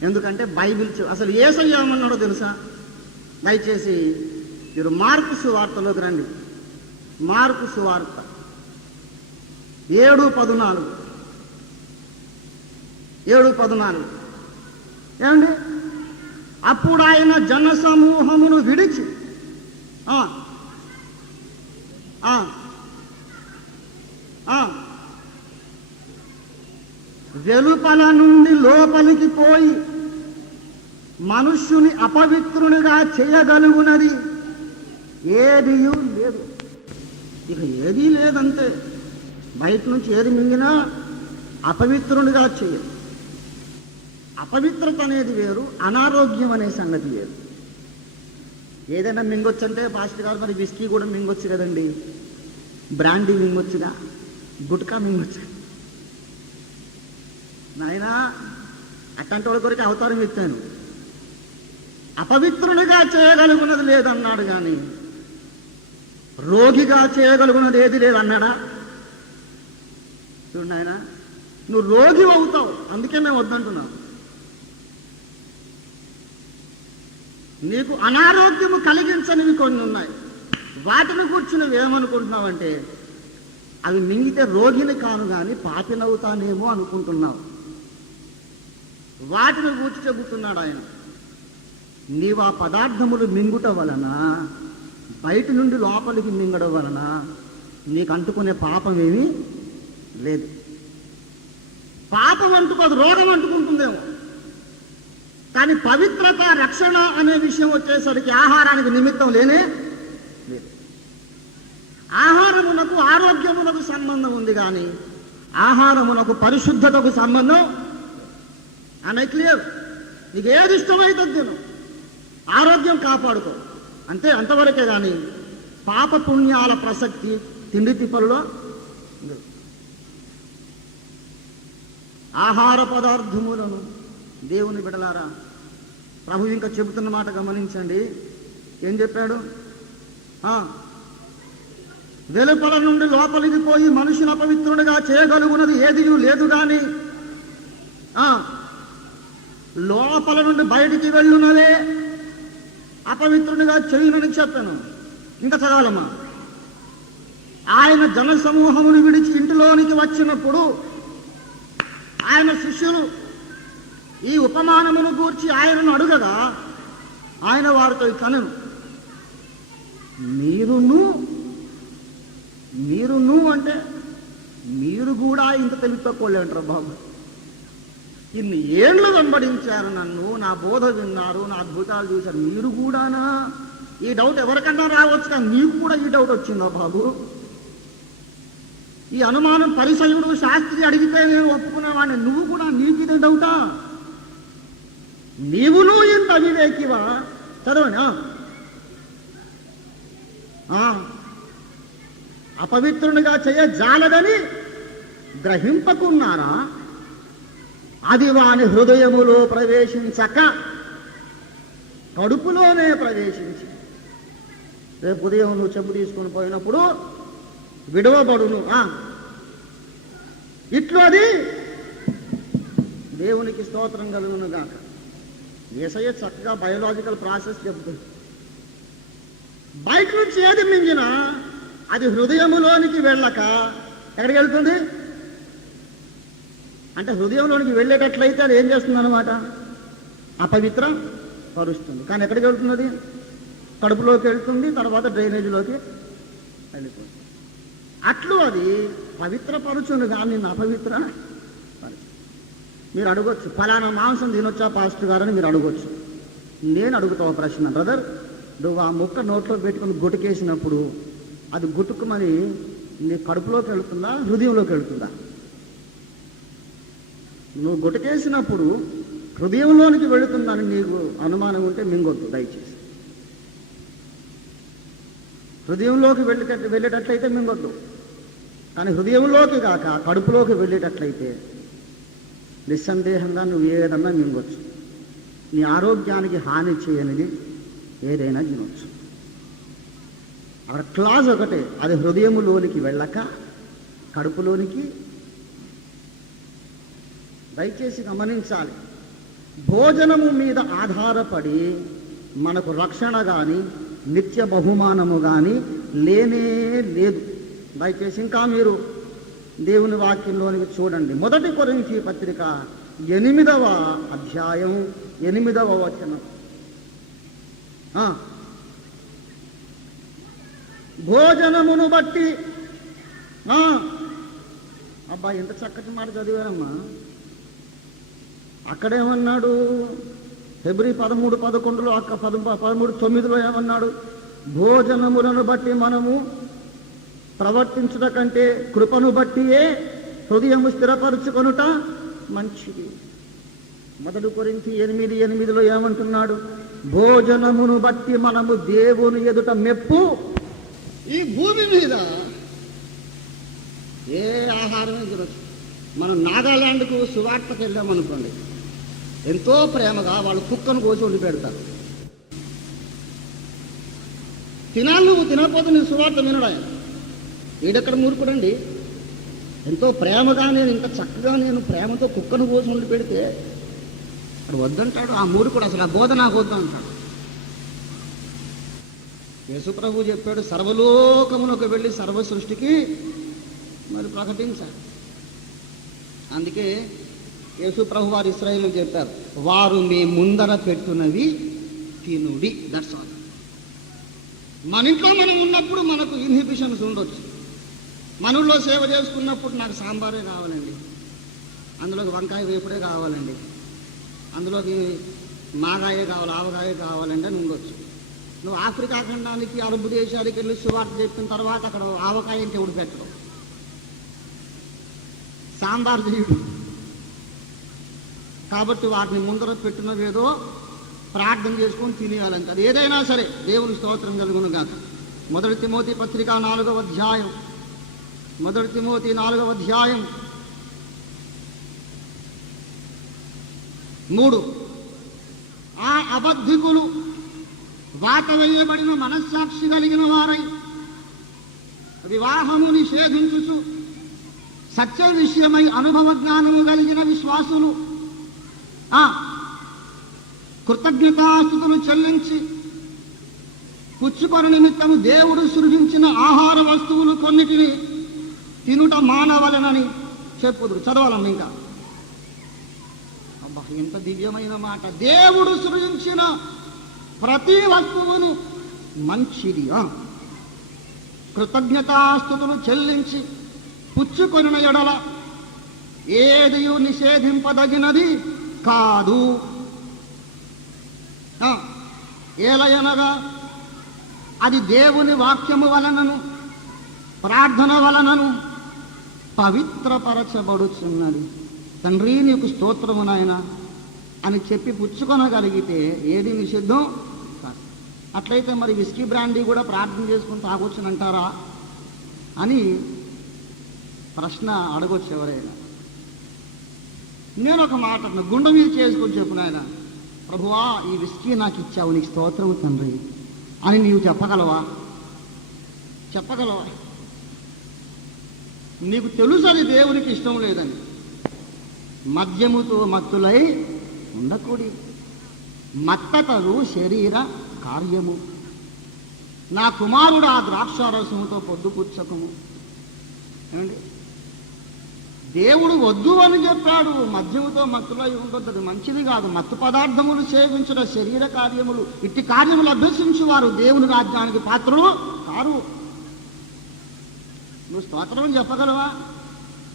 ఎందుకంటే బైబిల్ అసలు యేసయ్య ఏమన్నాడో తెలుసా? దయచేసి మీరు మార్కు సువార్తలోకి రండి. మార్కు సువార్త 7:14 ఏమండి, అప్పుడు ఆయన జన సమూహమును విడిచి వెలుపల నుండి లోపలికి పోయి మనుష్యుని అపవిత్రునిగా చేయగలుగునది ఏదీ లేదు. ఇక ఏదీ లేదంతే. బయట నుంచి ఏది మింగినా అపవిత్రునిగా చేయదు. అపవిత్రత అనేది వేరు, అనారోగ్యం అనే సంగతి వేరు. ఏదైనా మింగొచ్చంటే పాస్టర్ గారు మరి విస్కీ కూడా మింగొచ్చు కదండి, బ్రాండీ మింగొచ్చుగా, గుట్కా మింగొచ్చు. నాయనా అట్టంటి వాళ్ళ కొరకు అవతారం ఎత్తాను. అపవిత్రునిగా చేయగలుగున్నది లేదన్నాడు, కానీ రోగిగా చేయగలుగున్నది ఏది లేదన్నాడా? చూడు నాయన, నువ్వు రోగి అవుతావు, అందుకే మేము వద్దంటున్నావు. నీకు అనారోగ్యము కలిగించనివి కొన్ని ఉన్నాయి. వాటిని కూర్చుని నువ్వేమనుకుంటున్నావంటే అవి మింగితే రోగిని కాను కానీ పాపినవుతానేమో అనుకుంటున్నావు. వాటిని కూర్చి చెబుతున్నాడు ఆయన. నీవు ఆ పదార్థములు మింగుట వలన, బయట నుండి లోపలికి మింగడం వలన నీకు అంటుకునే పాపం ఏమీ లేదు. పాపం అంటుకోదు, రోగం అంటుకుంటుందేమో. కానీ పవిత్రత, రక్షణ అనే విషయం వచ్చేసరికి ఆహారానికి నిమిత్తం లేనే లేదు. ఆహారమునకు ఆరోగ్యమునకు సంబంధం ఉంది, కానీ ఆహారమునకు పరిశుద్ధతకు సంబంధం అనే క్లియర్. నీకు ఏది ఇష్టమైతే తిను, ఆరోగ్యం కాపాడుకో, అంతే, అంతవరకే. కానీ పాప పుణ్యాల ప్రసక్తి తిండి తిప్పల్లో లేదు. ఆహార పదార్థములను దేవుని బిడలారా, ప్రభు ఇంకా చెబుతున్న మాట గమనించండి. ఏం చెప్పాడు? వెలుపల నుండి లోపలికి పోయి మనిషిని అపవిత్రుడిగా చేయగలుగున్నది ఏదియూ లేదు గాని లోపల నుండి బయటికి వెళ్ళునదే అపవిత్రుడిగా చేయునని చెప్పాను. ఇంకా చదవాలమ్మా. ఆయన జన సమూహమును విడిచి ఇంటిలోనికి వచ్చినప్పుడు ఆయన శిష్యులు ఈ ఉపమానమును గూర్చి ఆయనను అడుగగా ఆయన వారితో కనెను, మీరును అంటే మీరు కూడా ఇంత తెలివి తక్కువలేంటారు బాబు. ఇన్ని ఏళ్ళు వెంబడించారు నన్ను, నా బోధ విన్నారు, నా అద్భుతాలు చూశారు, మీరు కూడానా? ఈ డౌట్ ఎవరికన్నా రావచ్చు, కానీ నీకు కూడా ఈ డౌట్ వచ్చిందా బాబు? ఈ అనుమానం పరిసయుడు శాస్త్రి అడిగితే నేను ఒప్పుకునేవాడిని, నువ్వు కూడా నీకు ఇదే డౌటా? నీవును ఇంత అవివేకివా? చదవనా? అపవిత్రునిగా చేయజాలదని గ్రహింపకున్నారా? అది వాని హృదయములో ప్రవేశించక కడుపులోనే ప్రవేశించి రేపు ఉదయం నువ్వు చెప్పు తీసుకొని పోయినప్పుడు విడవబడును. ఇట్లు అది దేవునికి స్తోత్రం కలుగును గాక. యేసయ్య చక్కగా బయోలాజికల్ ప్రాసెస్ చెబుతుంది. బయట నుంచి ఏది మింగినా అది హృదయములోనికి వెళ్ళక ఎక్కడికి వెళ్తుంది అంటే హృదయంలోనికి వెళ్ళేటట్లయితే అది ఏం చేస్తుంది అన్నమాట, అపవిత్రం పరుస్తుంది. కానీ ఎక్కడికి వెళ్తున్నది? కడుపులోకి వెళ్తుంది, తర్వాత డ్రైనేజీలోకి వెళ్ళిపోతుంది. అట్లు అది పవిత్రపరుచును కానీ నిన్ను అపవిత్ర పరుచు. మీరు అడగొచ్చు, ఫలానా మాంసం తినొచ్చా పాస్టర్ గారని మీరు అడగొచ్చు. నేను అడుగుతావు ప్రశ్న, బ్రదర్, నువ్వు ఆ ముక్క నోట్లో పెట్టుకుని గుటకేసినప్పుడు అది గుట్టుకుమని నీ కడుపులోకి వెళుతుందా, హృదయంలోకి వెళుతుందా? నువ్వు గుటకేసినప్పుడు హృదయంలోనికి వెళుతుందని నీకు అనుమానం ఉంటే మింగొద్దు దయచేసి. హృదయంలోకి వెళ్ళేటట్లయితే మింగొద్దు, కానీ హృదయంలోకి కాక కడుపులోకి వెళ్ళేటట్లయితే నిస్సందేహంగా నువ్వు ఏదన్నా మింగొచ్చు. నీ ఆరోగ్యానికి హాని చేయనిది ఏదైనా తినొచ్చు. అక్కడ క్లాజ్ ఒకటే, అది హృదయములోనికి వెళ్ళక కడుపులోనికి. దయచేసి గమనించాలి, భోజనము మీద ఆధారపడి మనకు రక్షణ కానీ నిత్య బహుమానము కానీ లేనే లేదు. దయచేసి ఇంకా మీరు దేవుని వాక్యంలోనికి చూడండి. 1 కొరింథీ పత్రిక 8వ అధ్యాయం 8వ వచనం. భోజనమును బట్టి అబ్బా ఎంత చక్కటి మాట చదివారమ్మా. అక్కడేమన్నాడు? ఫిబ్రవరి 13:11 అక్క 13:9 ఏమన్నాడు? భోజనములను బట్టి మనము ప్రవర్తించుట కంటే కృపను బట్టియే హృదయము స్థిరపరుచుకొనుట మంచిది. 1 కొరింథీ 8:8 ఏమంటున్నాడు? భోజనమును బట్టి మనము దేవుని ఎదుట మెప్పు. ఈ భూమి మీద ఏ ఆహారమే తినొచ్చు. మనం నాగాలాండ్కు సువార్తకు వెళ్ళామనుకోండి, ఎంతో ప్రేమగా వాళ్ళు కుక్కను కోసి వండి పెడతారు. తినాలి, నువ్వు తినకపోతే నీ సువార్త వినడా? వీడెక్కడ మూర్ఖుడండి. ఎంతో ప్రేమగా నేను ఇంత చక్కగా నేను ప్రేమతో కుక్కను కోసి వండి పెడితే అక్కడ వద్దంటాడు ఆ మూర్ఖుడు. అసలు ఆ బోధ నాకు వద్దు అంటాడు. యేసుప్రభు చెప్పాడు, సర్వలోకమునకు వెళ్ళి సర్వ సృష్టికి మరి ప్రకటించాడు. అందుకే యేసుప్రభు వారు ఇశ్రాయేలుకు చెప్పారు, వారు మీ ముందర పెట్టునవి తినుడి. That's all. మన ఇంట్లో మనం ఉన్నప్పుడు మనకు ఇన్హిబిషన్స్ ఉండొచ్చు. మనలో సేవ చేసుకున్నప్పుడు నాకు సాంబారే కావాలండి, అందులోకి వంకాయ వేపుడే కావాలండి, అందులోకి మాగాయే కావాలి, ఆవగాయే కావాలండి అని ఉండొచ్చు. నువ్వు ఆఫ్రికా ఖండానికి అరబ్ దేశాలకు వెళ్ళి సువార్త చెప్పిన తర్వాత అక్కడ ఆవకాయ అంటే ఎవడు పెట్టడం, సాంబార్ చేయుడు. కాబట్టి వాటిని ముందర పెట్టినవేదో ప్రార్థన చేసుకొని తినేయాలంటే అది ఏదైనా సరే దేవుని స్తోత్రం కలుగును గాక. 1 తిమోతి పత్రిక 4వ అధ్యాయం 1 తిమోతి 4వ అధ్యాయం 3. ఆ అబద్ధికులు వాత వేయబడిన మనస్సాక్షి కలిగిన వారై వివాహము నిషేధించుచు సత్య విషయమై అనుభవ జ్ఞానము కలిగిన విశ్వాసులు కృతజ్ఞతాస్తుతులు చెల్లించి పుచ్చుకొన నిమిత్తము దేవుడు సృజించిన ఆహార వస్తువులు కొన్నిటిని తినుట మానవలనని చెప్పుదురు. చదవాలమ్మ ఇంకా. అబ్బా, ఎంత దివ్యమైన మాట! దేవుడు సృజించిన ప్రతి వస్తువును మంచిది కృతజ్ఞతాస్తుతులు చెల్లించి పుచ్చుకొనిన ఎడల ఏదియు నిషేధింపదగినది కాదు. ఏలయనగా అది దేవుని వాక్యము వలనను ప్రార్థన వలనను పవిత్రపరచబడుచున్నది. తండ్రి నీకు స్తోత్రము నాయనా అని చెప్పి పుచ్చుకొనగలిగితే ఏది నిషిద్ధం కాదు. అట్లయితే మరి విస్కీ బ్రాండీ కూడా ప్రార్థన చేసుకుని తాగొచ్చునంటారా అని ప్రశ్న అడగొచ్చు ఎవరైనా. నేను ఒక మాట గుండె మీద చేసుకొని చెప్పు నాయన, ప్రభువా ఈ విస్కీ నాకు ఇచ్చావు, నీకు స్తోత్రము తండ్రి అని నీవు చెప్పగలవా? చెప్పగలవా? నీకు తెలుసు అది దేవునికి ఇష్టం లేదని. మద్యముతో మత్తులై ఉండకూడి మత్తతలు శరీర కార్యము. నా కుమారుడు ఆ ద్రాక్షారసముతో పొద్దుపుచ్చకము. ఏమండి, దేవుడు వద్దు అని చెప్పాడు. మద్యముతో మత్తులై ఉండొద్దు, అది మంచిది కాదు. మత్తు పదార్థములు సేవించుట శరీర కార్యములు. ఇట్టి కార్యములు అభ్యసించు వారు దేవుని రాజ్యానికి పాత్రులు కారు. నువ్వు స్తోత్రం చెప్పగలవా?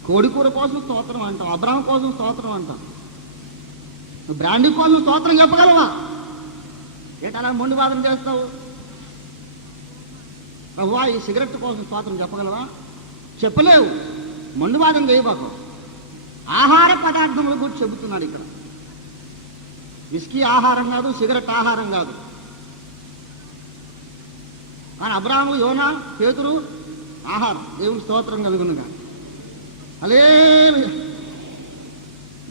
కోడికూర కోసం స్తోత్రం అంటావు, అబ్రాహం కోసం స్తోత్రం అంటావు. నువ్వు బ్రాండీ కోసం స్తోత్రం చెప్పగలవా? ఏటలా మొండి వాదన చేస్తావు? ప్రభువా ఈ సిగరెట్ కోసం స్తోత్రం చెప్పగలవా? చెప్పలేవు. మొండివాదం చేయబాకు. ఆహార పదార్థముల గురించి చెబుతున్నాడు ఇక్కడ. విస్కీ ఆహారం కాదు, సిగరెట్ ఆహారం కాదు. కానీ అబ్రాహము, యోనా, పేతురు ఆహారం. దేవుని స్తోత్రం కలుగునుగా. అలే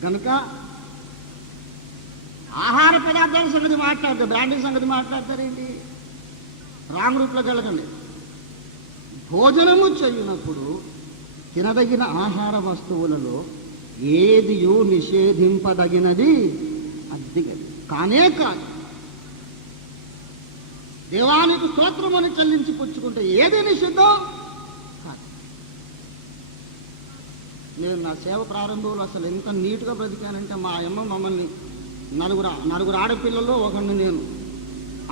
కనుక ఆహార పదార్థాల సంగతి మాట్లాడతారు, బ్రాండీ సంగతి మాట్లాడతారేంటి? రాంగ్ రూట్లోకి వెళ్ళకండి. భోజనము చేయునప్పుడు తినదగిన ఆహార వస్తువులలో ఏదియో నిషేధింపదగినది అది కానే కాదు. దేవానికి స్తోత్రమని చెల్లించి పుచ్చుకుంటే ఏది నిషిద్ధం కాదు. నేను నా సేవ ప్రారంభంలో అసలు ఎంత నీట్గా బ్రతికానంటే, మా అమ్మ మమ్మల్ని నలుగురు ఆడపిల్లలు ఒకరిని నేను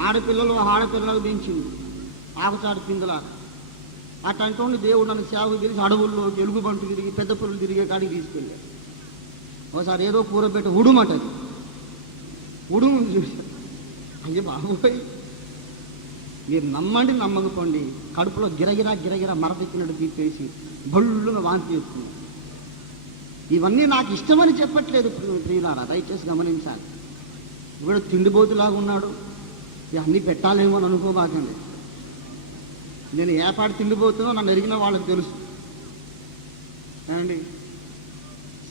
ఆడపిల్లలకు దించింది ఆకుచాడు పిందలా. అట్లాంటి దేవుడు నన్ను సేవ తిరిగి అడవుల్లో ఎలుగు బంటు తిరిగి పెద్ద పుల్లు తిరిగే కాడికి తీసుకెళ్ళాడు. ఒకసారి ఏదో కూరబెట్టి ఉడుమటది, ఉడుము చూశాడు. అయ్యే బాబోయ్, మీరు నమ్మండి నమ్మకపోండి, కడుపులో గిరగిరా మరదిక్కినట్టు తీసేసి బళ్ళును వాంతి చేస్తుంది. ఇవన్నీ నాకు ఇష్టమని చెప్పట్లేదు ప్రియులారా, దయచేసి గమనించాలి. ఇప్పుడు తిండిబోతులాగా ఉన్నాడు, ఇవన్నీ పెట్టాలేమో అని అనుకోబాకండి. నేను ఏపాటి తిండిపోతున్నా నన్ను ఎరిగిన వాళ్ళకి తెలుసు. ఏమండి,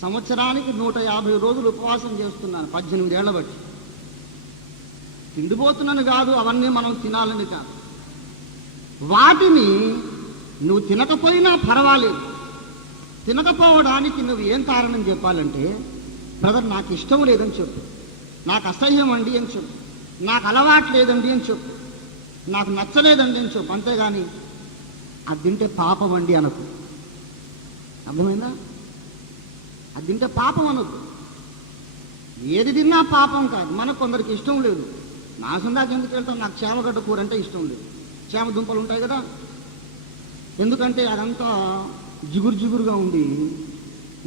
సంవత్సరానికి 150 రోజులు ఉపవాసం చేస్తున్నాను 18 ఏళ్ల బట్టి. తిండిపోతున్నాను కాదు, అవన్నీ మనం తినాలని కాదు. వాటిని నువ్వు తినకపోయినా పర్వాలేదు. తినకపోవడానికి నువ్వు ఏం కారణం చెప్పాలంటే, బ్రదర్ నాకు ఇష్టం లేదని చెప్పు, నాకు అసహ్యం అండి అని చెప్పు, నాకు అలవాటు లేదండి అని చెప్పు, నాకు నచ్చలేదండి అని చెప్పు. అంతేగాని అది తింటే పాపం అండి అనకు. అర్థమైందా? అది తింటే పాపం అనకు. ఏది తిన్నా పాపం కాదు. మనకు కొందరికి ఇష్టం లేదు. నా సందాకి ఎందుకు వెళ్తాం? నాకు చేమగడ్డ కూర అంటే ఇష్టం లేదు. చేమ దుంపలు ఉంటాయి కదా, ఎందుకంటే అదంతా జిగురుగా ఉండి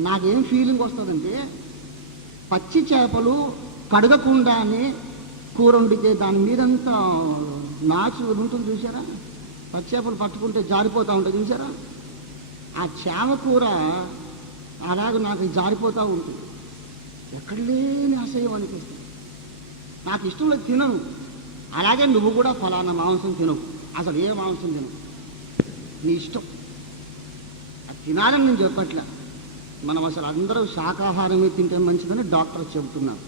నాకేం ఫీలింగ్ వస్తుందంటే, పచ్చి చేపలు కడగకుండానే కూర వండితే దాని మీదంతా నాచు ఉంటుంది చూసారా? పచ్చి చేపలు పట్టుకుంటే జారిపోతూ ఉంటుంది చూసారా? ఆ చేమ కూర అలాగ నాకు జారిపోతూ ఉంటుంది. ఎక్కడ లేని అసహ్యం అనిపిస్తుంది. నాకు ఇష్టం లేదు, తినను. అలాగే నువ్వు కూడా ఫలానా మాంసం తినవు, అసలు ఏ మాంసం తినవు, నీ ఇష్టం. అది తినాలని నేను చెప్పట్లే. మనం అసలు అందరూ శాకాహారమే తింటే మంచిదని డాక్టర్ చెబుతున్నారు.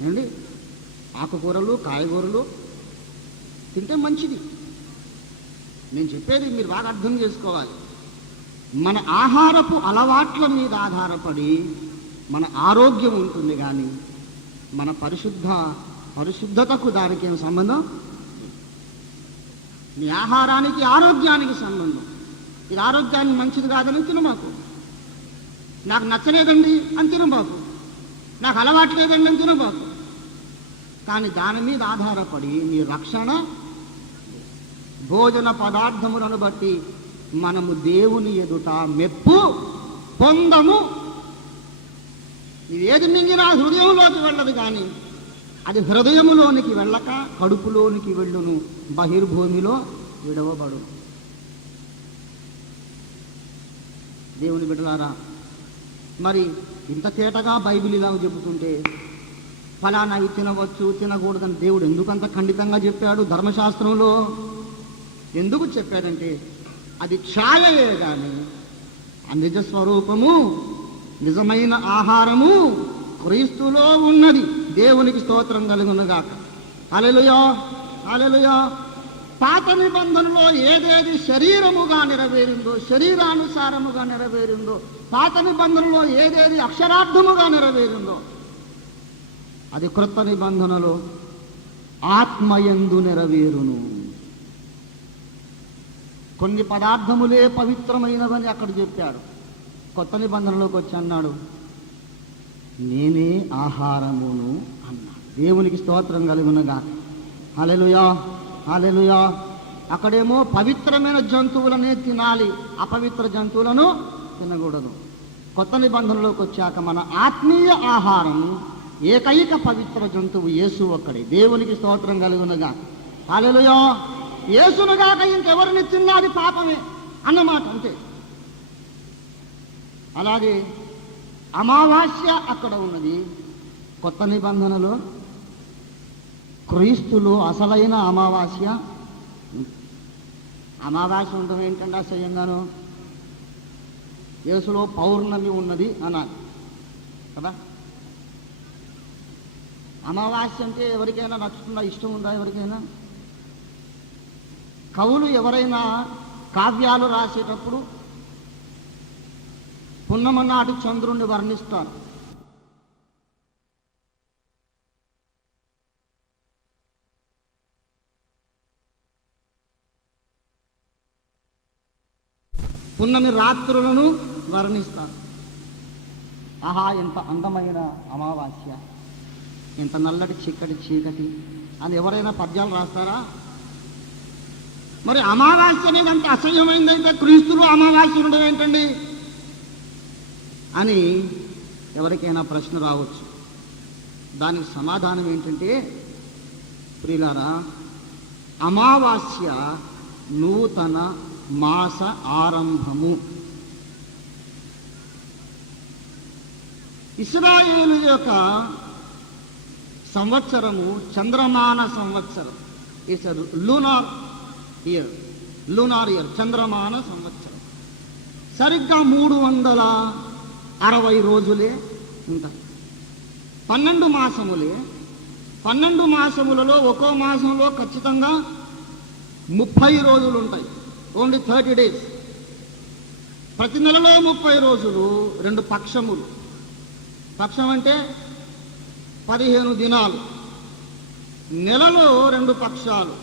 ఏమండి, ఆకుకూరలు కాయగూరలు తింటే మంచిది. నేను చెప్పేది మీరు బాగా అర్థం చేసుకోవాలి. మన ఆహారపు అలవాట్ల మీద ఆధారపడి మన ఆరోగ్యం ఉంటుంది, కానీ మన పరిశుద్ధతకు దానికి ఏం సంబంధం? నీ ఆహారానికి ఆరోగ్యానికి సంబంధం. ఇది ఆరోగ్యానికి మంచిది కాదని తినమాకు, నాకు నచ్చలేదండి అని తినబాకు, నాకు అలవాటు లేదండి అని తినబాకు. కానీ దాని మీద ఆధారపడి నీ రక్షణ, భోజన పదార్థములను బట్టి మనము దేవుని ఎదుట మెప్పు పొందము. ఏది మింగినా హృదయంలోకి వెళ్ళదు, కానీ అది హృదయములోనికి వెళ్ళక కడుపులోనికి వెళ్ళును, బహిర్భూమిలో విడవబడు. దేవుని బిడ్డలారా, మరి ఇంత తేటగా బైబిల్ ఇలా చెబుతుంటే ఫలానా ఇవి తినవచ్చు తినకూడదని దేవుడు ఎందుకంత ఖండితంగా చెప్పాడు? ధర్మశాస్త్రంలో ఎందుకు చెప్పాడంటే అది ఛాయయే కానీ ఆ నిజ స్వరూపము, నిజమైన ఆహారము క్రీస్తులో ఉన్నది. దేవునికి స్తోత్రం కలుగునుగాక. హల్లెలూయా, హల్లెలూయా. పాత నిబంధనలో ఏదేది శరీరముగా నెరవేరిందో, శరీరానుసారముగా నెరవేరిందో, పాత నిబంధనలో ఏదేది అక్షరార్థముగా నెరవేరిందో, అది క్రొత్త నిబంధనలో ఆత్మయందు నెరవేరును. కొన్ని పదార్థములే పవిత్రమైనవని అక్కడ చెప్పాడు. కొత్త నిబంధనలోకి వచ్చి అన్నాడు, నేనే ఆహారమును అన్నాడు. దేవునికి స్తోత్రం కలుగునుగా. హల్లెలూయా, హల్లెలూయా. అక్కడేమో పవిత్రమైన జంతువులనే తినాలి, అపవిత్ర జంతువులను తినకూడదు. కొత్త నిబంధనలోకి వచ్చాక మన ఆత్మీయ ఆహారం ఏకైక పవిత్ర జంతువు యేసు ఒక్కడే. దేవునికి స్తోత్రం కలుగునుగా. హల్లెలూయా. యేసునుగాక ఇంకెవరిని తిన్నది పాపమే అన్నమాట, అంతే. అలాగే అమావాస్య అక్కడ ఉన్నది. కొత్త నిబంధనలో క్రీస్తులో అసలైన అమావాస్య ఉండడం ఏంటంటే అసహ్యంగాను. యేసులో పౌర్ణమి ఉన్నది అనాలి కదా. అమావాస్య అంటే ఎవరికైనా నచ్చుతుందా? ఇష్టం ఉందా ఎవరికైనా? కవులు ఎవరైనా కావ్యాలు రాసేటప్పుడు పున్నమ నాటి చంద్రుణ్ణి వర్ణిస్తారు. పున్నమి రాత్రులను వర్ణిస్తారు. ఆహా, ఎంత అందమైన అమావాస్య, ఎంత నల్లటి చిక్కటి చీకటి అని ఎవరైనా పద్యాలు రాస్తారా? మరి అమావాస్య అనేది అంత అసహ్యమైందైతే క్రీస్తులో అమావాస్య ఉండడం ఏంటండి అని ఎవరికైనా ప్రశ్న రావచ్చు. దానికి సమాధానం ఏంటంటే, ప్రియులారా, అమావాస్య నూతన మాస ఆరంభము. ఇశ్రాయేలు యొక్క సంవత్సరము చంద్రమాన సంవత్సరం. ఇట్స్ లూనార్ ఇయర్, చంద్రమాన సంవత్సరం. సరిగ్గా 360 రోజులే ఉంటాయి. 12 మాసములే. 12 మాసములలో ఒక్కో మాసంలో ఖచ్చితంగా 30 రోజులు ఉంటాయి. Only 30 days. ప్రతి నెలలో 30 రోజులు. 2 పక్షములు. పక్షం అంటే 15 దినాలు. నెలలో 2 పక్షాలు.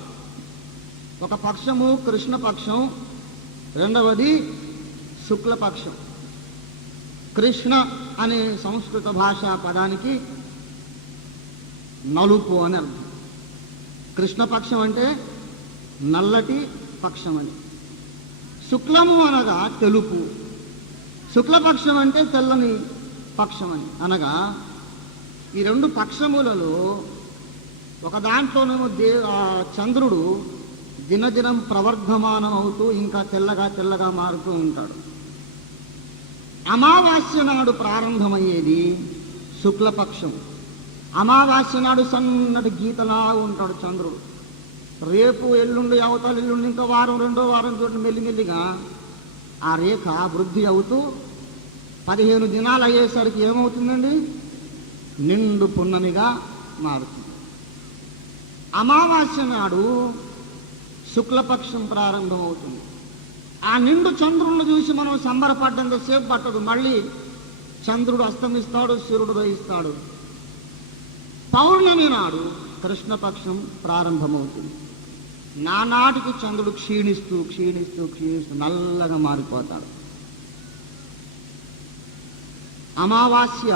ఒక పక్షము కృష్ణపక్షం, రెండవది శుక్లపక్షం. కృష్ణ అనే సంస్కృత భాషా పదానికి నలుపు అని అర్థం. కృష్ణపక్షం అంటే నల్లటి పక్షం అని. శుక్లము అనగా తెలుపు. శుక్లపక్షం అంటే తెల్లని పక్షం అని. అనగా ఈ 2 పక్షములలో ఒక దాంట్లోనేమో చంద్రుడు దినదినం ప్రవర్ధమానం అవుతూ ఇంకా తెల్లగా మారుతూ ఉంటాడు. అమావాస్య నాడు ప్రారంభమయ్యేది శుక్లపక్షం. అమావాస్య నాడు సన్నటి గీతలా ఉంటాడు చంద్రుడు. రేపు ఎల్లుండి అవతల ఎల్లుండి ఇంకా వారం, 2వ వారం చోట్ల మెల్లిమెల్లిగా ఆ రేఖ వృద్ధి అవుతూ 15 దినాలు అయ్యేసరికి ఏమవుతుందండి? నిండు పున్నమిగా మారుతుంది. అమావాస్య నాడు శుక్లపక్షం ప్రారంభమవుతుంది. ఆ నిండు చంద్రులను చూసి మనం సంబరపడ్డంతసేపు పట్టదు, మళ్ళీ చంద్రుడు అస్తమిస్తాడు, సూర్యుడు ఉదయిస్తాడు. పౌర్ణమి నాడు కృష్ణపక్షం ప్రారంభమవుతుంది. నానాటికి చంద్రుడు క్షీణిస్తూ క్షీణిస్తూ క్షీణిస్తూ నల్లగా మారిపోతాడు. అమావాస్య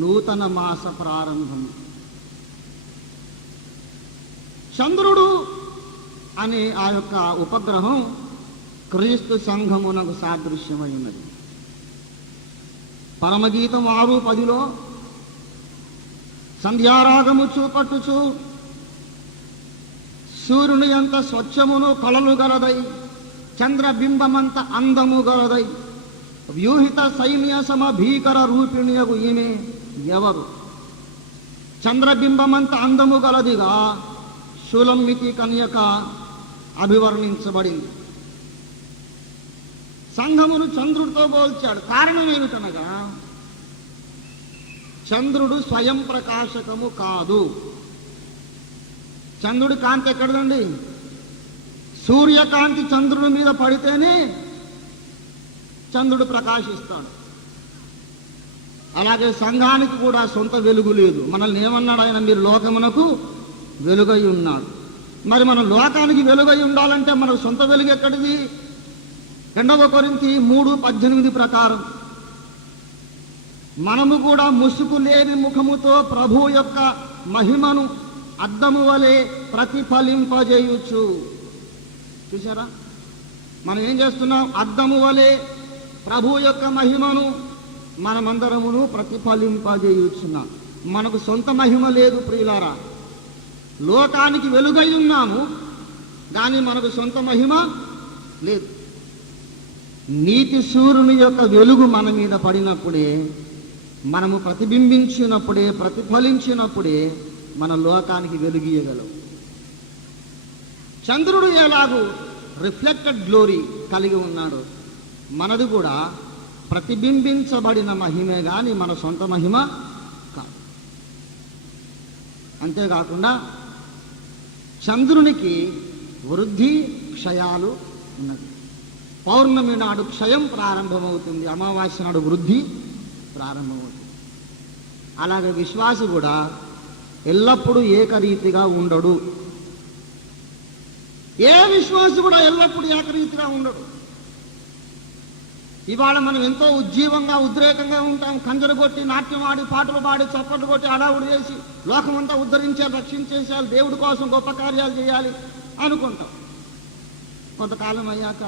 నూతన మాస ప్రారంభం. చంద్రుడు అనే ఆ యొక్క ఉపగ్రహం క్రీస్తు సంఘమునకు సాదృశ్యమై ఉన్నది. పరమగీతం 6:10 సంధ్యారాగము చూపట్టుచు సూర్యుని ఎంత స్వచ్ఛమును కళలు గలదై, చంద్రబింబమంత అందము గలదై, వ్యూహిత సైన్య సమ భీకర రూపిణియగు ఈమె ఎవరు? చంద్రబింబమంత అందము గలదిగా షూలమ్మితి కన్యక అభివర్ణించబడింది. సంఘమును చంద్రుడితో పోల్చాడు. కారణం ఏమిటనగా చంద్రుడు స్వయం ప్రకాశకము కాదు. చంద్రుడి కాంతి ఎక్కడదండి? సూర్యకాంతి చంద్రుడి మీద పడితేనే చంద్రుడు ప్రకాశిస్తాడు. అలాగే సంఘానికి కూడా సొంత వెలుగు లేదు. మనల్ని ఏమన్నాడు ఆయన? మీరు లోకమునకు వెలుగై ఉన్నాడు. మరి మన లోకానికి వెలుగై ఉండాలంటే మనకు సొంత వెలుగు ఎక్కడిది? 2 కొరింథీ 3:18 ప్రకారం మనము కూడా ముసుగు లేని ముఖముతో ప్రభు యొక్క మహిమను అద్దము వలె ప్రతిఫలింపజేయచ్చు. చూసారా, మనం ఏం చేస్తున్నాం? అద్దము వలె ప్రభు యొక్క మహిమను మనమందరమును ప్రతిఫలింపజేయుచున్నాం. మనకు సొంత మహిమ లేదు ప్రియులారా. లోకానికి వెలుగై ఉన్నాము, కానీ మనకు సొంత మహిమ లేదు. నీతి సూర్యుని యొక్క వెలుగు మన మీద పడినప్పుడే, మనము ప్రతిబింబించినప్పుడే, ప్రతిఫలించినప్పుడే మన లోకానికి వెలుగియగలవు. చంద్రుడు ఎలాగూ రిఫ్లెక్టెడ్ గ్లోరీ కలిగి ఉన్నాడు, మనది కూడా ప్రతిబింబించబడిన మహిమే గాని మన సొంత మహిమ కాదు. అంతేకాకుండా చంద్రునికి వృద్ధి క్షయాలు ఉన్నది. పౌర్ణమి నాడు క్షయం ప్రారంభమవుతుంది, అమావాస్య నాడు వృద్ధి ప్రారంభమవుతుంది. అలాగే విశ్వాసి కూడా ఎల్లప్పుడూ ఏకరీతిగా ఉండడు. ఏ విశ్వాసి కూడా ఎల్లప్పుడూ ఏకరీతిగా ఉండడు. ఇవాళ మనం ఎంతో ఉజ్జీవంగా ఉద్రేకంగా ఉంటాం. కంజరు కొట్టి, నాట్యం ఆడి, పాటలు పాడి, చప్పట్లు కొట్టి, అడావుడు చేసి లోకమంతా ఉద్ధరించాలి, రక్షించేసేయాలి, దేవుడి కోసం గొప్ప కార్యాలు చేయాలి అనుకుంటాం. కొంతకాలం అయ్యాక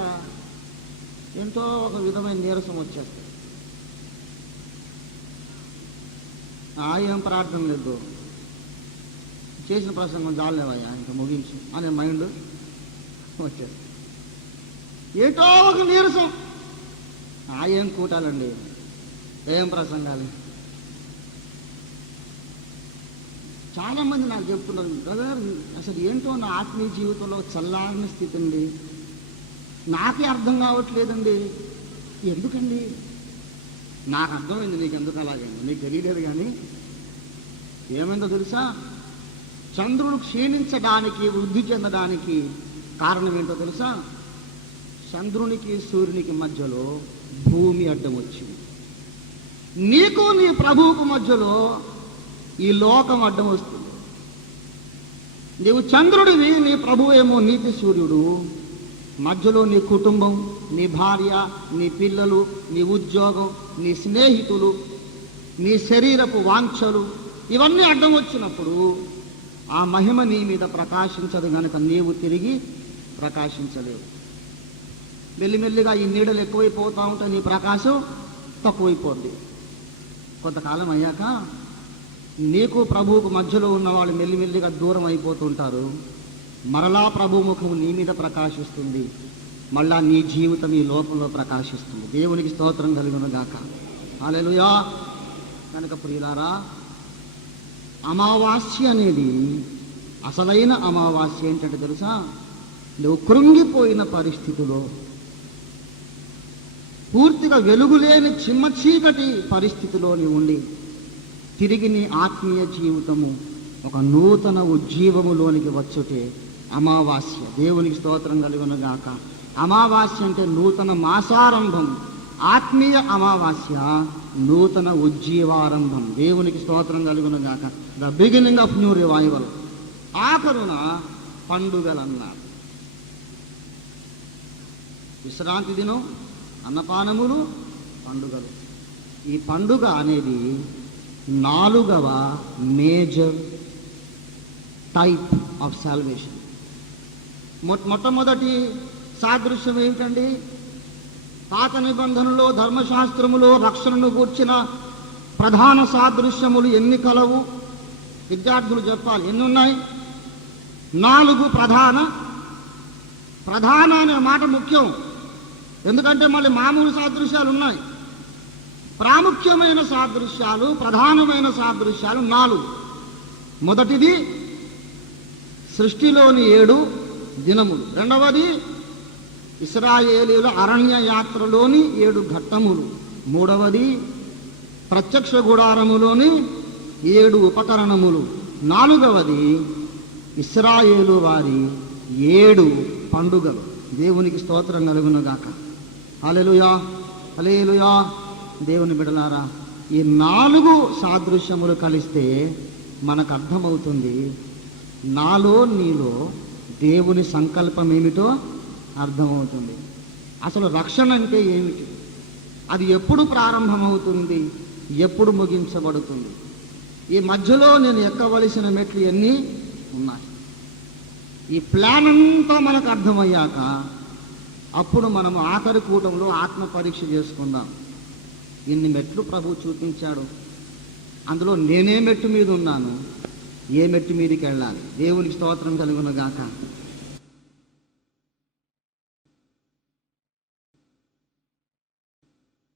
ఎంతో ఒక విధమైన నీరసం వచ్చేస్తుంది. ఏం ప్రార్థన లేదు, చేసిన ప్రసంగం చాలేవయ్యా ఇంకా ముగించు అనే మైండ్ వచ్చేస్తుంది. ఏటో ఒక నీరసం. ఏం కూటాలండి, ఏం ప్రసంగాలు. చాలా మంది నాకు చెప్తున్నారు, బ్రదర్ అసలు ఏంటో నా ఆత్మీయ జీవితంలో చల్లారిన స్థితి ఉంది, నాకే అర్థం కావట్లేదండి. ఎందుకండి? నాకు అర్థమైంది, నీకు ఎందుకు అలాగండి, నీకు తెలియలేదు. కానీ ఏమైందో తెలుసా? చంద్రుడు క్షీణించడానికి, వృద్ధి చెందడానికి కారణం ఏంటో తెలుసా? చంద్రునికి సూర్యునికి మధ్యలో భూమి అడ్డం వచ్చింది. నీకు నీ ప్రభువుకు మధ్యలో ఈ లోకం అడ్డం వస్తుంది. నీవు చంద్రుడివి, నీ ప్రభువు ఏమో నీతి సూర్యుడు. మధ్యలో నీ కుటుంబం, నీ భార్య, నీ పిల్లలు, నీ ఉద్యోగం, నీ స్నేహితులు, నీ శరీరపు వాంఛలు ఇవన్నీ అడ్డం వచ్చినప్పుడు ఆ మహిమ నీ మీద ప్రకాశించదు గనుక నీవు తిరిగి ప్రకాశించలేవు. మెల్లిమెల్లిగా ఈ నీడలు ఎక్కువైపోతూ ఉంటే నీ ప్రకాశం తక్కువైపోద్ది. కొంతకాలం అయ్యాక నీకు ప్రభువుకు మధ్యలో ఉన్నవాళ్ళు మెల్లిమెల్లిగా దూరం అయిపోతుంటారు. మరలా ప్రభు ముఖం నీ మీద ప్రకాశిస్తుంది. మళ్ళా నీ జీవితం ఈ లోకంలో ప్రకాశిస్తుంది. దేవునికి స్తోత్రం కలుగును గాక. హల్లెలూయా. కనుక ప్రియులారా, అమావాస్య అనేది అసలైన అమావాస్య ఏంటంటే తెలుసా? నువ్వు కృంగిపోయిన పరిస్థితిలో, పూర్తిగా వెలుగులేని చిమ్మ చీకటి పరిస్థితిలో నీవు ఉండి తిరిగి నీ ఆత్మీయ జీవితము ఒక నూతన ఉజ్జీవములోనికి వచ్చుటే అమావాస్య. దేవునికి స్తోత్రం కలుగునుగాక. అమావాస్య అంటే నూతన మాసారంభం. ఆత్మీయ అమావాస్య నూతన ఉజ్జీవారంభం. దేవునికి స్తోత్రం కలుగునుగాక. The beginning of new revival. ఆఖరున పండుగలన్నారు. విశ్రాంతి దినం, అన్నపానములు, పండుగలు. ఈ పండుగ అనేది 4వ మేజర్ టైప్ ఆఫ్ సాల్వేషన్. మొట్టమొదటి సాదృశ్యం ఏమిటండి? పాత నిబంధనలో ధర్మశాస్త్రములో రక్షణను గూర్చిన ప్రధాన సాదృశ్యములు ఎన్ని కలవు? విద్యార్థులు చెప్పాలి. ఎన్ని ఉన్నాయి? 4 ప్రధాన అనే మాట ముఖ్యం. ఎందుకంటే మళ్ళీ మామూలు సాదృశ్యాలు ఉన్నాయి. ప్రాముఖ్యమైన సాదృశ్యాలు, ప్రధానమైన సాదృశ్యాలు 4. మొదటిది సృష్టిలోని 7 దినములు. రెండవది ఇశ్రాయేలీయుల అరణ్య యాత్రలోని 7 ఘట్టములు. మూడవది ప్రత్యక్ష గుడారములోని 7 ఉపకరణములు. 4వది ఇశ్రాయేలు వారి 7 పండుగలు. దేవునికి స్తోత్రం కలుగునుగాక. హల్లెలూయా, హల్లెలూయా. దేవుని బిడ్డలారా, ఈ 4 సాదృశ్యములు కలిస్తే మనకు అర్థమవుతుంది నాలో నీలో దేవుని సంకల్పం ఏమిటో అర్థమవుతుంది. అసలు రక్షణ అంటే ఏమిటి? అది ఎప్పుడు ప్రారంభమవుతుంది? ఎప్పుడు ముగించబడుతుంది? ఈ మధ్యలో నేను ఎక్కవలసిన మెట్లు ఎన్ని ఉన్నాయి? ఈ ప్లాన్ అంతా మనకు అర్థమయ్యాక అప్పుడు మనము ఆఖరి కూటంలో ఆత్మ పరీక్ష చేసుకుందాం. ఇన్ని మెట్లు ప్రభు చూపించాడు, అందులో నేనే మెట్టు మీద ఉన్నాను, ఏ మెట్టు మీదకి వెళ్ళాలి? దేవునికి స్తోత్రం కలుగునుగాక.